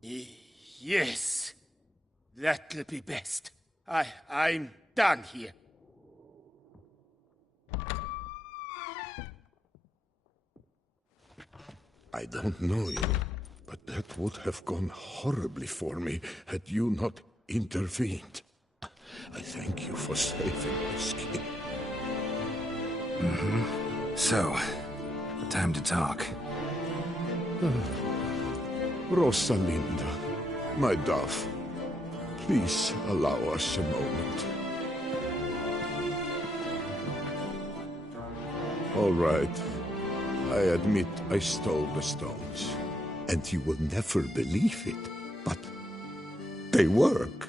Yes. That'll be best. I'm done here. I don't know you, but that would have gone horribly for me had you not intervened. I thank you for saving my skin. So, time to talk. Rosalinda, my dove, please allow us a moment. All right. I admit I stole the stones. And you will never believe it, but they work.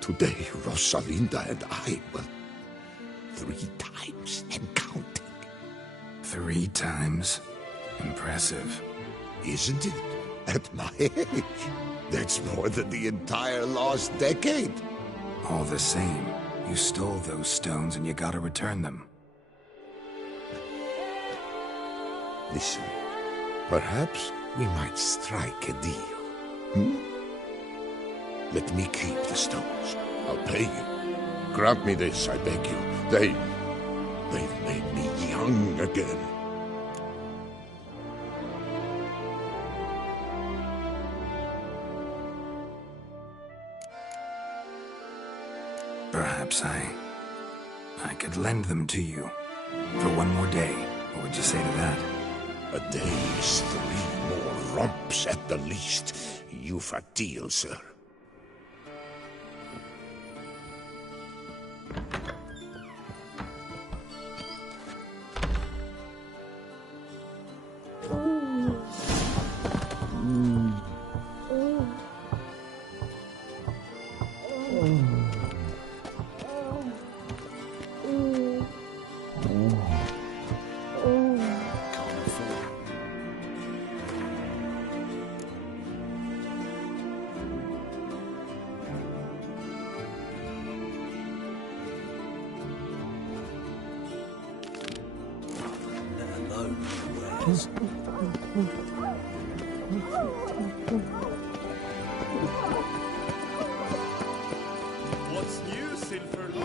Today, Rosalinda and I will 3 times and counting. 3 times? Impressive. Isn't it? At my age. That's more than the entire lost decade. All the same, you stole those stones and you gotta return them. Listen, perhaps we might strike a deal. Hmm? Let me keep the stones. I'll pay you. Grant me this, I beg you. They've made me young again. Perhaps I could lend them to you. For 1 more day. What would you say to that? A day is 3 more romps at the least. You've a deal, sir. What's new, Silverlock?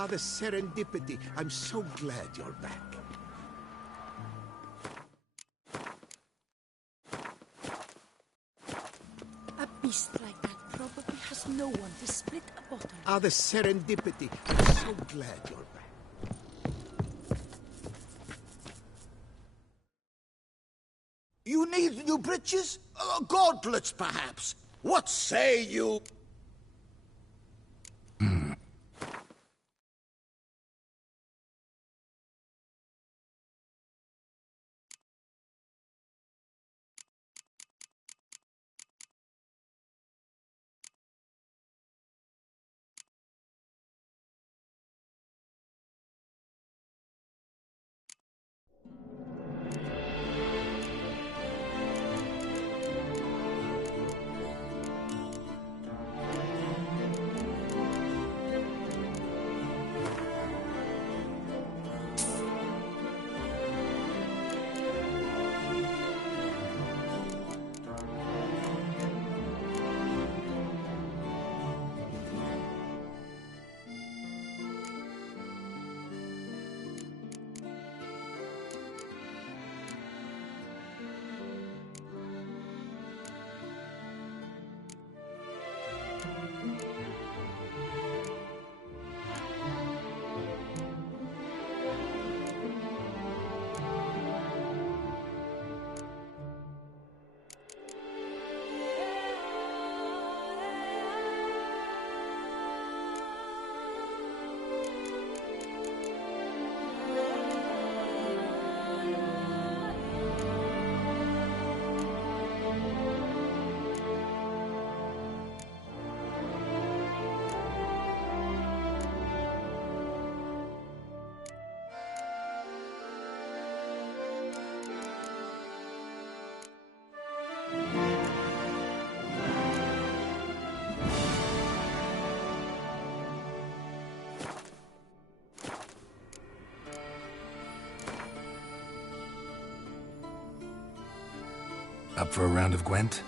Ah, the serendipity. I'm so glad you're back. A beast like that probably has no one to split a bottle. Ah, the serendipity. I'm so glad you're back. You need new breeches? Gauntlets, perhaps? What say you? Up for a round of Gwent?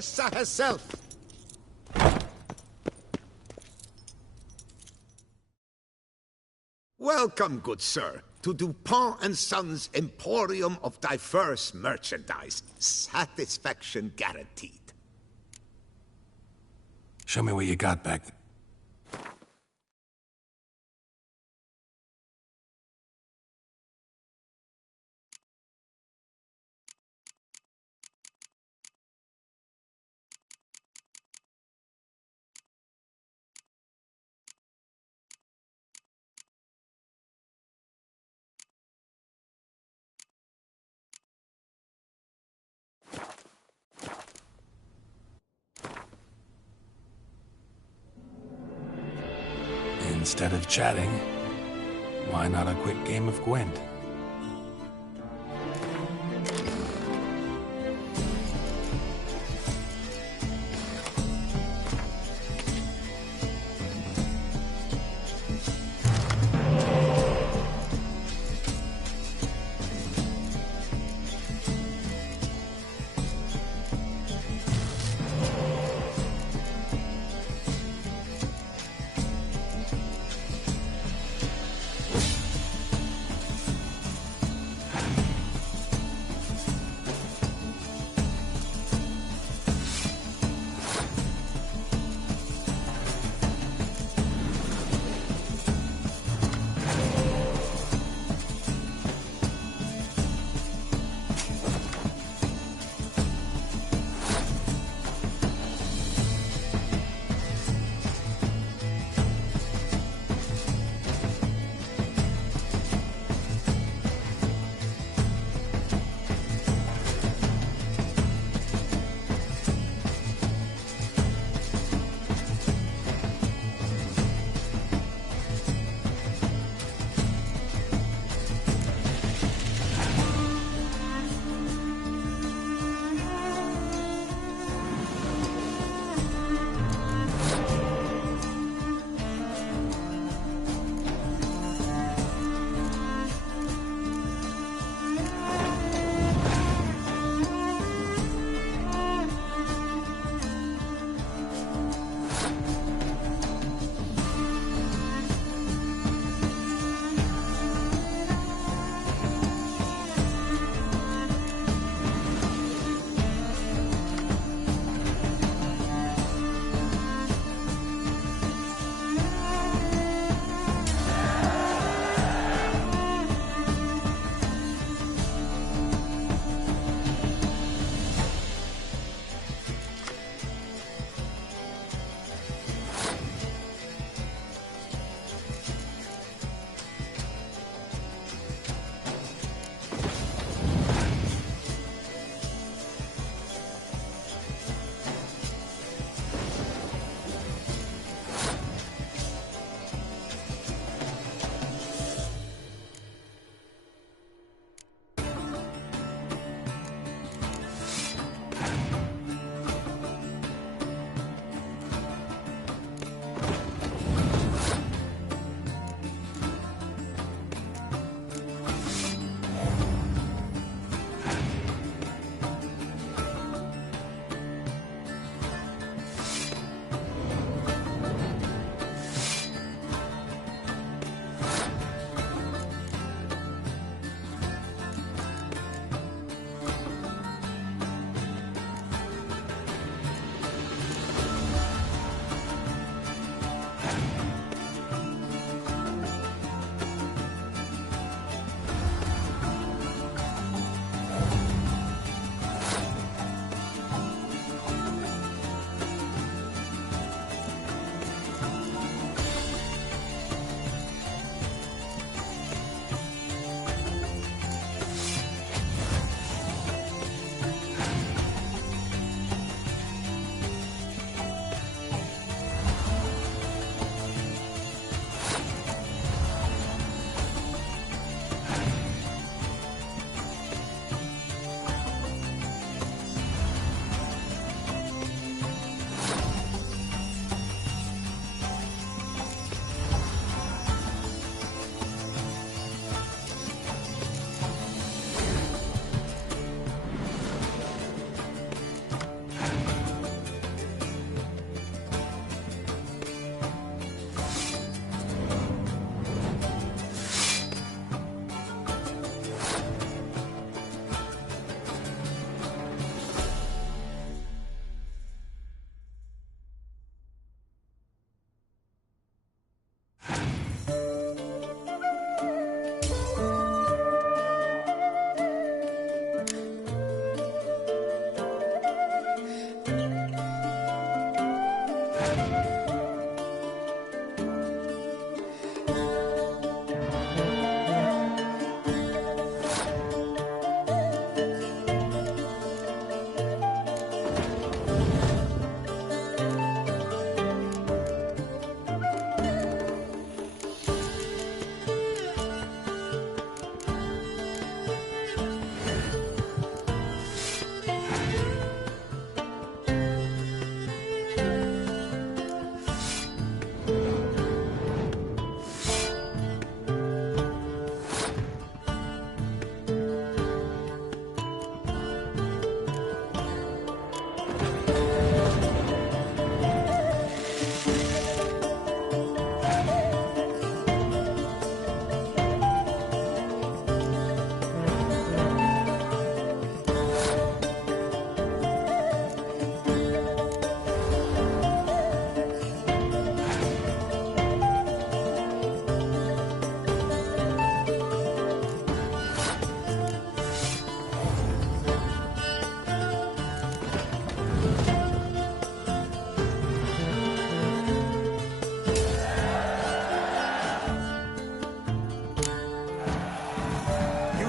Contessa herself! Welcome, good sir, to Dupont and Sons' Emporium of diverse merchandise. Satisfaction guaranteed. Show me what you got back there. Instead of chatting, why not a quick game of Gwent?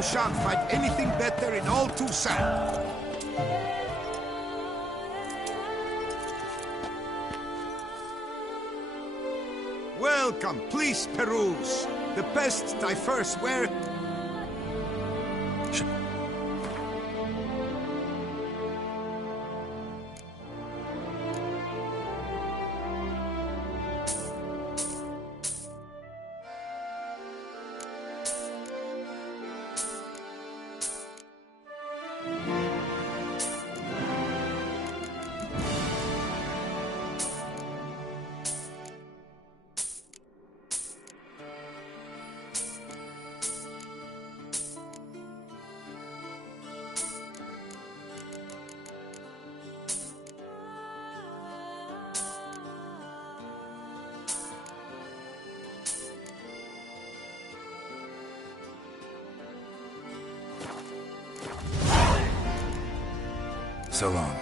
You shan't find anything better in all Toussaint. Welcome, please peruse. The best I first wear. So long.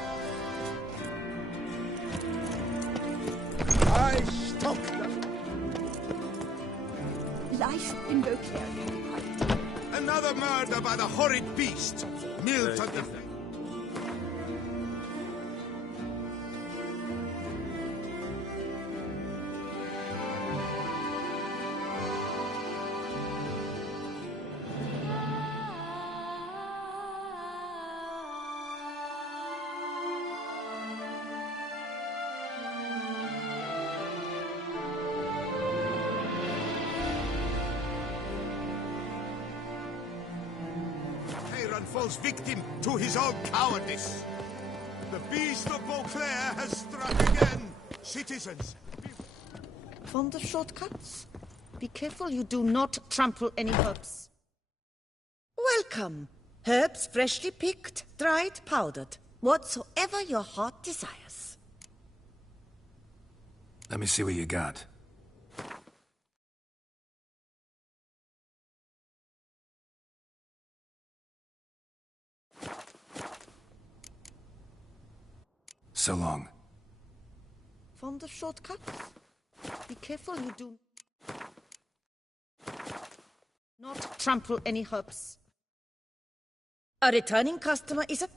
I stop. Life in Beauclair can be quite... Another murder by the horrid beast. Milton. Falls victim to his own cowardice. The beast of Beauclair has struck again. Citizens. Fond of shortcuts? Be careful you do not trample any herbs. Welcome. Herbs freshly picked, dried, powdered. Whatsoever your heart desires. Let me see what you got. So long. Fond of shortcuts? Be careful you do not trample any herbs. A returning customer is a...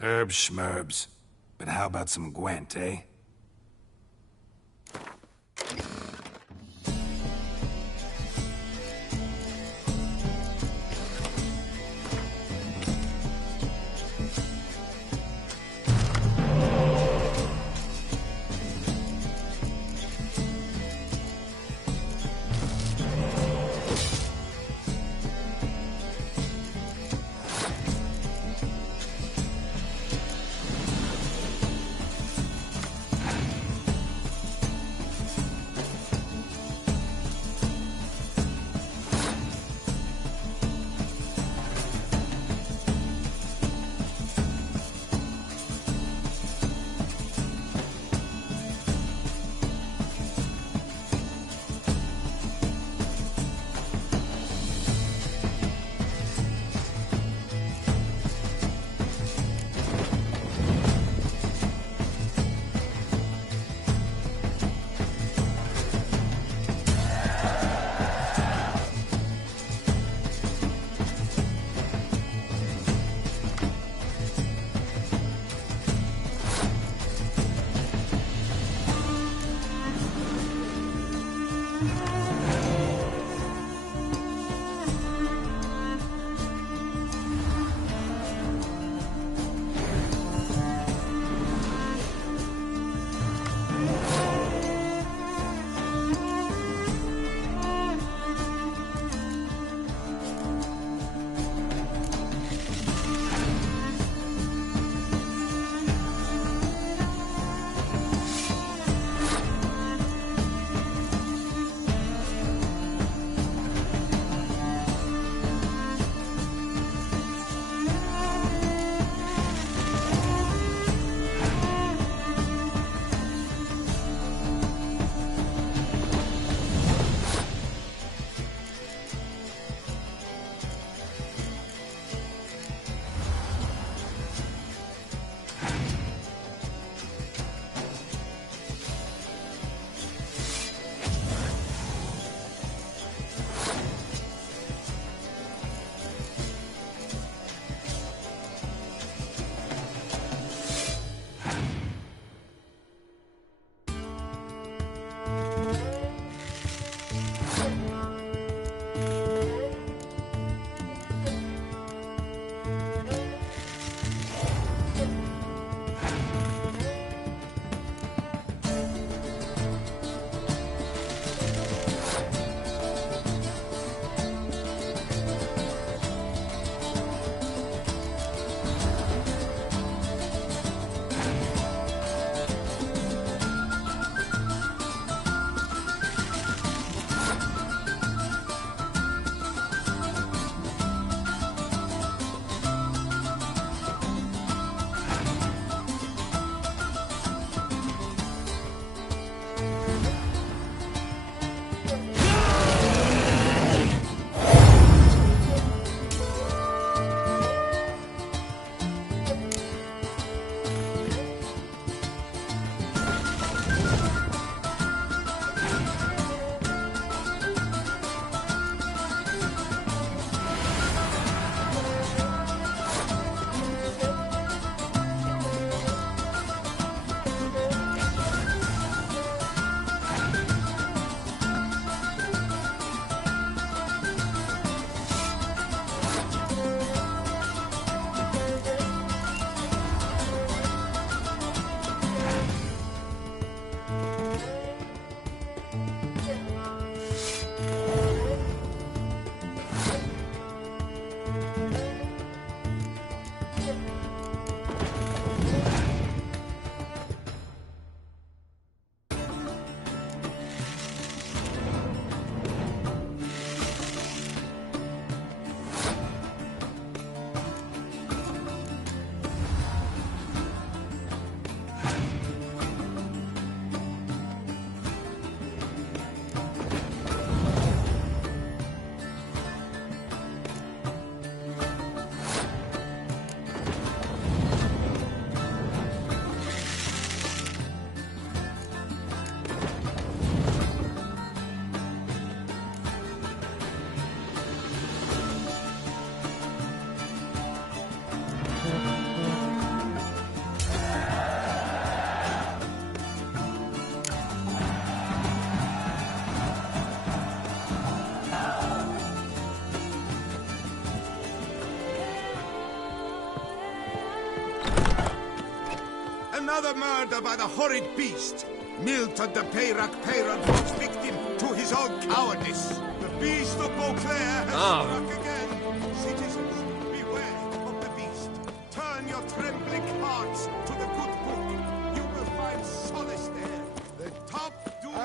Herbs schmerbs. But how about some Gwent, eh? Another murder by the horrid beast. Milton the Peyrac falls victim to his own cowardice. The beast of Beauclair has struck again. Citizens, beware of the beast. Turn your trembling hearts to the good book. You will find solace there. The top doom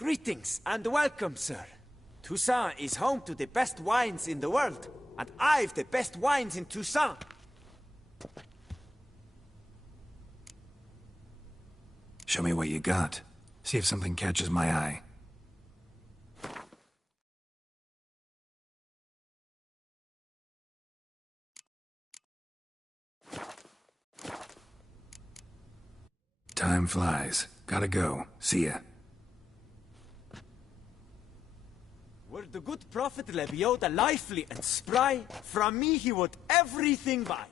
Greetings and welcome, sir. Toussaint is home to the best wines in the world, and I've the best wines in Toussaint. Show me what you got. See if something catches my eye. Time flies. Gotta go. See ya. Were the good prophet Lebioda lively and spry, from me he would everything buy.